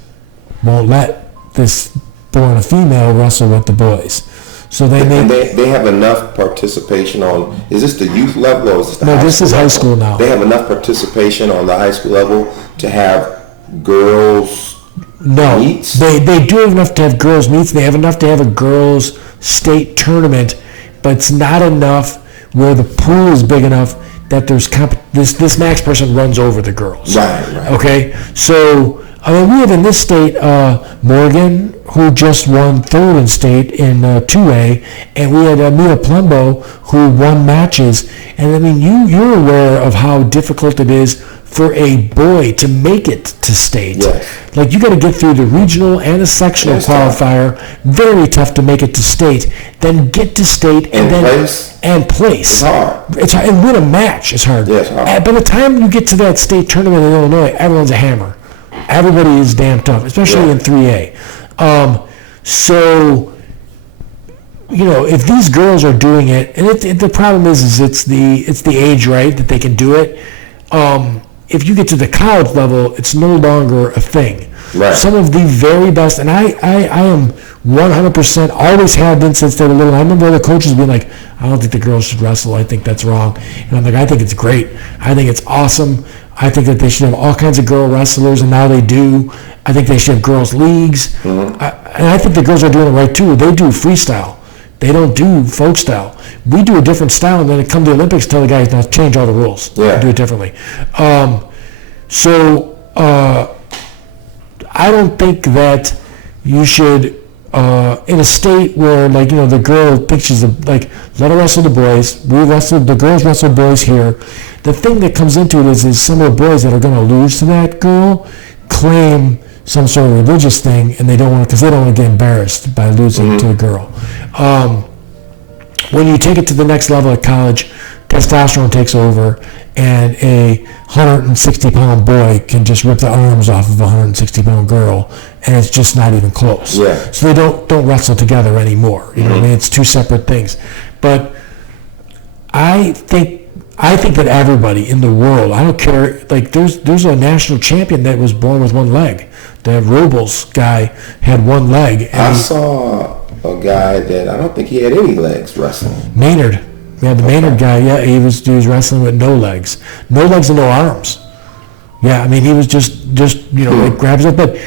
Won't let this born a female wrestle with the boys. So they have enough participation on. Is this the youth level or is this the high school? No, this is high school now. They have enough participation on the high school level to have girls meets? They do have enough to have girls meets. They have enough to have a girls state tournament, but it's not enough where the pool is big enough that there's this Max person runs over the girls. Right. Okay, so I mean, we have in this state Morgan, who just won 3rd in state in 2A, and we had Mia Plumbo, who won matches. And I mean, you're aware of how difficult it is for a boy to make it to state. Yes. Like, you got to get through the regional and the sectional qualifier. Tough. Very tough to make it to state. Then get to state and place. It's hard. It's hard. And win a match is hard. Yeah, it's hard. By the time you get to that state tournament in Illinois, everyone's a hammer. Everybody is damn tough, especially in 3A. So, if these girls are doing it, and the problem is it's the age, right, that they can do it. If you get to the college level, it's no longer a thing. Right. Some of the very best, and I am 100%, always have been since they were little. I remember other coaches being like, I don't think the girls should wrestle. I think that's wrong. And I'm like, I think it's great. I think it's awesome. I think that they should have all kinds of girl wrestlers, and now they do. I think they should have girls' leagues. Mm-hmm. And I think the girls are doing it right, too. They do freestyle. They don't do folk style. We do a different style, and then it comes to the Olympics, tell the guys, now change all the rules. Yeah. Do it differently. I don't think that you should, in a state where, the girl pictures, let her wrestle the boys. The girls wrestle boys here. The thing that comes into it is some of the boys that are going to lose to that girl claim some sort of religious thing, and they don't want to, because they don't want to get embarrassed by losing to the girl. When you take it to the next level at college, testosterone takes over, and a 160-pound boy can just rip the arms off of a 160-pound girl, and it's just not even close. Yeah. So they don't wrestle together anymore. You know what I mean? It's two separate things. But I think that everybody in the world, I don't care, there's a national champion that was born with one leg. The Robles guy had one leg. I saw a guy that I don't think he had any legs wrestling. Maynard. Yeah, the Maynard guy, he was wrestling with no legs. No legs and no arms. Yeah, I mean, he was just like grabs it. But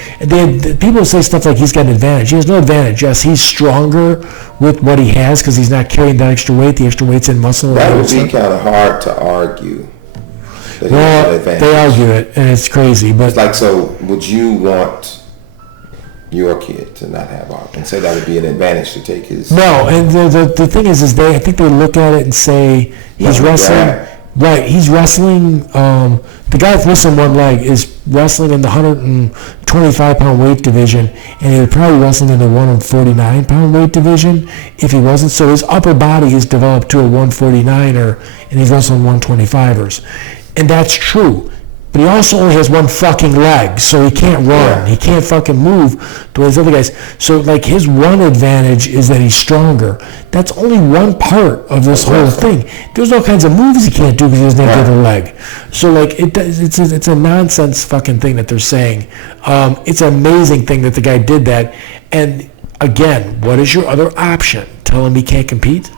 people say stuff like he's got an advantage. He has no advantage. Yes, he's stronger with what he has because he's not carrying that extra weight. The extra weight's in muscle. That would be kind of hard to argue. Well, they argue it, and it's crazy. But it's so would you want your kid to not have arms and say that would be an advantage to take his? No, and the thing is I think they look at it and say he's wrestling. Grab. Right, he's wrestling. The guy with missing one leg is wrestling in the 125-pound weight division, and he would probably wrestling in the 149-pound weight division if he wasn't. So his upper body is developed to a 149er, and he's wrestling 125ers, and that's true. But he also only has one fucking leg, so he can't run. Yeah. He can't fucking move the way these other guys. So, his one advantage is that he's stronger. That's only one part of this whole thing. There's all kinds of moves he can't do because he doesn't have the other leg. So, it's a nonsense fucking thing that they're saying. It's an amazing thing that the guy did that. And, again, what is your other option? Tell him he can't compete?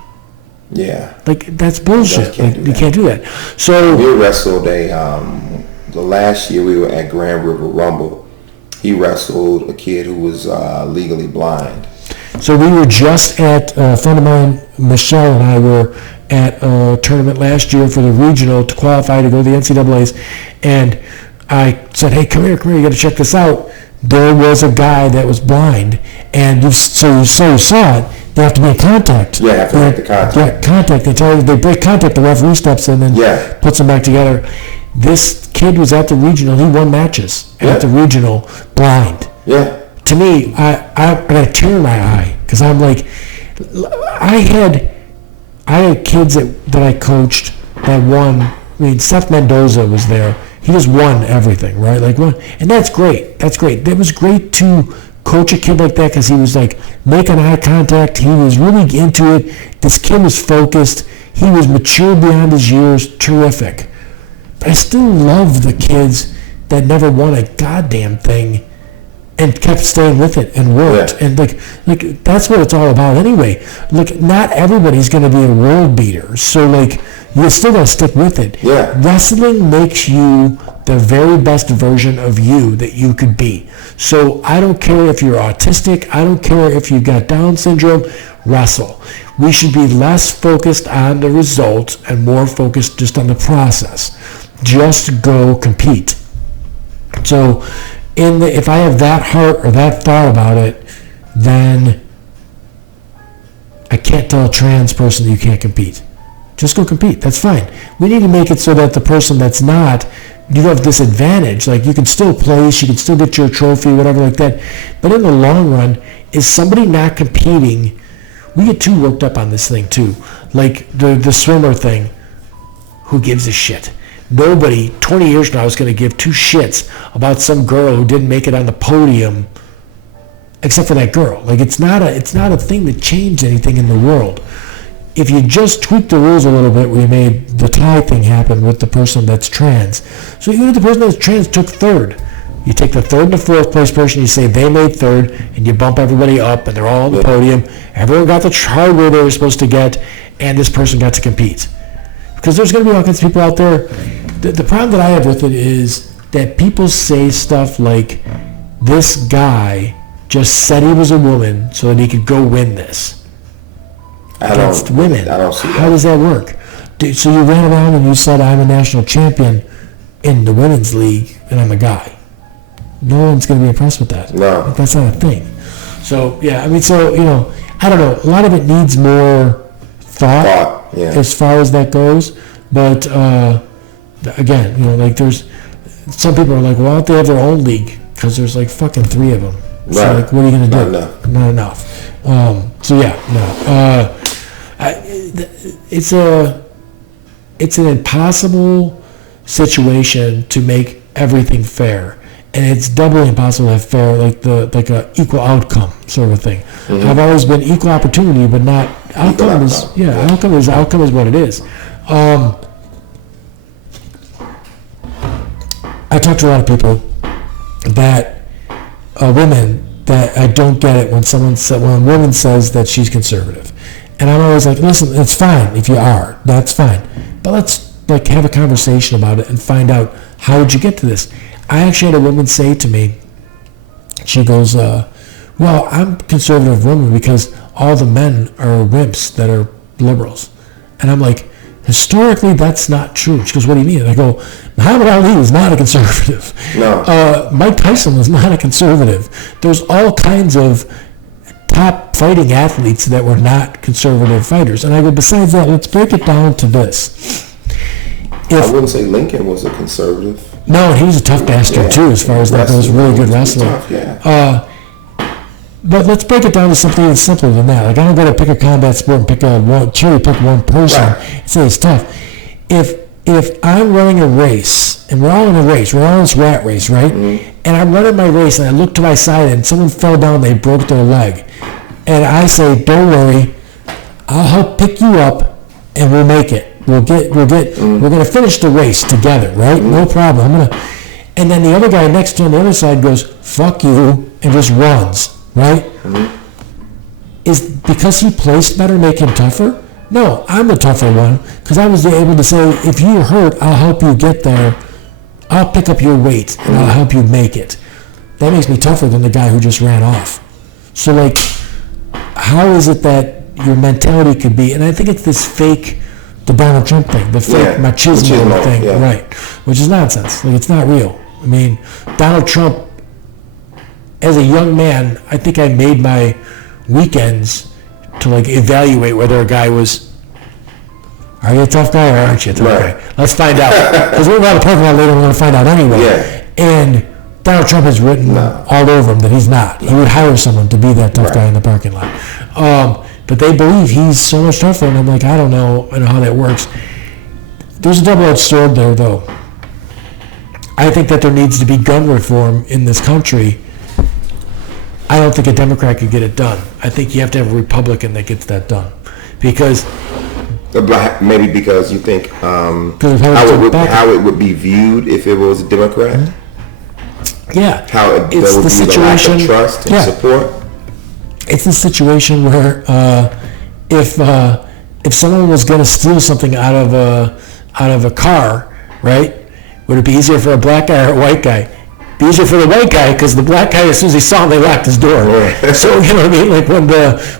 Yeah. That's bullshit. You can't do that. So we wrestled the last year we were at Grand River Rumble, he wrestled a kid who was legally blind. So we were just at, a friend of mine, Michelle, and I were at a tournament last year for the regional to qualify to go to the NCAAs, and I said, hey, come here, you got to check this out. There was a guy that was blind, and you saw it. They have to be in contact. Yeah, have to make the contact. Yeah, contact. They break contact. The referee steps in and puts them back together. This kid was at the regional. He won matches at the regional blind. Yeah. To me, I got a tear in my eye because I'm like, I had kids that I coached that won. I mean, Seth Mendoza was there. He just won everything, right? And that's great. That's great. It was great to coach a kid like that because he was like making eye contact. He was really into it. This kid was focused. He was mature beyond his years. Terrific. But I still love the kids that never won a goddamn thing and kept staying with it and worked. And like that's what it's all about anyway. Not everybody's going to be a world beater. So you still got to stick with it. Yeah. Wrestling makes you the very best version of you that you could be. So I don't care if you're autistic. I don't care if you've got Down syndrome. Wrestle. We should be less focused on the result and more focused just on the process. Just go compete. So if I have that heart or that thought about it, then I can't tell a trans person that you can't compete. Just go compete. That's fine. We need to make it so that the person that's not, you have this advantage. You can still place, you can still get your trophy, whatever like that. But in the long run, is somebody not competing? We get too worked up on this thing too. The swimmer thing. Who gives a shit? Nobody 20 years from now is going to give two shits about some girl who didn't make it on the podium, except for that girl. It's not a thing that changed anything in the world. If you just tweak the rules a little bit, we made the tie thing happen with the person that's trans. So even if the person that's trans took third, you take the third and the fourth place person, you say they made third, and you bump everybody up, and they're all on the podium. Everyone got the hardware they were supposed to get, and this person got to compete. Because there's going to be all kinds of people out there. The problem that I have with it is that people say stuff like, this guy just said he was a woman so that he could go win this. Against women. I don't see that. How does that work? So you ran around and you said, I'm a national champion in the women's league, and I'm a guy. No one's going to be impressed with that. No. That's not a thing. So, I don't know. A lot of it needs more thought as far as that goes. But, again, there's some people are like, well, why don't they have their own league? Because there's fucking 3 of them. Right. So what are you going to do? Not enough. It's an impossible situation to make everything fair, and it's doubly impossible to have fair, a equal outcome sort of thing. Mm-hmm. I've always been equal opportunity, but not outcome outcome is what it is. I talk to a lot of people that women that I don't get it when a woman says that she's conservative. And I'm always like, listen, it's fine if you are. That's fine. But let's have a conversation about it and find out, how did you get to this? I actually had a woman say to me, she goes, well, I'm a conservative woman because all the men are wimps that are liberals. And I'm like, historically, that's not true. She goes, what do you mean? And I go, Muhammad Ali was not a conservative. No. Mike Tyson was not a conservative. There's all kinds of top fighting athletes that were not conservative fighters. And I go, besides that, let's break it down to this. I wouldn't say Lincoln was a conservative. No, he was a tough bastard too, as far as that goes. Really good wrestler. Tough, but let's break it down to something even simpler than that. I don't got to pick a combat sport and cherry pick one person and say it's tough. If I'm running a race, and we're all in a race, we're all in this rat race, right? Mm-hmm. And I'm running my race, and I look to my side, and someone fell down, they broke their leg. And I say, don't worry, I'll help pick you up, and we'll make it. We're going to finish the race together, right? Mm-hmm. No problem. And then the other guy next to on the other side goes, fuck you, and just runs, right? Mm-hmm. Is because he placed better make him tougher? No, I'm the tougher one, because I was able to say, if you're hurt, I'll help you get there. I'll pick up your weight and I'll help you make it. That makes me tougher than the guy who just ran off. So, like, how is it that your mentality could be, and I think it's this fake, the Donald Trump thing, the fake machismo thing, right, which is nonsense. Like, it's not real. I mean, Donald Trump, as a young man, I think I made my weekends to, like, evaluate whether a guy was, are you a tough guy or aren't you a tough guy? Let's find out. Because we're going to parking lot later, we're going to find out anyway. Yeah. And Donald Trump has written all over him that he's not. He would hire someone to be that tough guy in the parking lot. But they believe he's so much tougher, and I'm like, I don't know how that works. There's a double-edged sword there, though. I think that there needs to be gun reform in this country. I don't think a Democrat could get it done. I think you have to have a Republican that gets that done. Because... Maybe because you think how it would be viewed if it was a Democrat? Mm-hmm. Yeah. How it it's would the be situation, the lack of trust and support? It's the situation where if someone was going to steal something out of a car, right? Would it be easier for a black guy or a white guy? It'd be easier for the white guy because the black guy, as soon as he saw him, they locked his door. Right. So you know what I mean? Like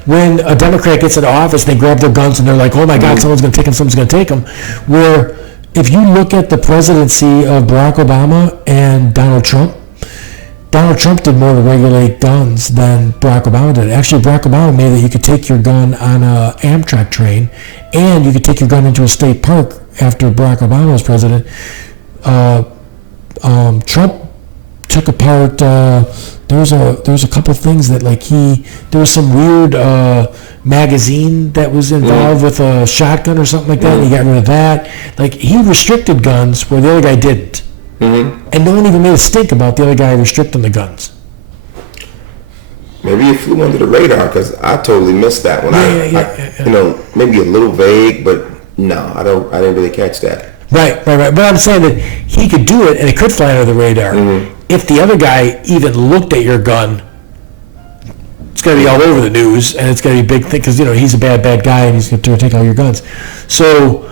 when a Democrat gets into office, they grab their guns and they're like, "Oh my God, someone's going to take him! Someone's going to take him." Where if you look at the presidency of Barack Obama and Donald Trump did more to regulate guns than Barack Obama did. Actually, Barack Obama made that you could take your gun on a Amtrak train, and you could take your gun into a state park after Barack Obama was president. Trump took apart. There was a couple of things that there was some weird magazine that was involved with a shotgun or something like that. And he got rid of that. Like, he restricted guns where the other guy didn't. Mm-hmm. And no one even made a stink about the other guy restricting the guns. Maybe it flew under the radar because I totally missed that one. You know, maybe a little vague, but no, I didn't really catch that. Right. But I'm saying that he could do it and it could fly under the radar. Mm-hmm. If the other guy even looked at your gun, it's going to be all over the news and it's going to be a big thing because, you know, he's a bad guy and he's going to take all your guns. So,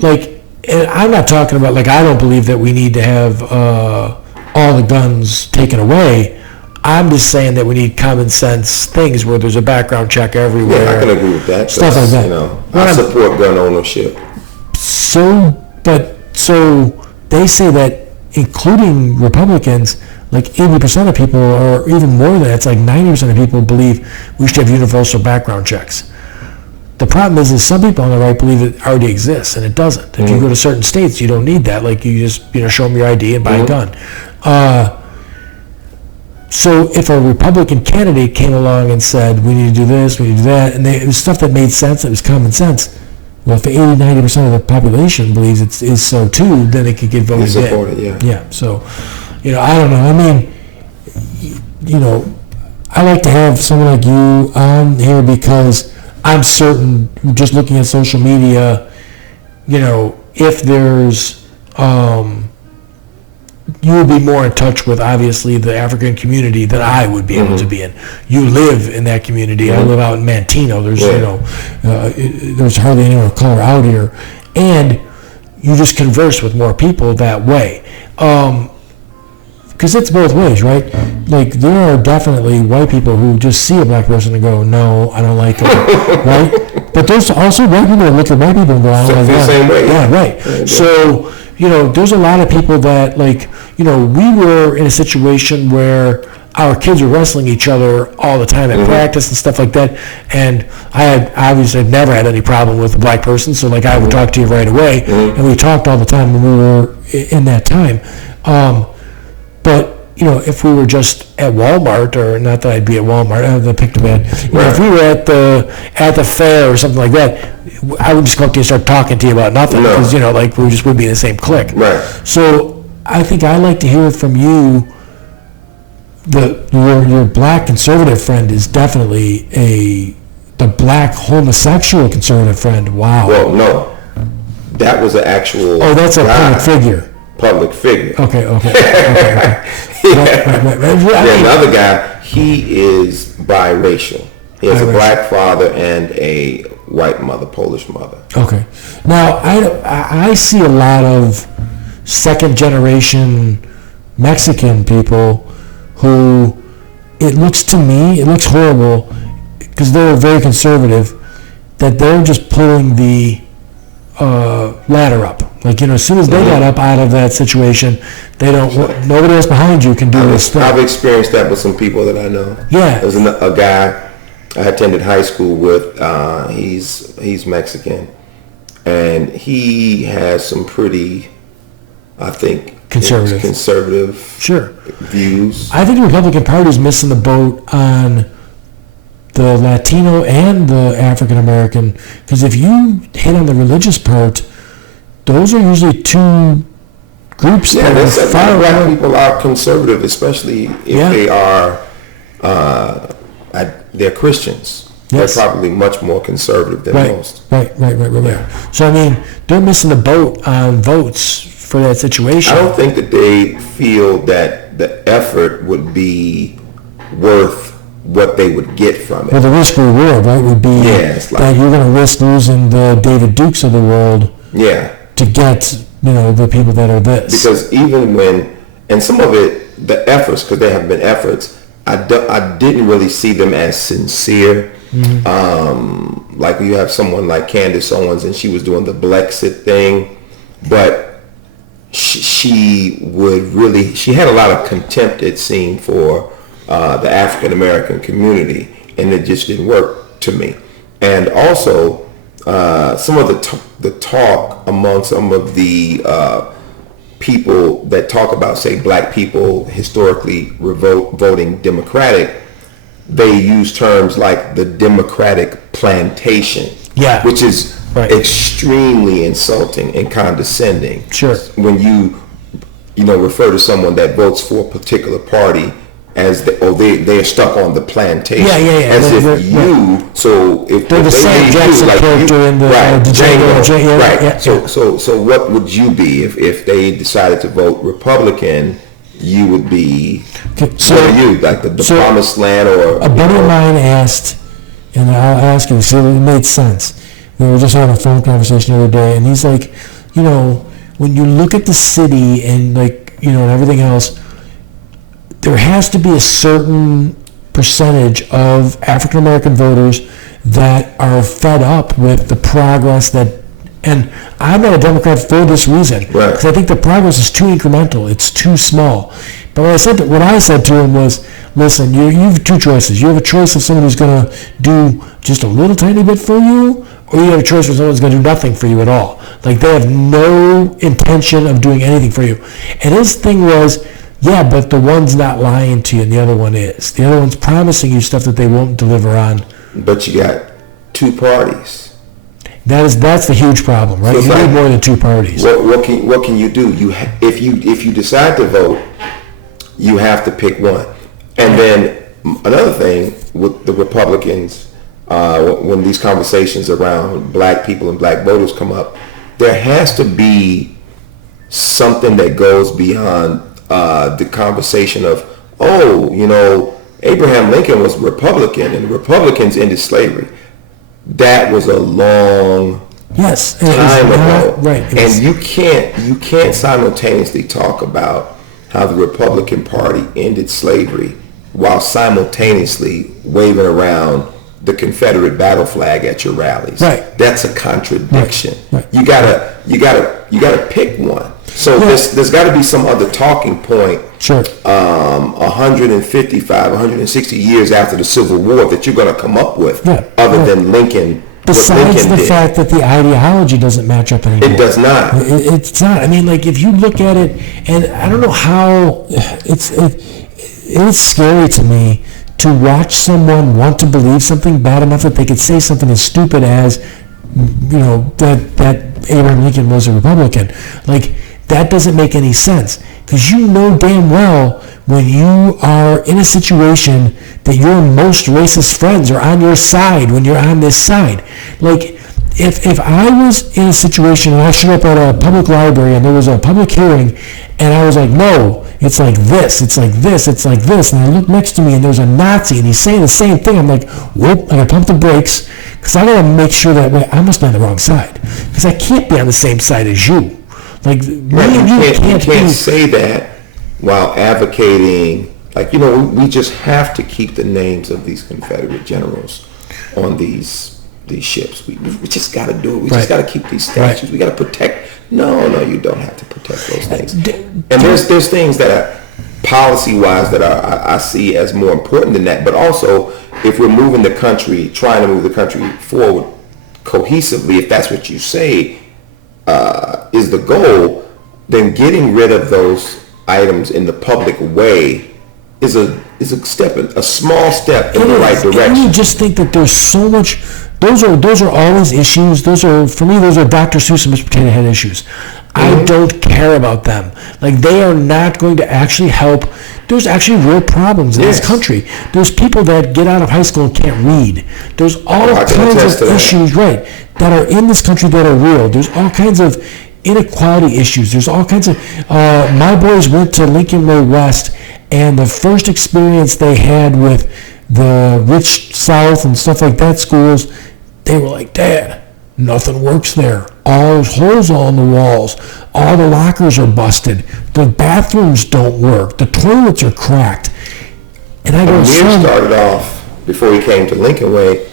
like, and I'm not talking about, like, I don't believe that we need to have all the guns taken away. I'm just saying that we need common sense things where there's a background check everywhere. Yeah, I can agree with that. Stuff like that. You know, I support gun ownership. So they say that, including Republicans, like 80% of people, or even more than that, it's like 90% of people believe we should have universal background checks. The problem is some people on the right believe it already exists, and it doesn't. If you go to certain states, you don't need that. Like, you just, you know, show them your ID and buy a gun. So if a Republican candidate came along and said, we need to do this, we need to do that, and it was stuff that made sense, it was common sense. Well, if 80-90% of the population believes it is so too, then it could get voted in. Support it, yeah. Yeah, so, you know, I don't know. I mean, you know, I like to have someone like you on here because I'm certain, just looking at social media, you know, if there's, you would be more in touch with, obviously, the African community than I would be able to be in. You live in that community. I live out in Manteno. There's, you know, there's hardly anyone of color out here. And you just converse with more people that way. Because it's both ways, right? Like, there are definitely white people who just see a black person and go, no, I don't like him, right? But there's also white people that look at white people and go, I don't like that. The same way. Yeah, right. So, you know, there's a lot of people that, like, you know, we were in a situation where our kids were wrestling each other all the time at practice and stuff like that. And I had obviously never had any problem with a black person, so, like, I would talk to you right away. And we talked all the time when we were in that time. But, you know, if we were just at Walmart, or not that I'd be at Walmart, I picked a bad. You know, if we were at the fair or something like that, I would just come up to you and start talking to you about nothing because, you know, like, we just would be in the same clique. Right. So I think I'd like to hear from you. Your black conservative friend is definitely the black homosexual conservative friend. Wow. Well, no, that was an actual. Oh, that's a public figure. Public figure. Okay. Yeah. Right. The other guy, he is biracial. He has a black father and a white mother, Polish mother. Okay. Now, I see a lot of second generation Mexican people who, it looks horrible because they're very conservative, that they're just pulling the ladder up. Like, as soon as they got up out of that situation, they don't. Nobody else behind you can do this thing. I've experienced that with some people that I know. Yeah. There's a guy I attended high school with. He's Mexican, and he has some pretty, I think, conservative views. I think the Republican Party is missing the boat on the Latino and the African American, because if you hit on the religious part, those are usually two groups that are far black people are conservative, especially if they are they're Christians. Yes. They're probably much more conservative than most. Right. So they're missing the boat on votes for that situation. I don't think that they feel that the effort would be worth what they would get from it. Well, the risk reward, right, would be that you're going to risk losing the David Dukes of the world to get, the people that are this. Because even when, and some of it, the efforts, because there have been efforts, I didn't really see them as sincere. Mm-hmm. Like you have someone like Candace Owens, and she was doing the Blexit thing, but she had a lot of contempt, it seemed, for the African American community, and it just didn't work to me. And also, some of the talk among some of the people that talk about, say, black people historically voting Democratic, they use terms like the Democratic plantation, which is extremely insulting and condescending. Sure. When you refer to someone that votes for a particular party as they're stuck on the plantation. As if you, so if they're the Sam Jackson character in the Django. So what would you be if they decided to vote Republican? You would be, what are you, like the promised land? Or a buddy of mine asked, and I'll ask you, see, it made sense. We were just having a phone conversation the other day, and he's like, when you look at the city and and everything else, there has to be a certain percentage of African American voters that are fed up with the progress that, and I'm not a Democrat for this reason, because I think the progress is too incremental, it's too small. But what I said to him was, listen, you have two choices. You have a choice of someone who's going to do just a little tiny bit for you, or you have a choice of someone who's going to do nothing for you at all. Like, they have no intention of doing anything for you. And his thing was, but the one's not lying to you, and the other one is. The other one's promising you stuff that they won't deliver on. But you got two parties. That's the huge problem, right? So you need more than two parties. What can you do? If you decide to vote, you have to pick one. And then another thing with the Republicans, when these conversations around black people and black voters come up, there has to be something that goes beyond the conversation of, Abraham Lincoln was Republican and the Republicans ended slavery. That was a long time ago. Right. And you can't simultaneously talk about how the Republican Party ended slavery while simultaneously waving around the Confederate battle flag at your rallies. Right. That's a contradiction. Right. You gotta pick one. So there's got to be some other talking point. Sure. 155, 160 years after the Civil War that you're going to come up with, other than Lincoln. Besides the fact that the ideology doesn't match up anymore. It does not. It's not. I mean, if you look at it, and I don't know how it's scary to me to watch someone want to believe something bad enough that they could say something as stupid as, that Abraham Lincoln was a Republican. That doesn't make any sense, because you know damn well when you are in a situation that your most racist friends are on your side when you're on this side. If I was in a situation and I showed up at a public library and there was a public hearing and I was like, no, it's like this, it's like this, it's like this, and I look next to me and there's a Nazi and he's saying the same thing, I'm like, whoop, I gotta pump the brakes, because I gotta make sure that I must be on the wrong side, because I can't be on the same side as you. Like, Right, you can't say that while advocating, like, we just have to keep the names of these Confederate generals on these ships. We just got to do it. We just got to keep these statues. We got to protect. No, you don't have to protect those things. And there's things that are policy-wise that I see as more important than that. But also, if we're trying to move the country forward cohesively, if that's what you say is the goal, then getting rid of those items in the public way is a small step in the right direction. And you just think that there's so much. Those are always issues. For me, those are Dr. Seuss and Mr. Potato Head issues. I don't care about them. Like, they are not going to actually help. There's actually real problems in this country. There's people that get out of high school and can't read. There's all kinds of issues, that are in this country that are real. There's all kinds of inequality issues. There's all kinds of. My boys went to Lincoln Way West, and the first experience they had with the rich South and stuff like that schools, they were like, Dad, nothing works there. All there's holes all in the walls. All the lockers are busted. The bathrooms don't work. The toilets are cracked. And I go, Amir started off, before he came to Lincoln Way,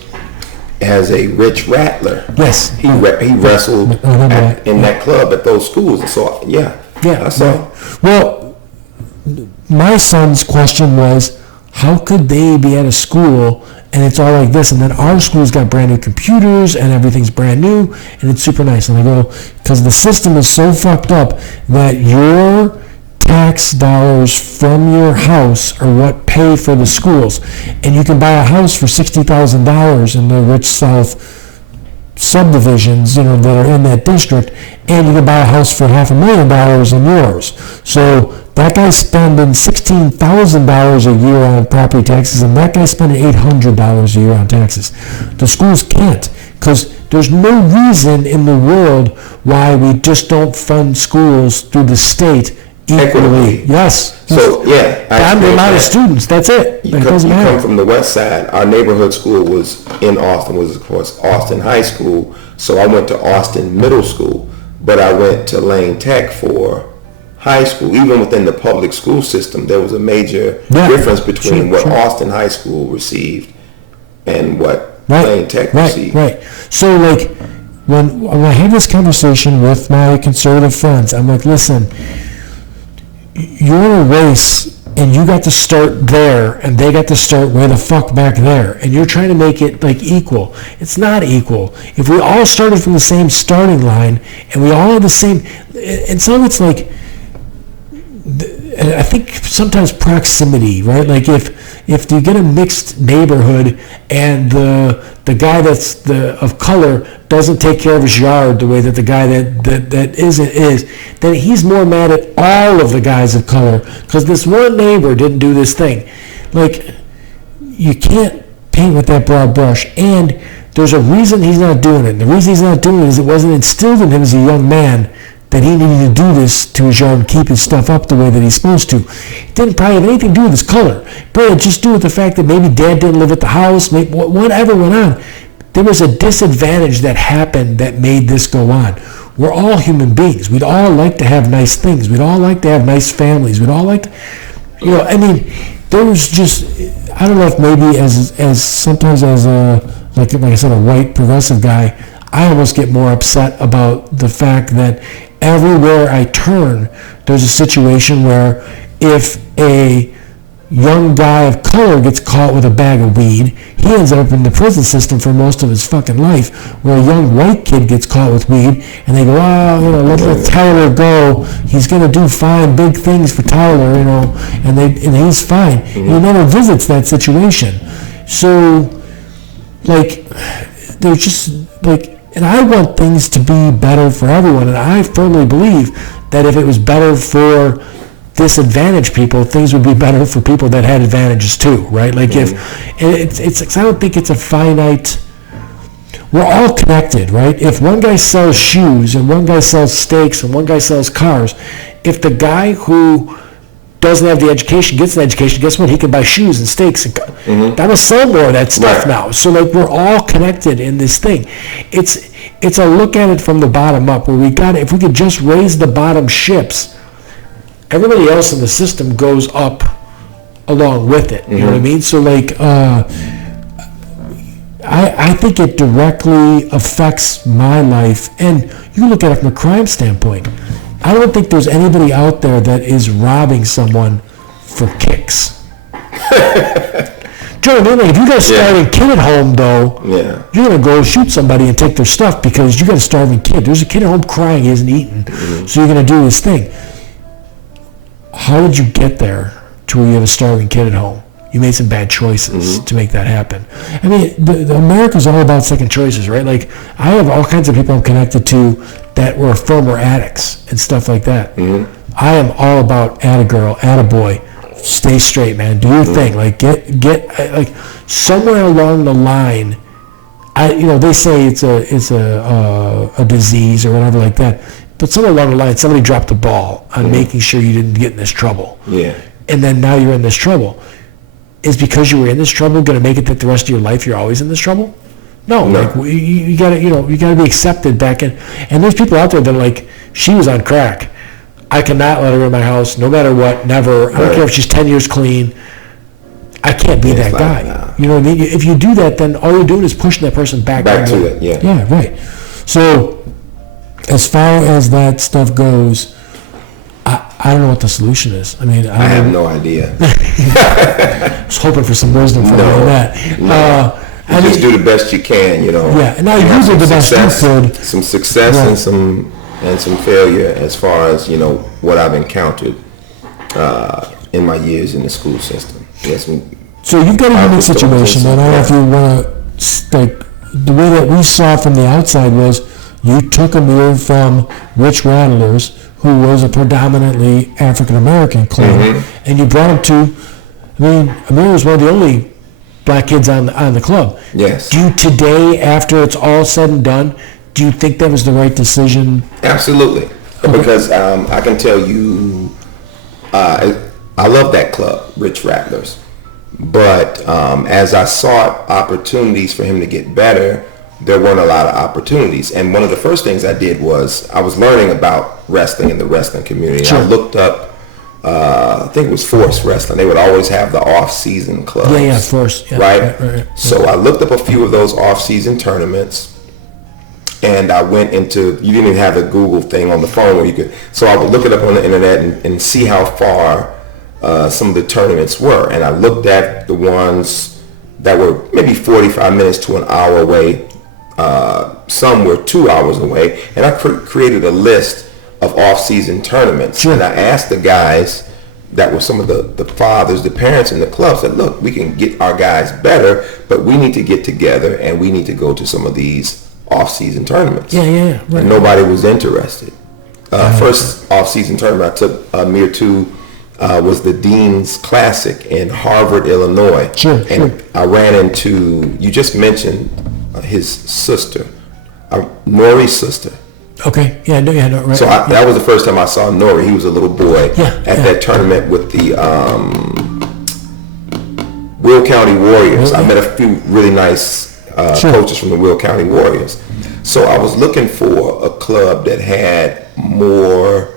as a rich rattler. Yes. He wrestled in that club at those schools. And so, I saw. Well, my son's question was, how could they be at a school and it's all like this, and then our school's got brand new computers and everything's brand new and it's super nice? And I go, because the system is so fucked up that your tax dollars from your house are what pay for the schools, and you can buy a house for $60,000 in the rich South subdivisions, that are in that district, and you can buy a house for $500,000 in yours. So that guy's spending $16,000 a year on property taxes, and that guy's spending $800 a year on taxes. The schools can't, because there's no reason in the world why we just don't fund schools through the state equally. Yes. So, down the amount of students, that's it. You come from the west side. Our neighborhood school was in Austin, was of course Austin High School. So I went to Austin Middle School, but I went to Lane Tech for high school. Even within the public school system, there was a major difference between what Austin High School received and what Lane Tech received. Right. So, like, when I had this conversation with my conservative friends, I'm like, listen, you're in a race and you got to start there and they got to start way the fuck back there, and you're trying to make it like equal. It's not equal. If we all started from the same starting line and we all had the same, and some of it's like, I think sometimes proximity, right? Like if you get a mixed neighborhood and the guy that's of color doesn't take care of his yard the way that the guy that isn't is, then he's more mad at all of the guys of color because this one neighbor didn't do this thing. Like, you can't paint with that broad brush, and there's a reason he's not doing it. And the reason he's not doing it is it wasn't instilled in him as a young man that he needed to do this to his yard and keep his stuff up the way that he's supposed to. It didn't probably have anything to do with his color. Probably just do with the fact that maybe Dad didn't live at the house, maybe whatever went on. There was a disadvantage that happened that made this go on. We're all human beings. We'd all like to have nice things. We'd all like to have nice families. We'd all like to, there was just, I don't know if maybe as sometimes as like I said, a white progressive guy, I almost get more upset about the fact that everywhere I turn, there's a situation where if a young guy of color gets caught with a bag of weed, he ends up in the prison system for most of his fucking life, where a young white kid gets caught with weed, and they go, let Tyler go. He's going to do fine, big things for Tyler, and he's fine. He never visits that situation. So, like, there's just, like, and I want things to be better for everyone, and I firmly believe that if it was better for disadvantaged people, things would be better for people that had advantages too, right? Like if it's I don't think it's a finite. We're all connected, right? If one guy sells shoes and one guy sells steaks and one guy sells cars, if the guy who doesn't have the education gets the education, guess what? He can buy shoes and steaks and that'll sell more of that stuff now. So like we're all connected in this thing. it's a look at it from the bottom up, where if we could just raise the bottom ships, everybody else in the system goes up along with it. You know what I mean? So like, I think it directly affects my life, and you look at it from a crime standpoint. I don't think there's anybody out there that is robbing someone for kicks. Do you know what I mean? Like, if you got a starving kid at home, though, you're going to go shoot somebody and take their stuff because you got a starving kid. There's a kid at home crying, he hasn't eaten, so you're going to do his thing. How did you get there to where you have a starving kid at home? You made some bad choices to make that happen. I mean, the America's all about second choices, right? Like, I have all kinds of people I'm connected to that were former addicts and stuff like that. I am all about add a girl, add a boy. Stay straight, man. Do your thing. Like, get like somewhere along the line. They say it's a disease or whatever like that. But somewhere along the line, somebody dropped the ball on making sure you didn't get in this trouble. Yeah. And then now you're in this trouble. Is because you were in this trouble going to make it that the rest of your life you're always in this trouble? No. Like, you gotta be accepted back in. And there's people out there that are like, she was on crack. I cannot let her in my house, no matter what, never. I don't care if she's 10 years clean. I can't be that guy. Nah. You know what I mean? If you do that, then all you're doing is pushing that person back to it. Yeah. Yeah, right. So, as far as that stuff goes, I don't know what the solution is. I mean, I have no idea. I was hoping for some wisdom from you on that. You just do the best you can, you know. Yeah, and now you did the best you could. Some success and some failure as far as, you know, what I've encountered in my years in the school system. Yes. So you've got a unique situation, and I don't know if you want to, like, the way that we saw it from the outside was you took Amir from Rich Rattlers, who was a predominantly African-American club, and you brought him to, I mean, Amir was one of the only black kids on the club. Yes. Do you today, after it's all said and done, do you think that was the right decision? Absolutely. Okay. Because I can tell you, I love that club, Rich Rattlers. But as I sought opportunities for him to get better, there weren't a lot of opportunities. And one of the first things I did was I was learning about wrestling in the wrestling community. Sure. I looked up, I think it was Force Wrestling. They would always have the off-season clubs. Yeah, Force. Yeah, right? So I looked up a few of those off-season tournaments, and I went into, you didn't even have a Google thing on the phone where you could, so I would look it up on the internet and see how far some of the tournaments were. And I looked at the ones that were maybe 45 minutes to an hour away. Some were 2 hours away, and I created a list of off-season tournaments. Sure. And I asked the guys that were some of the fathers, the parents in the club, said, look, we can get our guys better, but we need to get together and we need to go to some of these off-season tournaments. Yeah. Right. And nobody was interested. First off-season tournament I took Amir to was the Dean's Classic in Harvard, Illinois. Sure. I ran into, you just mentioned his sister, Nori's sister. Okay, yeah, right. So that was the first time I saw Nori. He was a little boy at that tournament with the Will County Warriors. I met a few really nice coaches from the Will County Warriors. So I was looking for a club that had more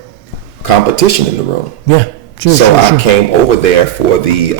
competition in the room. Yeah. I came over there for the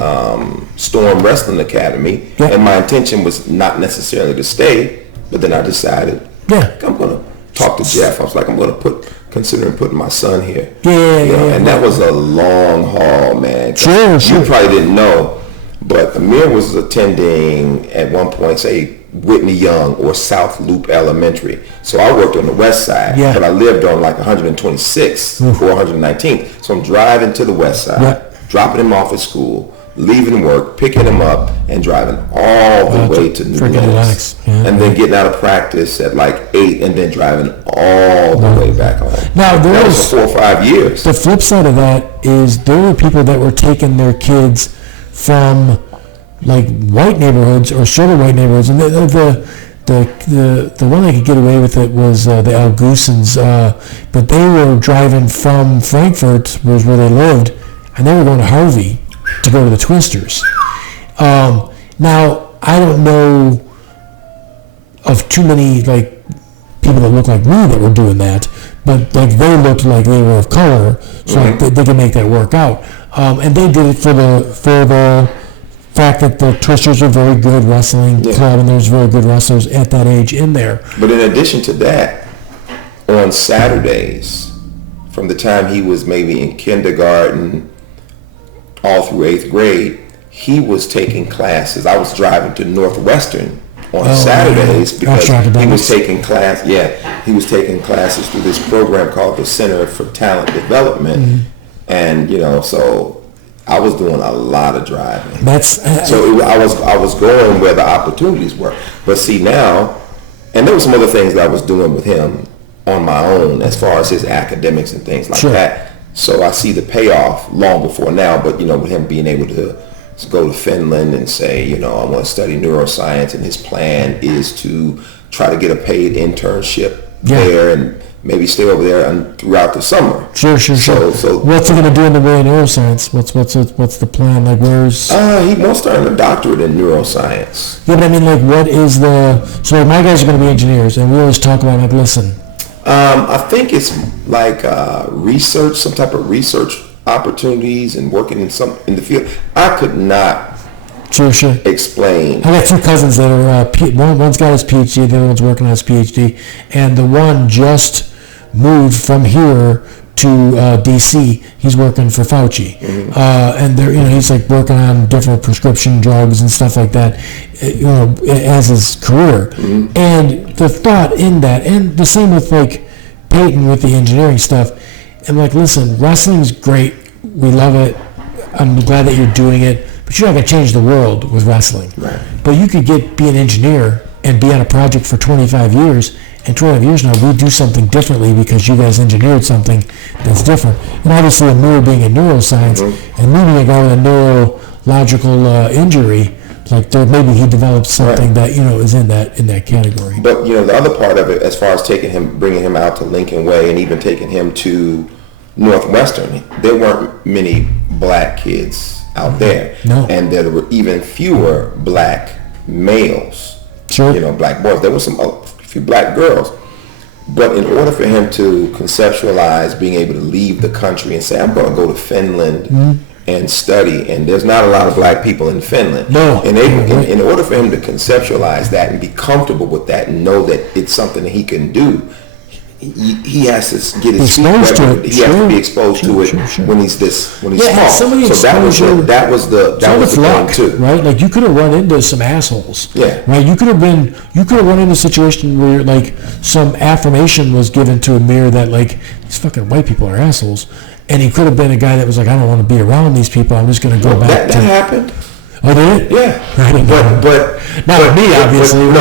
Storm Wrestling Academy, and my intention was not necessarily to stay, but then I decided, I'm going to talk to Jeff. I was like, I'm going to considering putting my son here. And that was a long haul, man. Sure. You probably didn't know, but Amir was attending at one point, say, Whitney Young or South Loop Elementary. So I worked on the west side, but I lived on like 126th or 119th. So I'm driving to the west side, dropping him off at school, leaving work, picking him up, and driving all the way to New Orleans. And then getting out of practice at like 8 and then driving all the way back home. Now, that was for 4 or 5 years. The flip side of that is there were people that were taking their kids from like white neighborhoods or sort of white neighborhoods, and the one that could get away with it was the Algusins, but they were driving from Frankfurt, was where they lived, and they were going to Harvey to go to the Twisters. Now I don't know of too many like people that look like me that were doing that, but like they looked like they were of color, so like they could make that work out. And they did it for the fact that the Twisters are very good wrestling club, and there's very good wrestlers at that age in there. But in addition to that, on Saturdays, from the time he was maybe in kindergarten all through 8th grade, he was taking classes. I was driving to Northwestern on Saturdays because he was taking he was taking classes through this program called the Center for Talent Development, and so I was doing a lot of driving. I was going where the opportunities were. But see now, and there were some other things that I was doing with him on my own as far as his academics and things like that. So I see the payoff long before now. But with him being able to go to Finland and say, I want to study neuroscience, and his plan is to try to get a paid internship there and maybe stay over there throughout the summer. Sure. So what's he going to do in the way of neuroscience? What's the plan? Like, where's... He wants to earn a doctorate in neuroscience. Yeah, but I mean, like, what is the... So like, my guys are going to be engineers, and we always talk about, like, listen... I think it's like research, some type of research opportunities and working in the field. I could not explain. I got two cousins that are one's got his PhD, the other one's working on his PhD, and the one just moved from here to DC. He's working for Fauci, and he's like working on different prescription drugs and stuff like that, as his career. And the thought in that, and the same with like Peyton with the engineering stuff. I'm like, listen, wrestling's great. We love it. I'm glad that you're doing it, but you're not going to change the world with wrestling. Right. But you could be an engineer and be on a project for 25 years, and 25 years now we do something differently because you guys engineered something that's different. And obviously Amir being in neuroscience and me being a guy with a neurological injury, like maybe he developed something that is in that category. But the other part of it, as far as bringing him out to Lincoln Way, and even taking him to Northwestern, there weren't many black kids out there, and there were even fewer black males. Black boys. There were a few black girls. But in order for him to conceptualize being able to leave the country and say, I'm going to go to Finland and study, and there's not a lot of black people in Finland. And in order for him to conceptualize that and be comfortable with that and know that it's something that he can do, he has to get his feet wet. He has to be exposed to it when he's small. So that was the luck, thing too, right? Like you could have run into some assholes, right? You could have run into a situation where like some affirmation was given to Amir that like these fucking white people are assholes, and he could have been a guy that was like, I don't want to be around these people. I'm just going to go back. That happened. Oh, did it? Yeah. But not with me, obviously.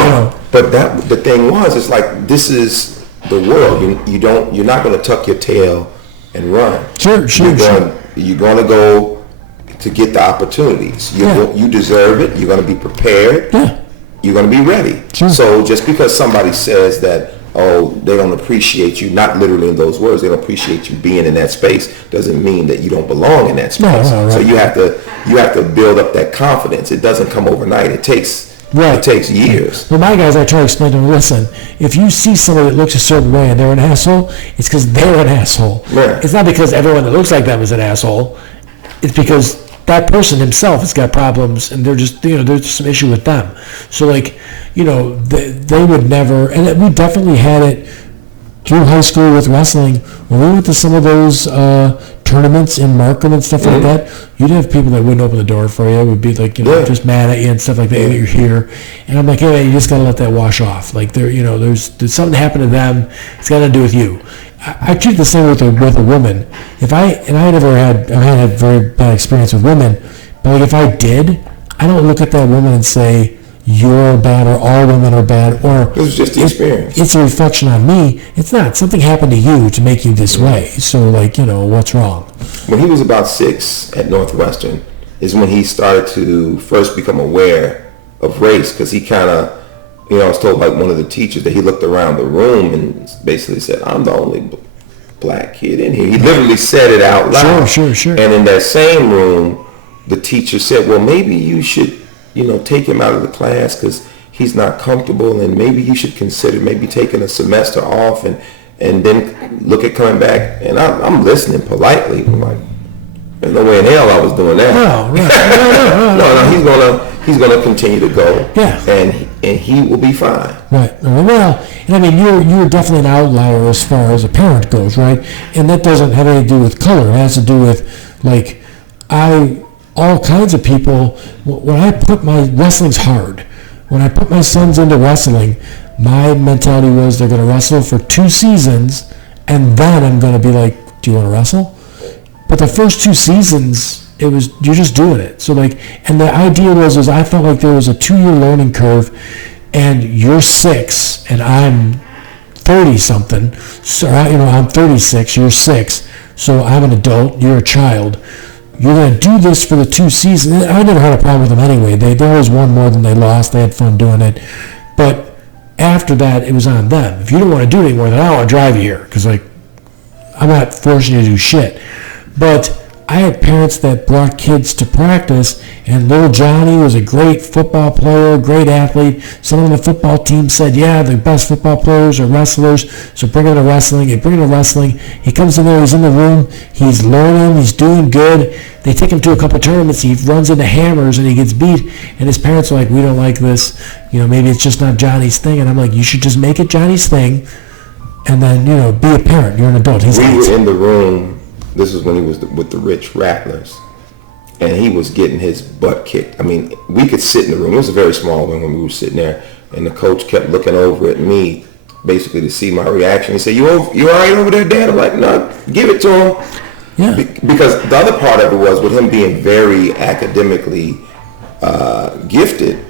But the thing was, it's like this is the world. You're not going to tuck your tail and run. Sure. You're going to go to get the opportunities. You deserve it. You're going to be prepared. Yeah. You're going to be ready. Sure. So just because somebody says that, they don't appreciate you, not literally in those words, they don't appreciate you being in that space, doesn't mean that you don't belong in that space. No, right. So you have to build up that confidence. It doesn't come overnight. It takes years. Well, my guys, I try to explain to them, listen, if you see somebody that looks a certain way and they're an asshole, it's because they're an asshole. Right. It's not because everyone that looks like them is an asshole. It's because that person himself has got problems, and they're just, there's some issue with them. So, like, they would never, and we definitely had it through high school with wrestling. When we went to some of those tournaments in Markham and stuff like that, you'd have people that wouldn't open the door for you, would be like, just mad at you and stuff like that, that you're here. And I'm like, hey, man, you just got to let that wash off. Like, there's something happened to them. It's got to do with you. I treat the same with a woman. I had very bad experience with women, but like if I did, I don't look at that woman and say, you're bad or all women are bad, or it was just the experience. It's a reflection on me. It's not. Something happened to you to make you this way. So like, what's wrong? When he was about 6 at Northwestern is when he started to first become aware of race, because he kind of, I was told by one of the teachers that he looked around the room and basically said, I'm the only black kid in here. He literally said it out loud. Sure. And in that same room, the teacher said, well, maybe you should, take him out of the class because he's not comfortable, and maybe he should consider maybe taking a semester off and then look at coming back. And I'm listening politely. I'm like, there's no way in hell I was doing that. No, right. No, he's gonna continue to go. Yeah. And he will be fine. Right. Well, and I mean, you're definitely an outlier as far as a parent goes, right? And that doesn't have anything to do with color. It has to do with, like, all kinds of people, when I put wrestling's hard. When I put my sons into wrestling, my mentality was they're going to wrestle for 2 seasons, and then I'm going to be like, do you want to wrestle? But the first 2 seasons, it was, you're just doing it. So like, and the idea was I felt like there was a 2-year learning curve, and you're 6 and I'm 30 something. So, I'm 36, you're 6. So I'm an adult, you're a child. You're going to do this for the 2 seasons. I never had a problem with them anyway. They always won more than they lost. They had fun doing it. But after that, it was on them. If you don't want to do it anymore, then I don't want to drive you here. Because, like, I'm not forcing you to do shit. But I had parents that brought kids to practice, and little Johnny was a great football player, great athlete. Someone on the football team said, yeah, the best football players are wrestlers, so bring him to wrestling. They bring him to wrestling. He comes in there, he's in the room, he's learning, he's doing good. They take him to a couple tournaments, he runs into hammers, and he gets beat, and his parents are like, we don't like this. Maybe it's just not Johnny's thing. And I'm like, you should just make it Johnny's thing, and then, be a parent. You're an adult. We were in the room. This was when he was with the Rich Rattlers, and he was getting his butt kicked. I mean, we could sit in the room. It was a very small room when we were sitting there, and the coach kept looking over at me, basically to see my reaction. He said, you all right over there, Dad? I'm like, no, give it to him. Yeah. Because the other part of it was, with him being very academically gifted,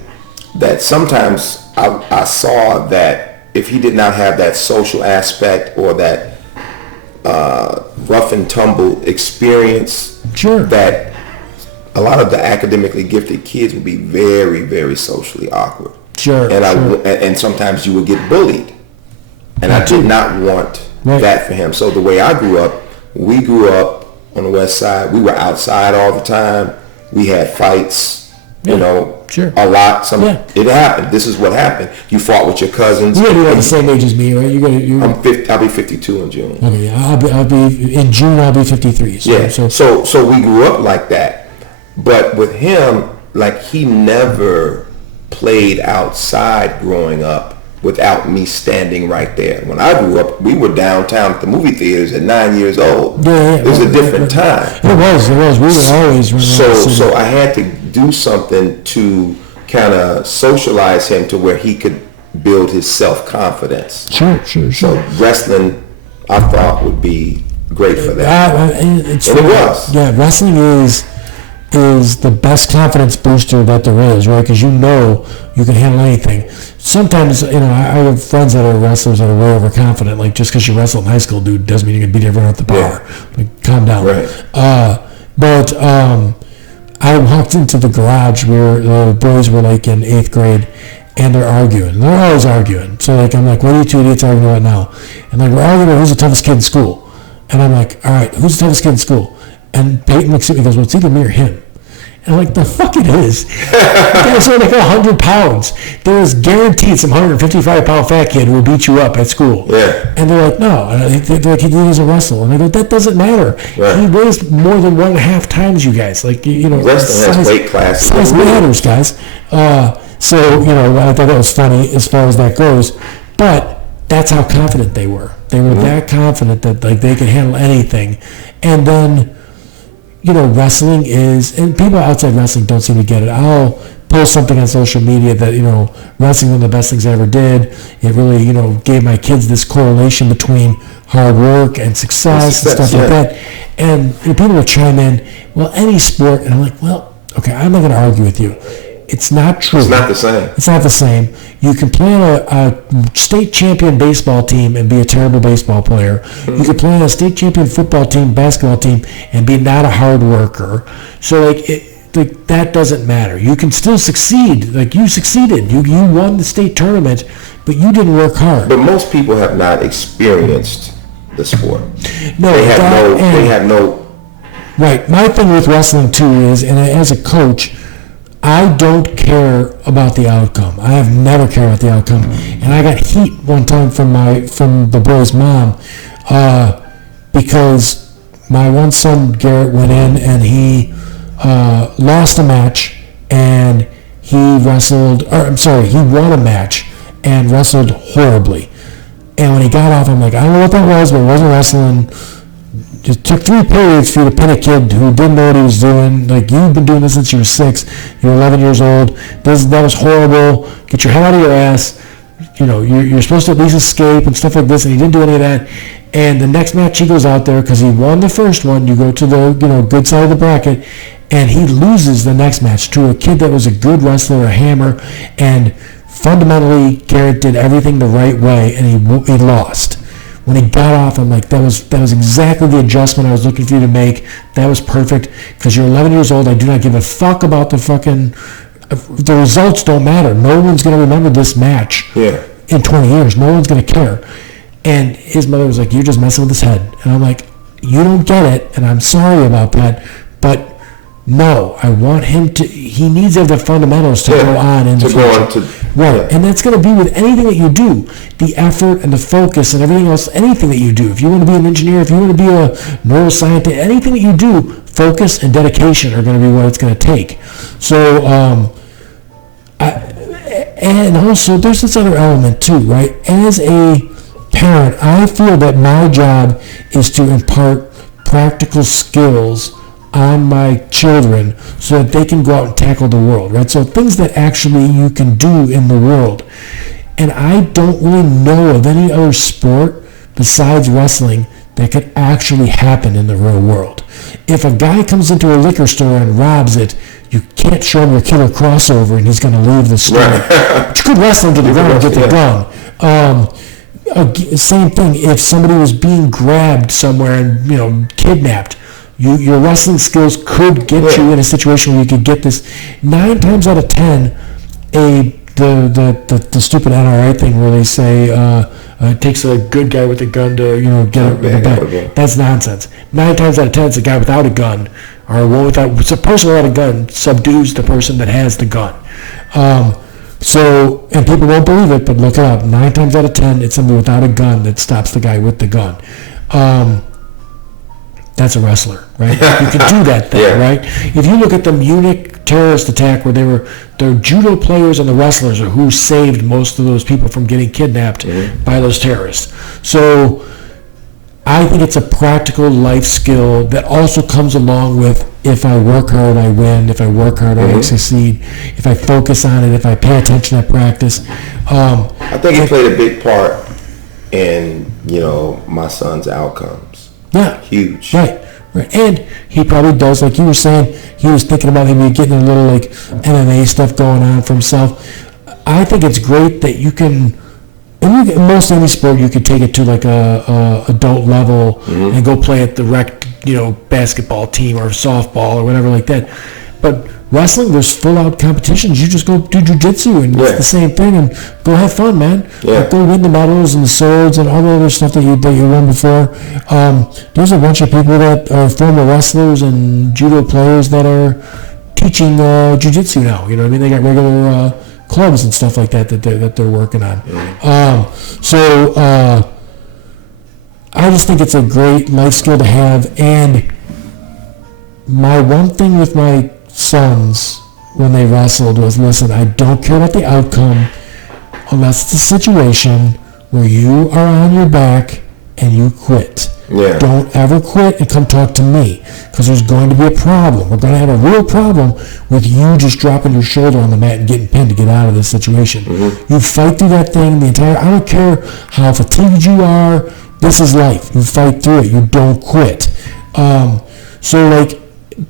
that sometimes I saw that if he did not have that social aspect or that rough and tumble experience, sure, that a lot of the academically gifted kids would be very, very socially awkward. Sure. And sometimes you would get bullied, and I did not want that for him. So the way I grew up, we grew up on the West Side. We were outside all the time. We had fights, sure, a lot. It happened. This is what happened. You fought with your cousins. You're the same age as me, right? I'll be 52 in June. Okay, I'll be in June. I'll be 53. So we grew up like that. But with him, like, he never played outside growing up without me standing right there. When I grew up, we were downtown at the movie theaters at 9 years old. It was a different time. It was. We were always running. So I had to do something to kind of socialize him to where he could build his self-confidence. Sure. So wrestling, I thought, would be great for that. And it was. Yeah, wrestling is the best confidence booster that there is, right? Because you can handle anything. Sometimes, I have friends that are wrestlers that are way overconfident. Like, just because you wrestled in high school, dude, doesn't mean you can beat everyone at the bar. Yeah. Like, calm down. Right. But I walked into the garage where the boys were like in 8th grade, and they're arguing. They're always arguing. So like, I'm like, what are you two idiots arguing about now? And like, we're arguing about who's the toughest kid in school. And I'm like, all right, who's the toughest kid in school? And Peyton looks at me and goes, well, it's either me or him. And I'm like, the fuck it is. Guys are like 100 pounds. There is guaranteed some 155-pound fat kid who will beat you up at school. Yeah. And they're like, no. And they're like, he doesn't wrestle. And I go, that doesn't matter. Right. He weighs more than 1.5 times you guys. Like, wrestling has weight classes. Size matters, guys. So, I thought that was funny as far as that goes. But that's how confident they were. They were that confident that like they could handle anything. And then, wrestling is, and people outside wrestling don't seem to get it. I'll post something on social media that, wrestling is one of the best things I ever did. It really, gave my kids this correlation between hard work and success and stuff like that. And people will chime in, well, any sport, and I'm like, well, okay, I'm not going to argue with you. It's not true. It's not the same. It's not the same. You can play on a state champion baseball team and be a terrible baseball player. Mm-hmm. You can play on a state champion football team, basketball team, and be not a hard worker. So that doesn't matter. You can still succeed. Like, you succeeded. You won the state tournament, but you didn't work hard. But most people have not experienced the sport. No, they have no. Right. My thing with wrestling too is, and as a coach, I don't care about the outcome. I have never cared about the outcome. And I got heat one time from the boy's mom because my one son, Garrett, went in and he lost a match and he won a match and wrestled horribly. And when he got off, I'm like, I don't know what that was, but it wasn't wrestling. It took 3 periods for you to pin a kid who didn't know what he was doing. Like, you've been doing this since you were 6. You're 11 years old. That was horrible. Get your head out of your ass. You know, you're supposed to at least escape and stuff like this, and he didn't do any of that. And the next match he goes out there, because he won the first one, you go to the good side of the bracket, and he loses the next match to a kid that was a good wrestler, a hammer, and fundamentally Garrett did everything the right way, and he lost. When he got off, I'm like, that was exactly the adjustment I was looking for you to make. That was perfect, because you're 11 years old. I do not give a fuck about the results don't matter. No one's going to remember this match in 20 years. No one's going to care. And his mother was like, you're just messing with his head. And I'm like, you don't get it, and I'm sorry about that, but no, I want him to, he needs to have the fundamentals to go on in the future. Right, and that's going to be with anything that you do, the effort and the focus and everything else, anything that you do. If you want to be an engineer, if you want to be a neuroscientist, anything that you do, focus and dedication are going to be what it's going to take. So, and also there's this other element too, right? As a parent, I feel that my job is to impart practical skills on my children so that they can go out and tackle the world, right? So things that actually you can do in the world. And I don't really know of any other sport besides wrestling that could actually happen in the real world. If a guy comes into a liquor store and robs it, you can't show him your killer crossover and he's going to leave the store. But you could wrestle him to the ground and get the gun. Same thing, if somebody was being grabbed somewhere and kidnapped, your wrestling skills could get you in a situation where you could get this. 9 times out of 10, the stupid NRA thing where they say it takes a good guy with a gun to get it with a gun. That's nonsense. 9 times out of 10, it's a guy without a gun, or one without. It's a person without a gun subdues the person that has the gun. So, and people won't believe it, but look it up. 9 times out of 10, it's somebody without a gun that stops the guy with the gun. That's a wrestler, right? You could do that thing, right? If you look at the Munich terrorist attack where the judo players and the wrestlers are who saved most of those people from getting kidnapped by those terrorists. So I think it's a practical life skill that also comes along with, if I work hard, I win. If I work hard, I succeed. If I focus on it, if I pay attention at practice. I think it played a big part in, my son's outcomes. Yeah. Huge. Right. And he probably does, like you were saying, he was thinking about maybe getting a little MMA stuff going on for himself. I think it's great that you can, in most any sport, you could take it to like a adult level and go play at the rec, basketball team or softball or whatever like that. But wrestling, there's full-out competitions. You just go do jiu-jitsu and it's the same thing, and go have fun, man. Like, go win the medals and the swords and all the other stuff that you won before. There's a bunch of people that are former wrestlers and judo players that are teaching jiu-jitsu now. You know what I mean? They got regular clubs and stuff like that they're working on. So I just think it's a great life skill to have. And my one thing with my sons when they wrestled was, listen, I don't care about the outcome unless it's a situation where you are on your back and you quit. Don't ever quit and come talk to me, because there's going to be a problem. We're going to have a real problem with you just dropping your shoulder on the mat and getting pinned to get out of this situation. You fight through that thing I don't care how fatigued you are. This is life. You fight through it. You don't quit.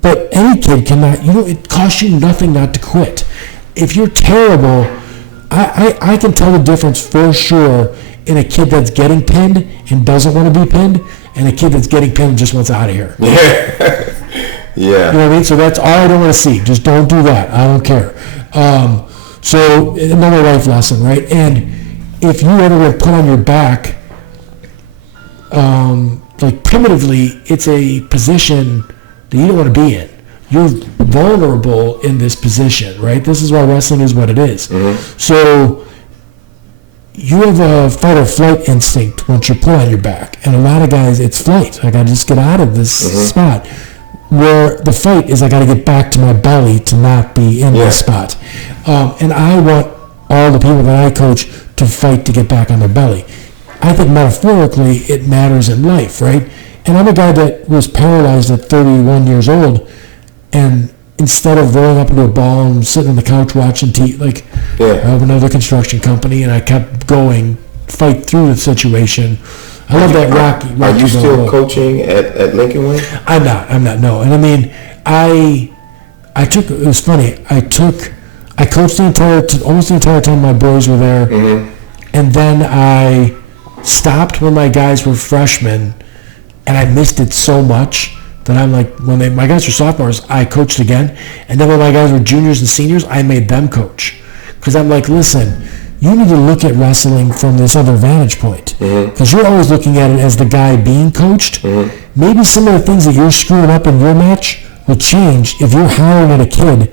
But any kid cannot, it costs you nothing not to quit. If you're terrible, I can tell the difference for sure in a kid that's getting pinned and doesn't want to be pinned, and a kid that's getting pinned and just wants out of here. You know what I mean? So that's all I don't want to see. Just don't do that. I don't care. So another life lesson, right? And if you ever get put on your back, primitively, it's a position that you don't want to be in. you're vulnerable in this position, right? This is why wrestling is what it is. Mm-hmm. So you have a fight or flight instinct once you're put on your back. And a lot of guys, it's flight. I got to just get out of this Mm-hmm. spot. Where the fight is, I got to get back to my belly to not be in this spot. And I want all the people that I coach to fight to get back on their belly. I think metaphorically it matters in life, right? And I'm a guy that was paralyzed at 31 years old, and instead of rolling up into a ball and sitting on the couch watching TV, I have another construction company, and I kept going, fight through the situation. I love that Rocky. Are you still coaching at Lincoln Way? I'm not, no. And I mean, it was funny, I coached almost the entire time my boys were there, Mm-hmm. and then I stopped when my guys were freshmen, and I missed it so much that I'm like, when my guys were sophomores, I coached again, and then when my guys were juniors and seniors, I made them coach. Because I'm like, listen, you need to look at wrestling from this other vantage point. Because you're always looking at it as the guy being coached. Maybe some of the things that you're screwing up in your match will change if you're hiring at a kid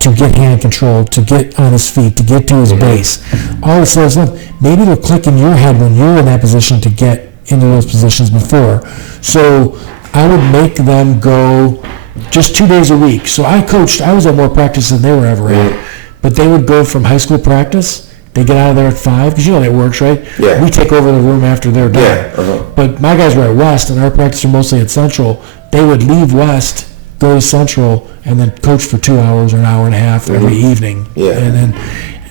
to get hand control, to get on his feet, to get to his base. All this other stuff. Maybe it'll click in your head when you're in that position to get into those positions before. So I would make them go just 2 days a week. So I was at more practice than they were ever at. But they would go from high school practice. They get out of there at 5, because you know how that works, right? Yeah. We take over the room after they're done. Yeah, uh-huh. But my guys were at West, and our practice were mostly at Central. They would leave West, go to Central, and then coach for 2 hours or an hour and a half every evening. Yeah. And then,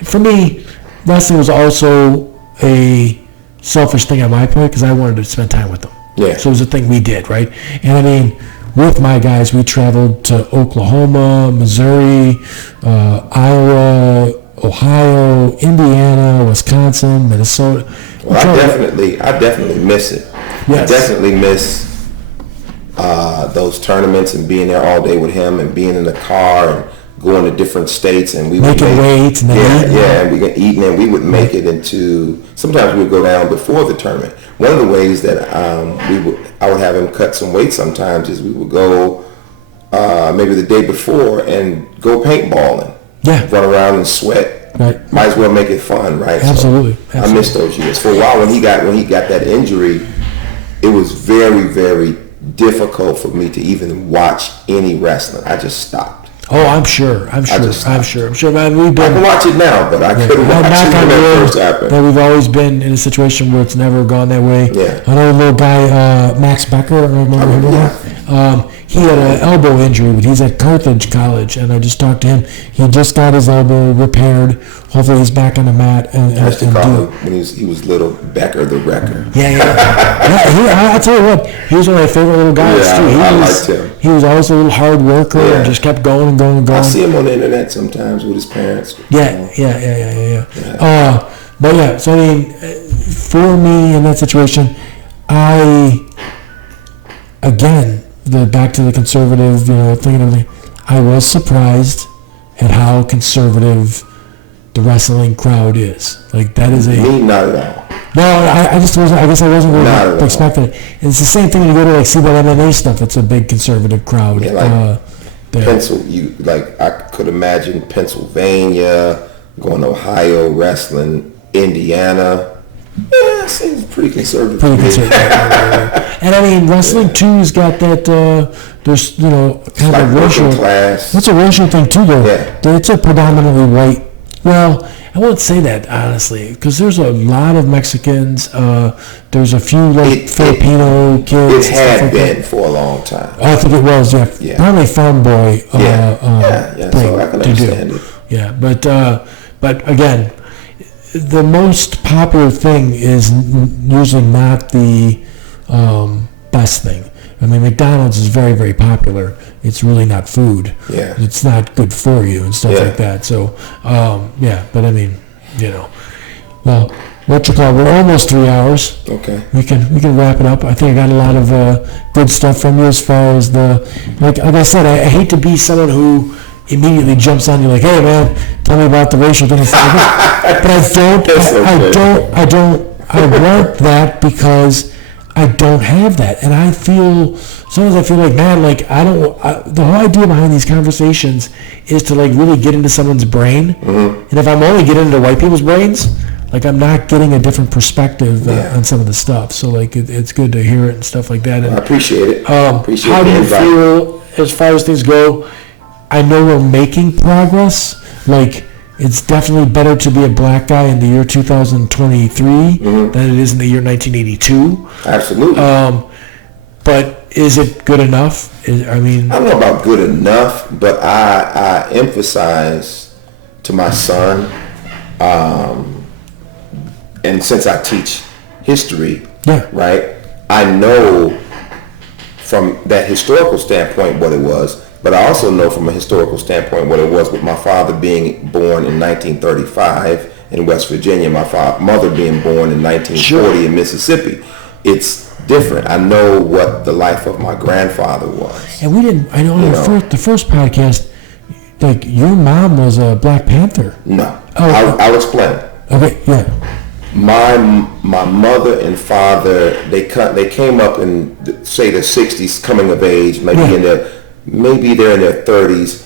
for me, wrestling was also a selfish thing on my part, because I wanted to spend time with them. Yeah. So it was a thing we did, right? And I mean, with my guys, we traveled to Oklahoma, Missouri, Iowa, Ohio, Indiana, Wisconsin, Minnesota. Well, I definitely miss it. Yes. I definitely miss those tournaments and being there all day with him and being in the car and going to different states, and we would Making weights and then eating. and we get eating, and we would make it into. Sometimes we would go down before the tournament. One of the ways that I would have him cut some weight sometimes is we would go maybe the day before and go paintballing. Yeah. Run around and sweat. Right. Might as well make it fun, right? Absolutely. So I missed those years. For a while, when he got that injury, it was very, very difficult for me to even watch any wrestling. I just stopped. Oh, I'm sure. Man, I can watch it now, but I couldn't watch it when that first happened. That we've always been in a situation where it's never gone that way. Yeah. I know a little guy, Max Becker, I don't remember him or not. He had an elbow injury, but he's at Carthage College, and I just talked to him. He just got his elbow repaired. Hopefully he's back on the mat. I used to call him, when he was little, Becker the Wrecker. I'll tell you what, he was one of my favorite little guys, too. I liked him. He was always a little hard worker and just kept going and going and going. I see him on the internet sometimes with his parents. Yeah. But yeah, so I mean, for me in that situation, back to the conservative, thing and everything, I was surprised at how conservative the wrestling crowd is. Like, that is Me, not at all. No, I just wasn't. I guess I wasn't really expecting it. And it's the same thing when you go to see that MMA stuff. It's a big conservative crowd. Yeah, I could imagine Pennsylvania, going to Ohio, wrestling, Indiana. Yeah, it seems pretty conservative. And I mean, wrestling too has got that. There's kind of a racial class. That's a racial thing too, though. Yeah. It's a predominantly white. Well, I won't say that honestly, because there's a lot of Mexicans. There's a few Filipino kids. It had been for a long time. I think it was, yeah. Probably farm boy. So I can understand it. Yeah, but again, the most popular thing is usually not the best thing. I mean, McDonald's is very, very popular. It's really not food. Yeah. It's not good for you and stuff like that. So, but I mean, well, we're almost 3 hours. Okay. We can wrap it up. I think I got a lot of good stuff from you as far as like I said, I hate to be someone who immediately jumps on you like, hey man, tell me about the racial thing and stuff like that. But I want that because I don't have that, and I feel sometimes I feel like, man, like the whole idea behind these conversations is to like really get into someone's brain. And if I'm only getting into white people's brains, like I'm not getting a different perspective on some of the stuff. So like it's good to hear it and stuff like that. And, I appreciate it. Appreciate how do you invite. feel as far as things go? I know we're making progress. Like it's definitely better to be a black guy in the year 2023 than it is in the year 1982. Absolutely. But is it good enough? I mean, I don't know about good enough, but I emphasize to my son, and since I teach history, right, I know from that historical standpoint what it was, but I also know from a historical standpoint what it was with my father being born in 1935 in West Virginia, my mother being born in 1940 in Mississippi. It's different. I know what the life of my grandfather was. And we didn't, I know, the first podcast, like your mom was a Black Panther. No. I'll explain. Okay, yeah. My mother and father, they came up in, say, the 60s, coming of age, maybe they're in their 30s.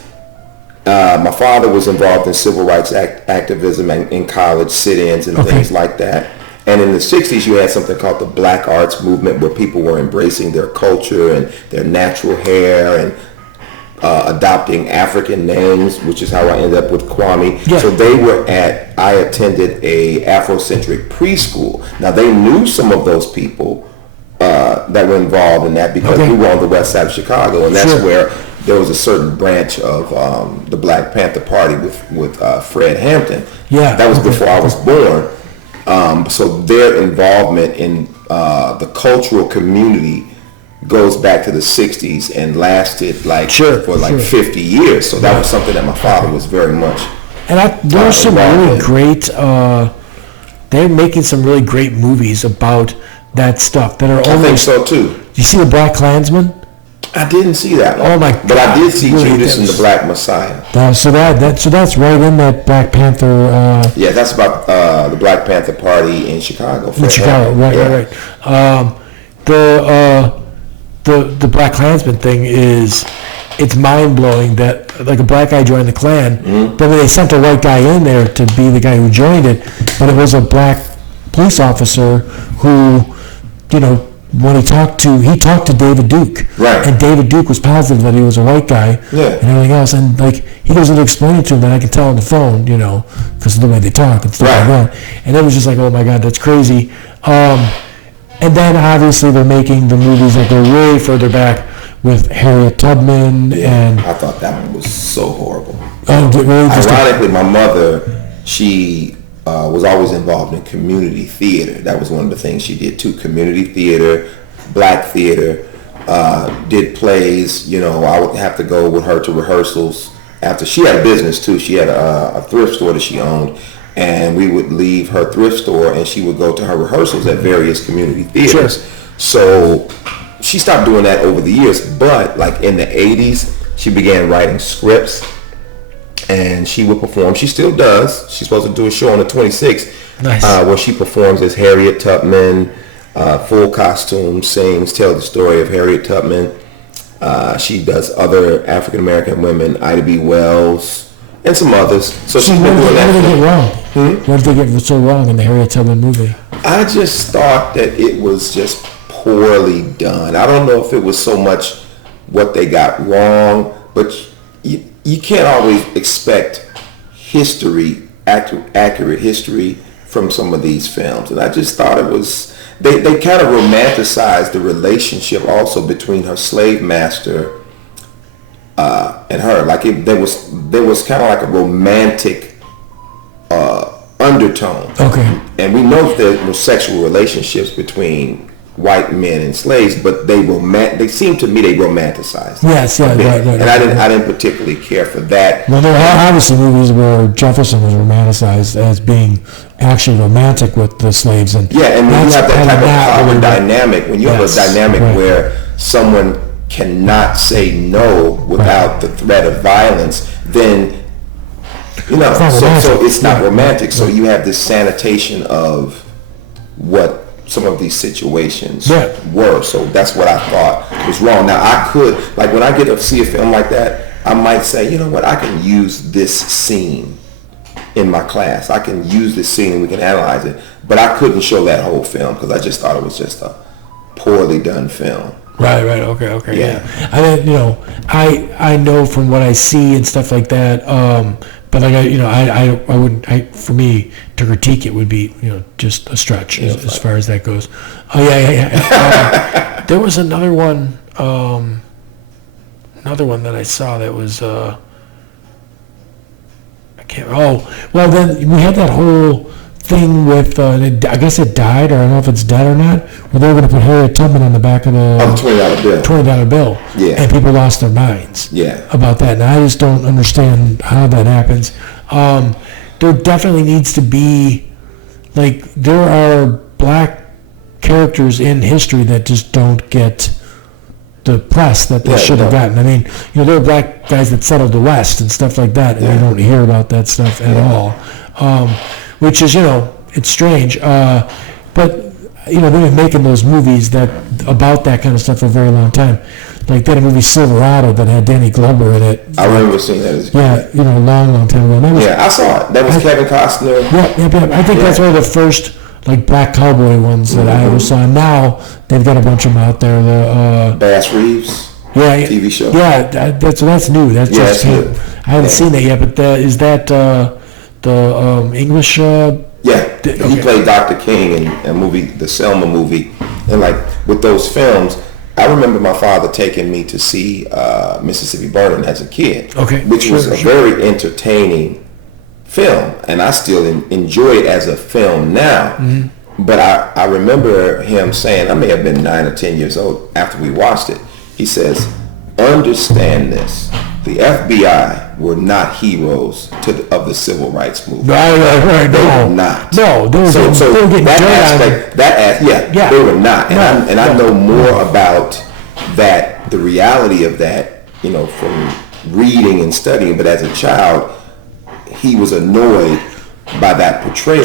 My father was involved in civil rights activism and in college sit-ins and things like that. And in the 60s, you had something called the Black Arts Movement, where people were embracing their culture and their natural hair and adopting African names, which is how I ended up with Kwame. Yeah. So I attended a Afrocentric preschool. Now, they knew some of those people that were involved in that because we were on the west side of Chicago, and that's where there was a certain branch of the Black Panther Party with Fred Hampton. Yeah. That was before I was born. So their involvement in the cultural community goes back to the 60s and lasted for 50 years. So that was something that my father was very much. And there's some really great, they're making some really great movies about that stuff that are I think so too. Do you see The Black Klansman? I didn't see that one. Oh my God. But I did see Judas and the Black Messiah. So that's right in that Black Panther. Yeah, that's about the Black Panther Party in Chicago. Right. The Black Klansman thing it's mind blowing that like a black guy joined the Klan, but they sent a white guy in there to be the guy who joined it, but it was a black police officer who, when he talked to David Duke, right? And David Duke was positive that he was a white guy, and everything else. And like he goes into explaining to him that I can tell on the phone, because of the way they talk and stuff like that. And it was just like, oh my God, that's crazy. And then obviously they're making the movies that go way further back with Harriet Tubman, and I thought that one was so horrible. Really ironically, my mother, she was always involved in community theater. That was one of the things she did too. Community theater, black theater, did plays. I would have to go with her to rehearsals. After she had a business too. She had a thrift store that she owned, and we would leave her thrift store and she would go to her rehearsals at various community theaters. Sure. So she stopped doing that over the years, but like in the 80s, she began writing scripts and she would perform. She still does. She's supposed to do a show on the 26th where she performs as Harriet Tubman, full costume, sings, tells the story of Harriet Tubman. She does other African-American women, Ida B. Wells, and some others. So she's been doing that. What did they get wrong? What did they get so wrong in the Harriet Tubman movie? I just thought that it was just poorly done. I don't know if it was so much what they got wrong, but you can't always expect history, accurate history from some of these films. And I just thought it was, they kind of romanticized the relationship also between her slave master and her. Like there was kind of like a romantic undertone. Okay. And we know there were sexual relationships between white men and slaves, but they seemed to me they romanticized. Yes, yeah, right. And I didn't particularly care for that. Well, there are obviously movies where Jefferson was romanticized as being actually romantic with the slaves, and when you have that type of power dynamic, when you have a dynamic where someone cannot say no without the threat of violence, then so it's not romantic. So you have this sanitation of what some of these situations Yeah. were. So that's what I thought was wrong. Now I could, like when I get to see a film like that, I might say, you know what, I can use this scene in my class. I can use this scene and we can analyze it. But I couldn't show that whole film because I just thought it was just a poorly done film. Right, okay, Yeah. I mean, I know from what I see and stuff like that. But like I wouldn't. For me to critique it would be just a stretch as far as that goes. Oh yeah. There was another one that I saw that was I can't. Oh well, then we had that whole thing with I guess it died, or I don't know if it's dead or not, where they were going to put Harriet Tubman on the back of the $20 bill. $20 bill. Yeah. And people lost their minds. Yeah. About that, and I just don't understand how that happens. There definitely needs to be, like, there are black characters in history that just don't get the press that they should have gotten. I mean, there are black guys that settled the West and stuff like that, and you don't hear about that stuff at all. Which is, it's strange. But, they've been making those movies about that kind of stuff for a very long time. Like, they had a movie Silverado that had Danny Glover in it. I remember seeing that as a long time ago. I saw it. That was Kevin Costner. Yeah. I think that's one of the first, like, black cowboy ones that I ever saw. And now they've got a bunch of them out there. The Bass Reeves. Yeah, TV show. Yeah, that's new. That's just new. I haven't seen that yet. But is that the English? He played Dr. King in a movie, the Selma movie, and like with those films, I remember my father taking me to see Mississippi Burning as a kid, which was a very entertaining film, and I still enjoy it as a film now. Mm-hmm. But I remember him saying, I may have been 9 or 10 years old after we watched it. He says, "Understand this. The FBI were not heroes of the civil rights movement. Right. They were not. No, they were so getting that dirt aspect, they were not. And I know more about that, the reality of that, from reading and studying. But as a child, he was annoyed by that portrayal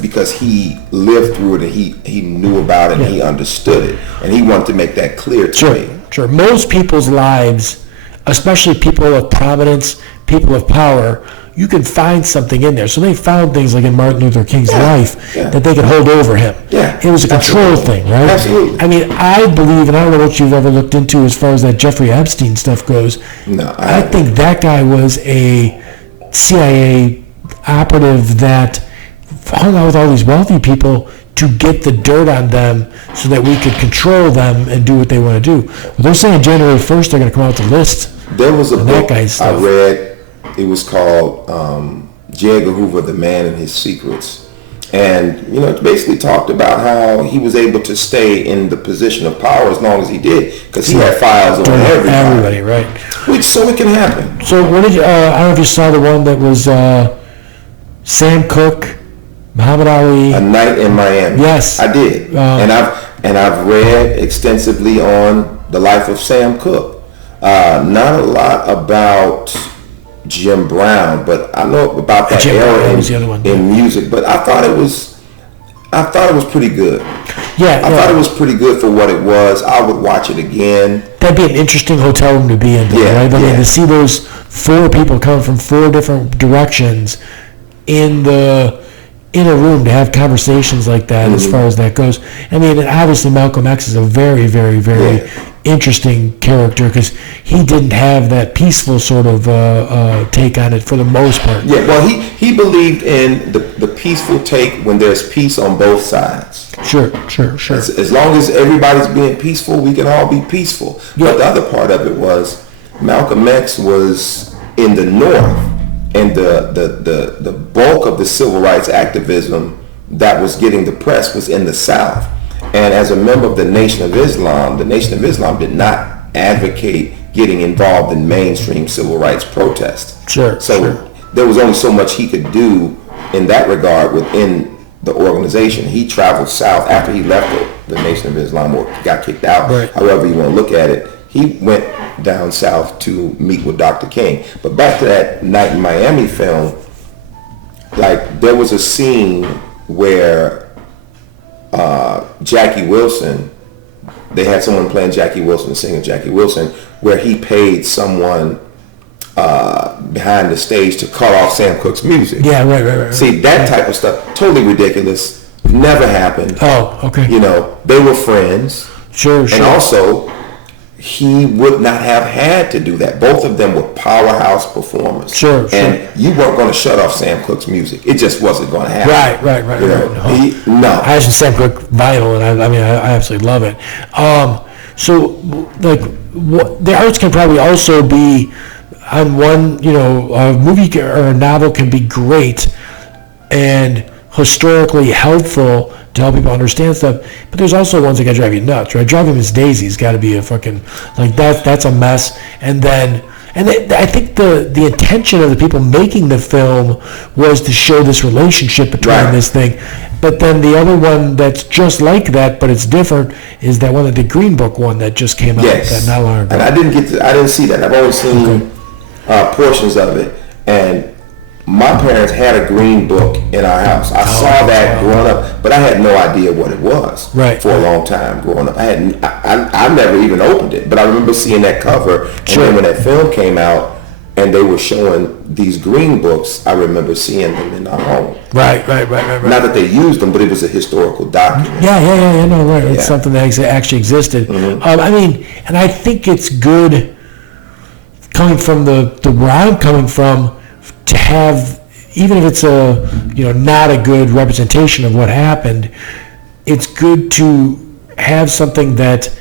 because he lived through it and he knew about it and he understood it, and he wanted to make that clear to me. Sure. Most people's lives, especially people of prominence, people of power, you can find something in there. So they found things like in Martin Luther King's life that they could hold over him. Yeah. It was a control thing, right? Absolutely. I mean, I believe, and I don't know what you've ever looked into as far as that Jeffrey Epstein stuff goes. No. I think that guy was a CIA operative that hung out with all these wealthy people to get the dirt on them so that we could control them and do what they want to do. Well, they're saying January 1st they're going to come out with a list. There was a book I stuff. read. It was called J. Edgar Hoover, The Man and His Secrets. And, it basically talked about how he was able to stay in the position of power as long as he did because he had files on everybody. Right. So it can happen. So what did you, I don't know if you saw the one that was Sam Cooke, Muhammad Ali. A Night in Miami. Yes. I did. And I've read extensively on the life of Sam Cooke. Not a lot about Jim Brown, but I know about that era in music. But I thought it was pretty good. I thought it was pretty good for what it was. I would watch it again. That'd be an interesting hotel room to be in, though, right? I mean, to see those 4 people come from 4 different directions in a room to have conversations like that, as far as that goes. I mean, obviously Malcolm X is a very, very, very interesting character because he didn't have that peaceful sort of take on it for the most part. Yeah, well, he believed in the peaceful take when there's peace on both sides. Sure. As long as everybody's being peaceful, we can all be peaceful. Yeah. But the other part of it was Malcolm X was in the North, and the bulk of the civil rights activism that was getting the press was in the South. And as a member of the Nation of Islam did not advocate getting involved in mainstream civil rights protests. Sure. There was only so much he could do in that regard within the organization. He traveled south after he left the Nation of Islam or got kicked out. Right. However you want to look at it, he went down south to meet with Dr. King. But back to that Night in Miami film, like there was a scene where Jackie Wilson, they had someone playing Jackie Wilson, singing Jackie Wilson, where he paid someone behind the stage to cut off Sam Cooke's music. Yeah, right. See, that type of stuff, totally ridiculous. Never happened. Oh, okay. You know, they were friends. Sure. And also, he would not have had to do that. Both of them were powerhouse performers. Sure. And you weren't going to shut off Sam Cooke's music. It just wasn't going to happen. Right. You know, no. I have some Sam Cooke vinyl, and I absolutely love it. So, like, the arts can probably also be on one, you know, a movie or a novel can be great and historically helpful to help people understand stuff, but there's also ones that got to drive you nuts, right? Driving Miss Daisy's got to be a fucking, like, that's a mess. And I think the intention of the people making the film was to show this relationship between this thing. But then the other one that's just like that, but it's different, is that one of the Green Book one that just came out that not long ago. And I didn't see that. I've only seen portions of it. And my parents had a Green Book in our house. I saw that growing up, but I had no idea what it was for a long time growing up. I never even opened it, but I remember seeing that cover. And then when that film came out and they were showing these Green Books, I remember seeing them in our home. Right. Not that they used them, but it was a historical document. Yeah, no, right. It's something that actually existed. Mm-hmm. I mean, and I think it's good coming from the where I'm coming from, to have, even if it's not a good representation of what happened, it's good to have something that,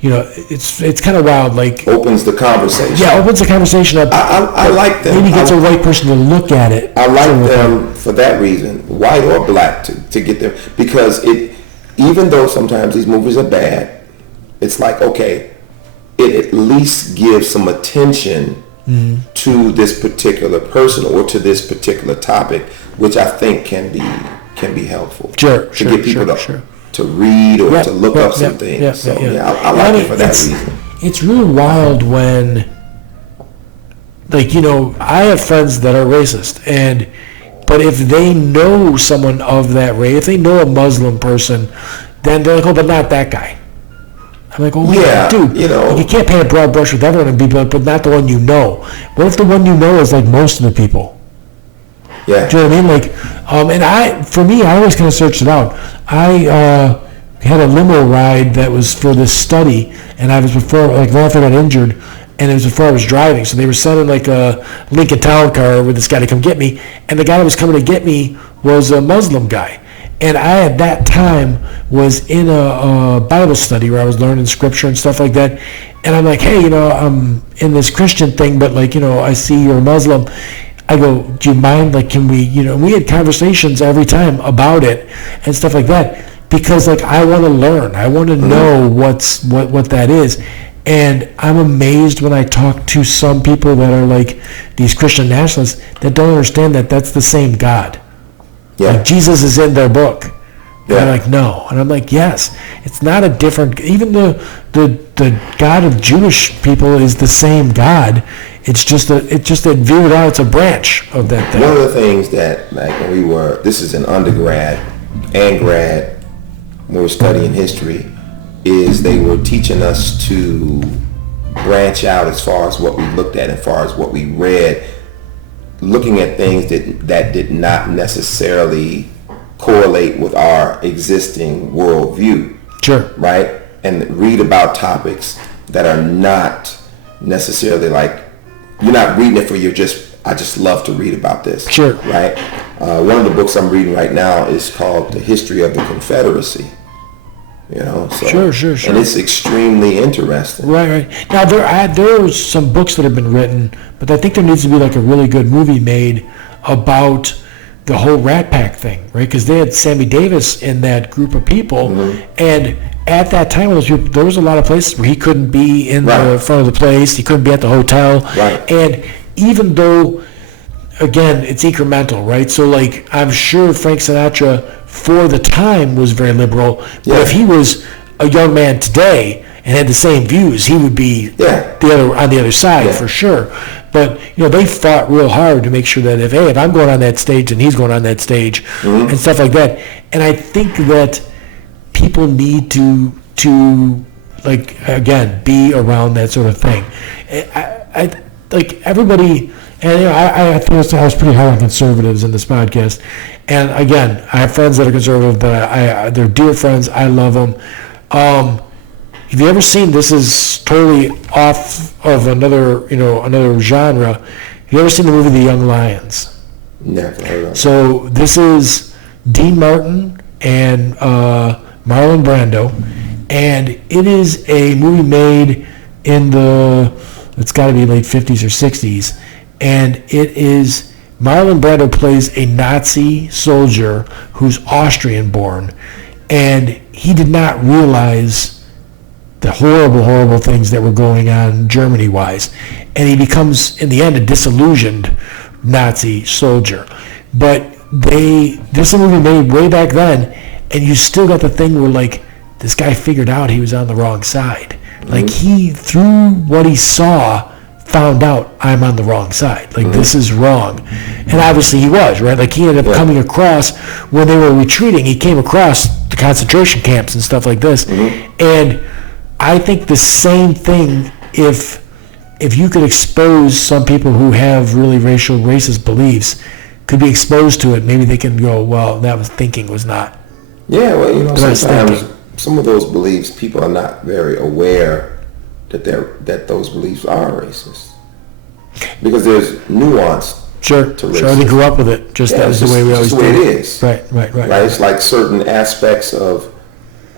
you know, it's kind of wild, like opens the conversation. Yeah, opens the conversation up. I like them. Maybe gets a white person to look at it. I like them for that reason, white or black, to get them, because even though sometimes these movies are bad, it's like, okay, it at least gives some attention to this particular person or to this particular topic, which I think can be helpful. To get people to read or to look up some things. I like it for that reason. It's really wild when, like, you know, I have friends that are racist, but if they know someone of that race, if they know a Muslim person, then they're like, oh, but not that guy. I'm like, oh, wait, dude, you know, you can't paint a broad brush with everyone and be, but not the one you know. What if the one you know is like most of the people? Yeah. Do you know what I mean? Like, I always kind of searched it out. I had a limo ride that was for this study, and I was before, like, right after I got injured, and it was before I was driving. So they were sending like a Lincoln Town car with this guy to come get me, and the guy that was coming to get me was a Muslim guy. And I, at that time, was in a Bible study where I was learning scripture and stuff like that. And I'm like, hey, you know, I'm in this Christian thing, but, like, you know, I see you're a Muslim. I go, do you mind, like, can we, you know, we had conversations every time about it and stuff like that, because, like, I want to learn. I want to know what that is. And I'm amazed when I talk to some people that are like these Christian nationalists that don't understand that that's the same God. Yeah. Like, Jesus is in their book. Yeah. They're like, no. And I'm like, yes. It's not a different, even the God of Jewish people is the same God. It's just that veered out. It's a branch of that thing. One of the things that, like, when this is in undergrad and grad, when we were studying history, is they were teaching us to branch out as far as what we looked at, as far as what we read, looking at things that did not necessarily correlate with our existing worldview. Sure. Right? And read about topics that are not necessarily like, you're not reading it for I just love to read about this. Sure. Right? One of the books I'm reading right now is called The History of the Confederacy. You know, so, sure. And it's extremely interesting. Right. Now, there are some books that have been written, but I think there needs to be like a really good movie made about the whole Rat Pack thing, right? Because they had Sammy Davis in that group of people, and at that time, there was a lot of places where he couldn't be in the front of the place, he couldn't be at the hotel, and even though, again, it's incremental, right? So, like, I'm sure Frank Sinatra, for the time, was very liberal, but if he was a young man today and had the same views, he would be on the other side for sure. But, you know, they fought real hard to make sure that if I'm going on that stage and he's going on that stage and stuff like that. And I think that people need to like, again, be around that sort of thing. I like everybody, and you know, I feel I was pretty hard on conservatives in this podcast. And again, I have friends that are conservative, but they're dear friends. I love them. Have you ever seen? This is totally off of another genre. Have you ever seen the movie The Young Lions? Never heard of it. So this is Dean Martin and Marlon Brando, and it is a movie made in it's got to be late 50s or 60s, and it is Marlon Brando plays a Nazi soldier who's Austrian born, and he did not realize the horrible things that were going on Germany-wise, and he becomes, in the end, a disillusioned Nazi soldier. But this is a movie made way back then, and you still got the thing where, like, this guy figured out he was on the wrong side. Like, he, through what he saw, found out, I'm on the wrong side. Like, this is wrong. And obviously he was, right? Like, he ended up coming across, when they were retreating, he came across the concentration camps and stuff like this. And I think the same thing, if you could expose some people who have really racist beliefs, could be exposed to it, maybe they can go, well, that was thinking was not. Yeah, well, you know, sometimes some of those beliefs, people are not very aware that those beliefs are racist. Because there's nuance to racism. Sure, they grew up with it. That was the way we always did it. That's the way it is. Right. It's like certain aspects of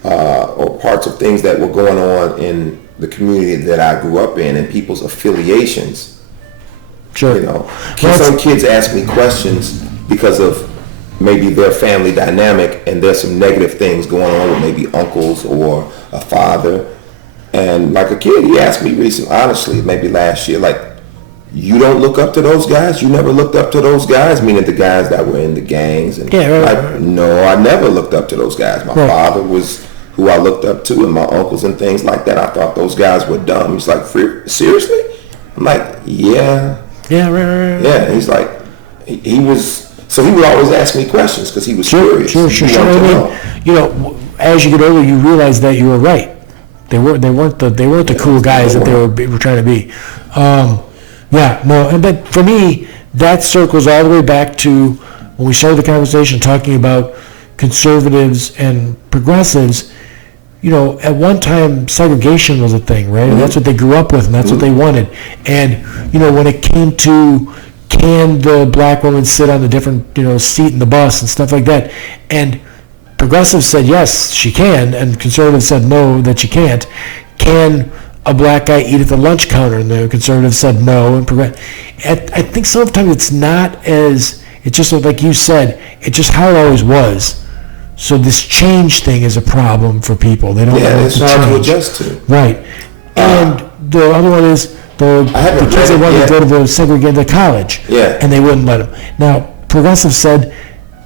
or parts of things that were going on in the community that I grew up in and people's affiliations. Sure. You know, some kids ask me questions because of maybe their family dynamic, and there's some negative things going on with maybe uncles or a father. And like a kid, he asked me recently, honestly, maybe last year, like, you don't look up to those guys? You never looked up to those guys? Meaning the guys that were in the gangs. And no, I never looked up to those guys. My father was who I looked up to, and my uncles and things like that. I thought those guys were dumb. He's like, seriously? I'm like, yeah. Yeah, right. Yeah, and he's like, he was, so he would always ask me questions because he was curious. Sure. I mean, you know, as you get older, you realize that you were right. They weren't the cool guys that they were trying to be. But for me, that circles all the way back to when we started the conversation talking about conservatives and progressives. You know, at one time, segregation was a thing, right? And that's what they grew up with, and that's what they wanted. And, you know, when it came to, can the black woman sit on a different, seat in the bus and stuff like that, and progressives said, yes, she can, and conservatives said, no, that she can't. Can a black guy eat at the lunch counter? And the conservatives said, no. And I think sometimes it's not as, it's just like you said, it's just how it always was. So this change thing is a problem for people. They don't know it's hard to adjust to. Right. And the other one is the kids that wanted to go to the segregated college. Yeah. And they wouldn't let them. Now, progressives said,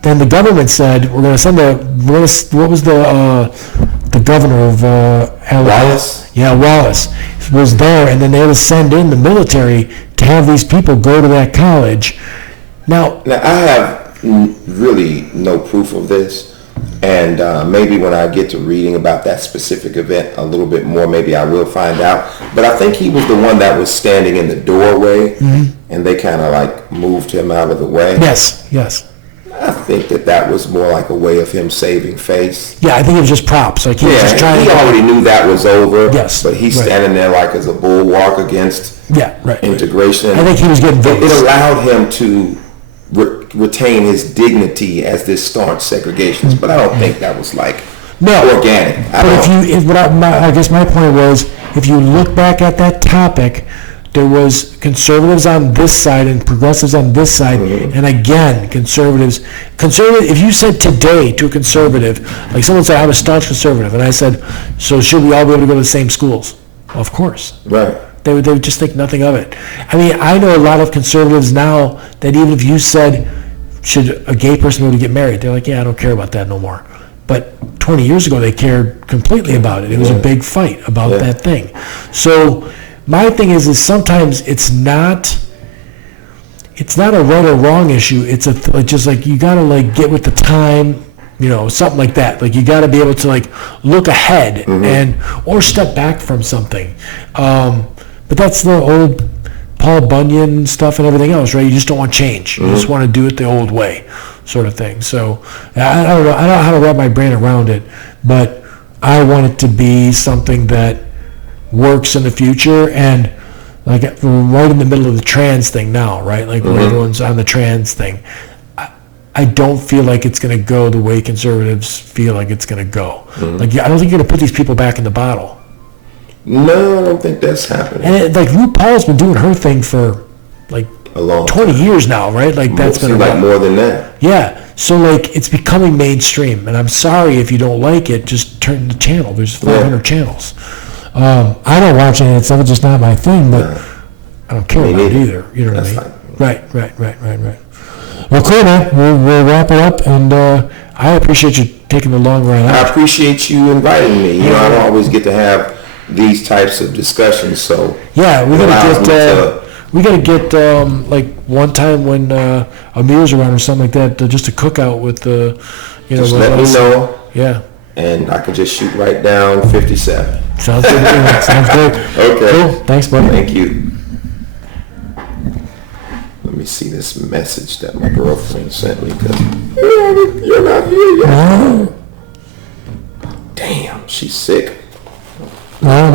then the government said, we're going to send what was the governor of LA? Wallace? Yeah, Wallace was there, and then they had to send in the military to have these people go to that college. Now I have really no proof of this, and maybe when I get to reading about that specific event a little bit more, maybe I will find out. But I think he was the one that was standing in the doorway, and they kind of like moved him out of the way. Yes. I think that was more like a way of him saving face. Yeah, I think it was just props. Like he was just trying. He already knew that was over. Yes, but he's standing there like as a bulwark against integration. I think he was getting votes. It allowed him to retain his dignity as this staunch segregationist, but I don't think that was like organic. I guess my point was, if you look back at that topic, there was conservatives on this side and progressives on this side, and again, conservative. If you said today to a conservative, like someone said, I'm a staunch conservative, and I said, so should we all be able to go to the same schools? Well, of course. Right. They would just think nothing of it. I mean, I know a lot of conservatives now that even if you said, should a gay person be able to get married? They're like, yeah, I don't care about that no more. But 20 years ago, they cared completely about it. It was a big fight about that thing. So my thing is sometimes it's not a right or wrong issue. It's just like you got to like get with the time something like that. Like, you got to be able to, like, look ahead or step back from something. But that's the old Paul Bunyan stuff and everything else, right? You just don't want change. You just want to do it the old way, sort of thing. So I don't know how to wrap my brain around it, but I want it to be something that works in the future. And like, we're right in the middle of the trans thing now, right? Like, when everyone's on the trans thing. I don't feel like it's going to go the way conservatives feel like it's going to go. Like, I don't think you're going to put these people back in the bottle. No, I don't think that's happening. And like, RuPaul's been doing her thing for like a long 20 years now, right? Like, that's going to like more than that. Yeah. So like, it's becoming mainstream, and I'm sorry if you don't like it. Just turn the channel. There's 500 channels. I don't watch any of that stuff. It's just not my thing, but I don't care about it either. You know what I mean? Right. Well, cool, man. We'll wrap it up, and I appreciate you taking the long ride out. I appreciate you inviting me. I don't always get to have these types of discussions, so yeah, we gotta get like one time when Amir's around or something like that, just a cookout with just let me know. Yeah. And I can just shoot right down 57. Sounds good. Sounds good. Okay. Cool. Thanks, buddy. Thank you. Let me see this message that my girlfriend sent me, because you're not here yet. No. Damn, she's sick. No.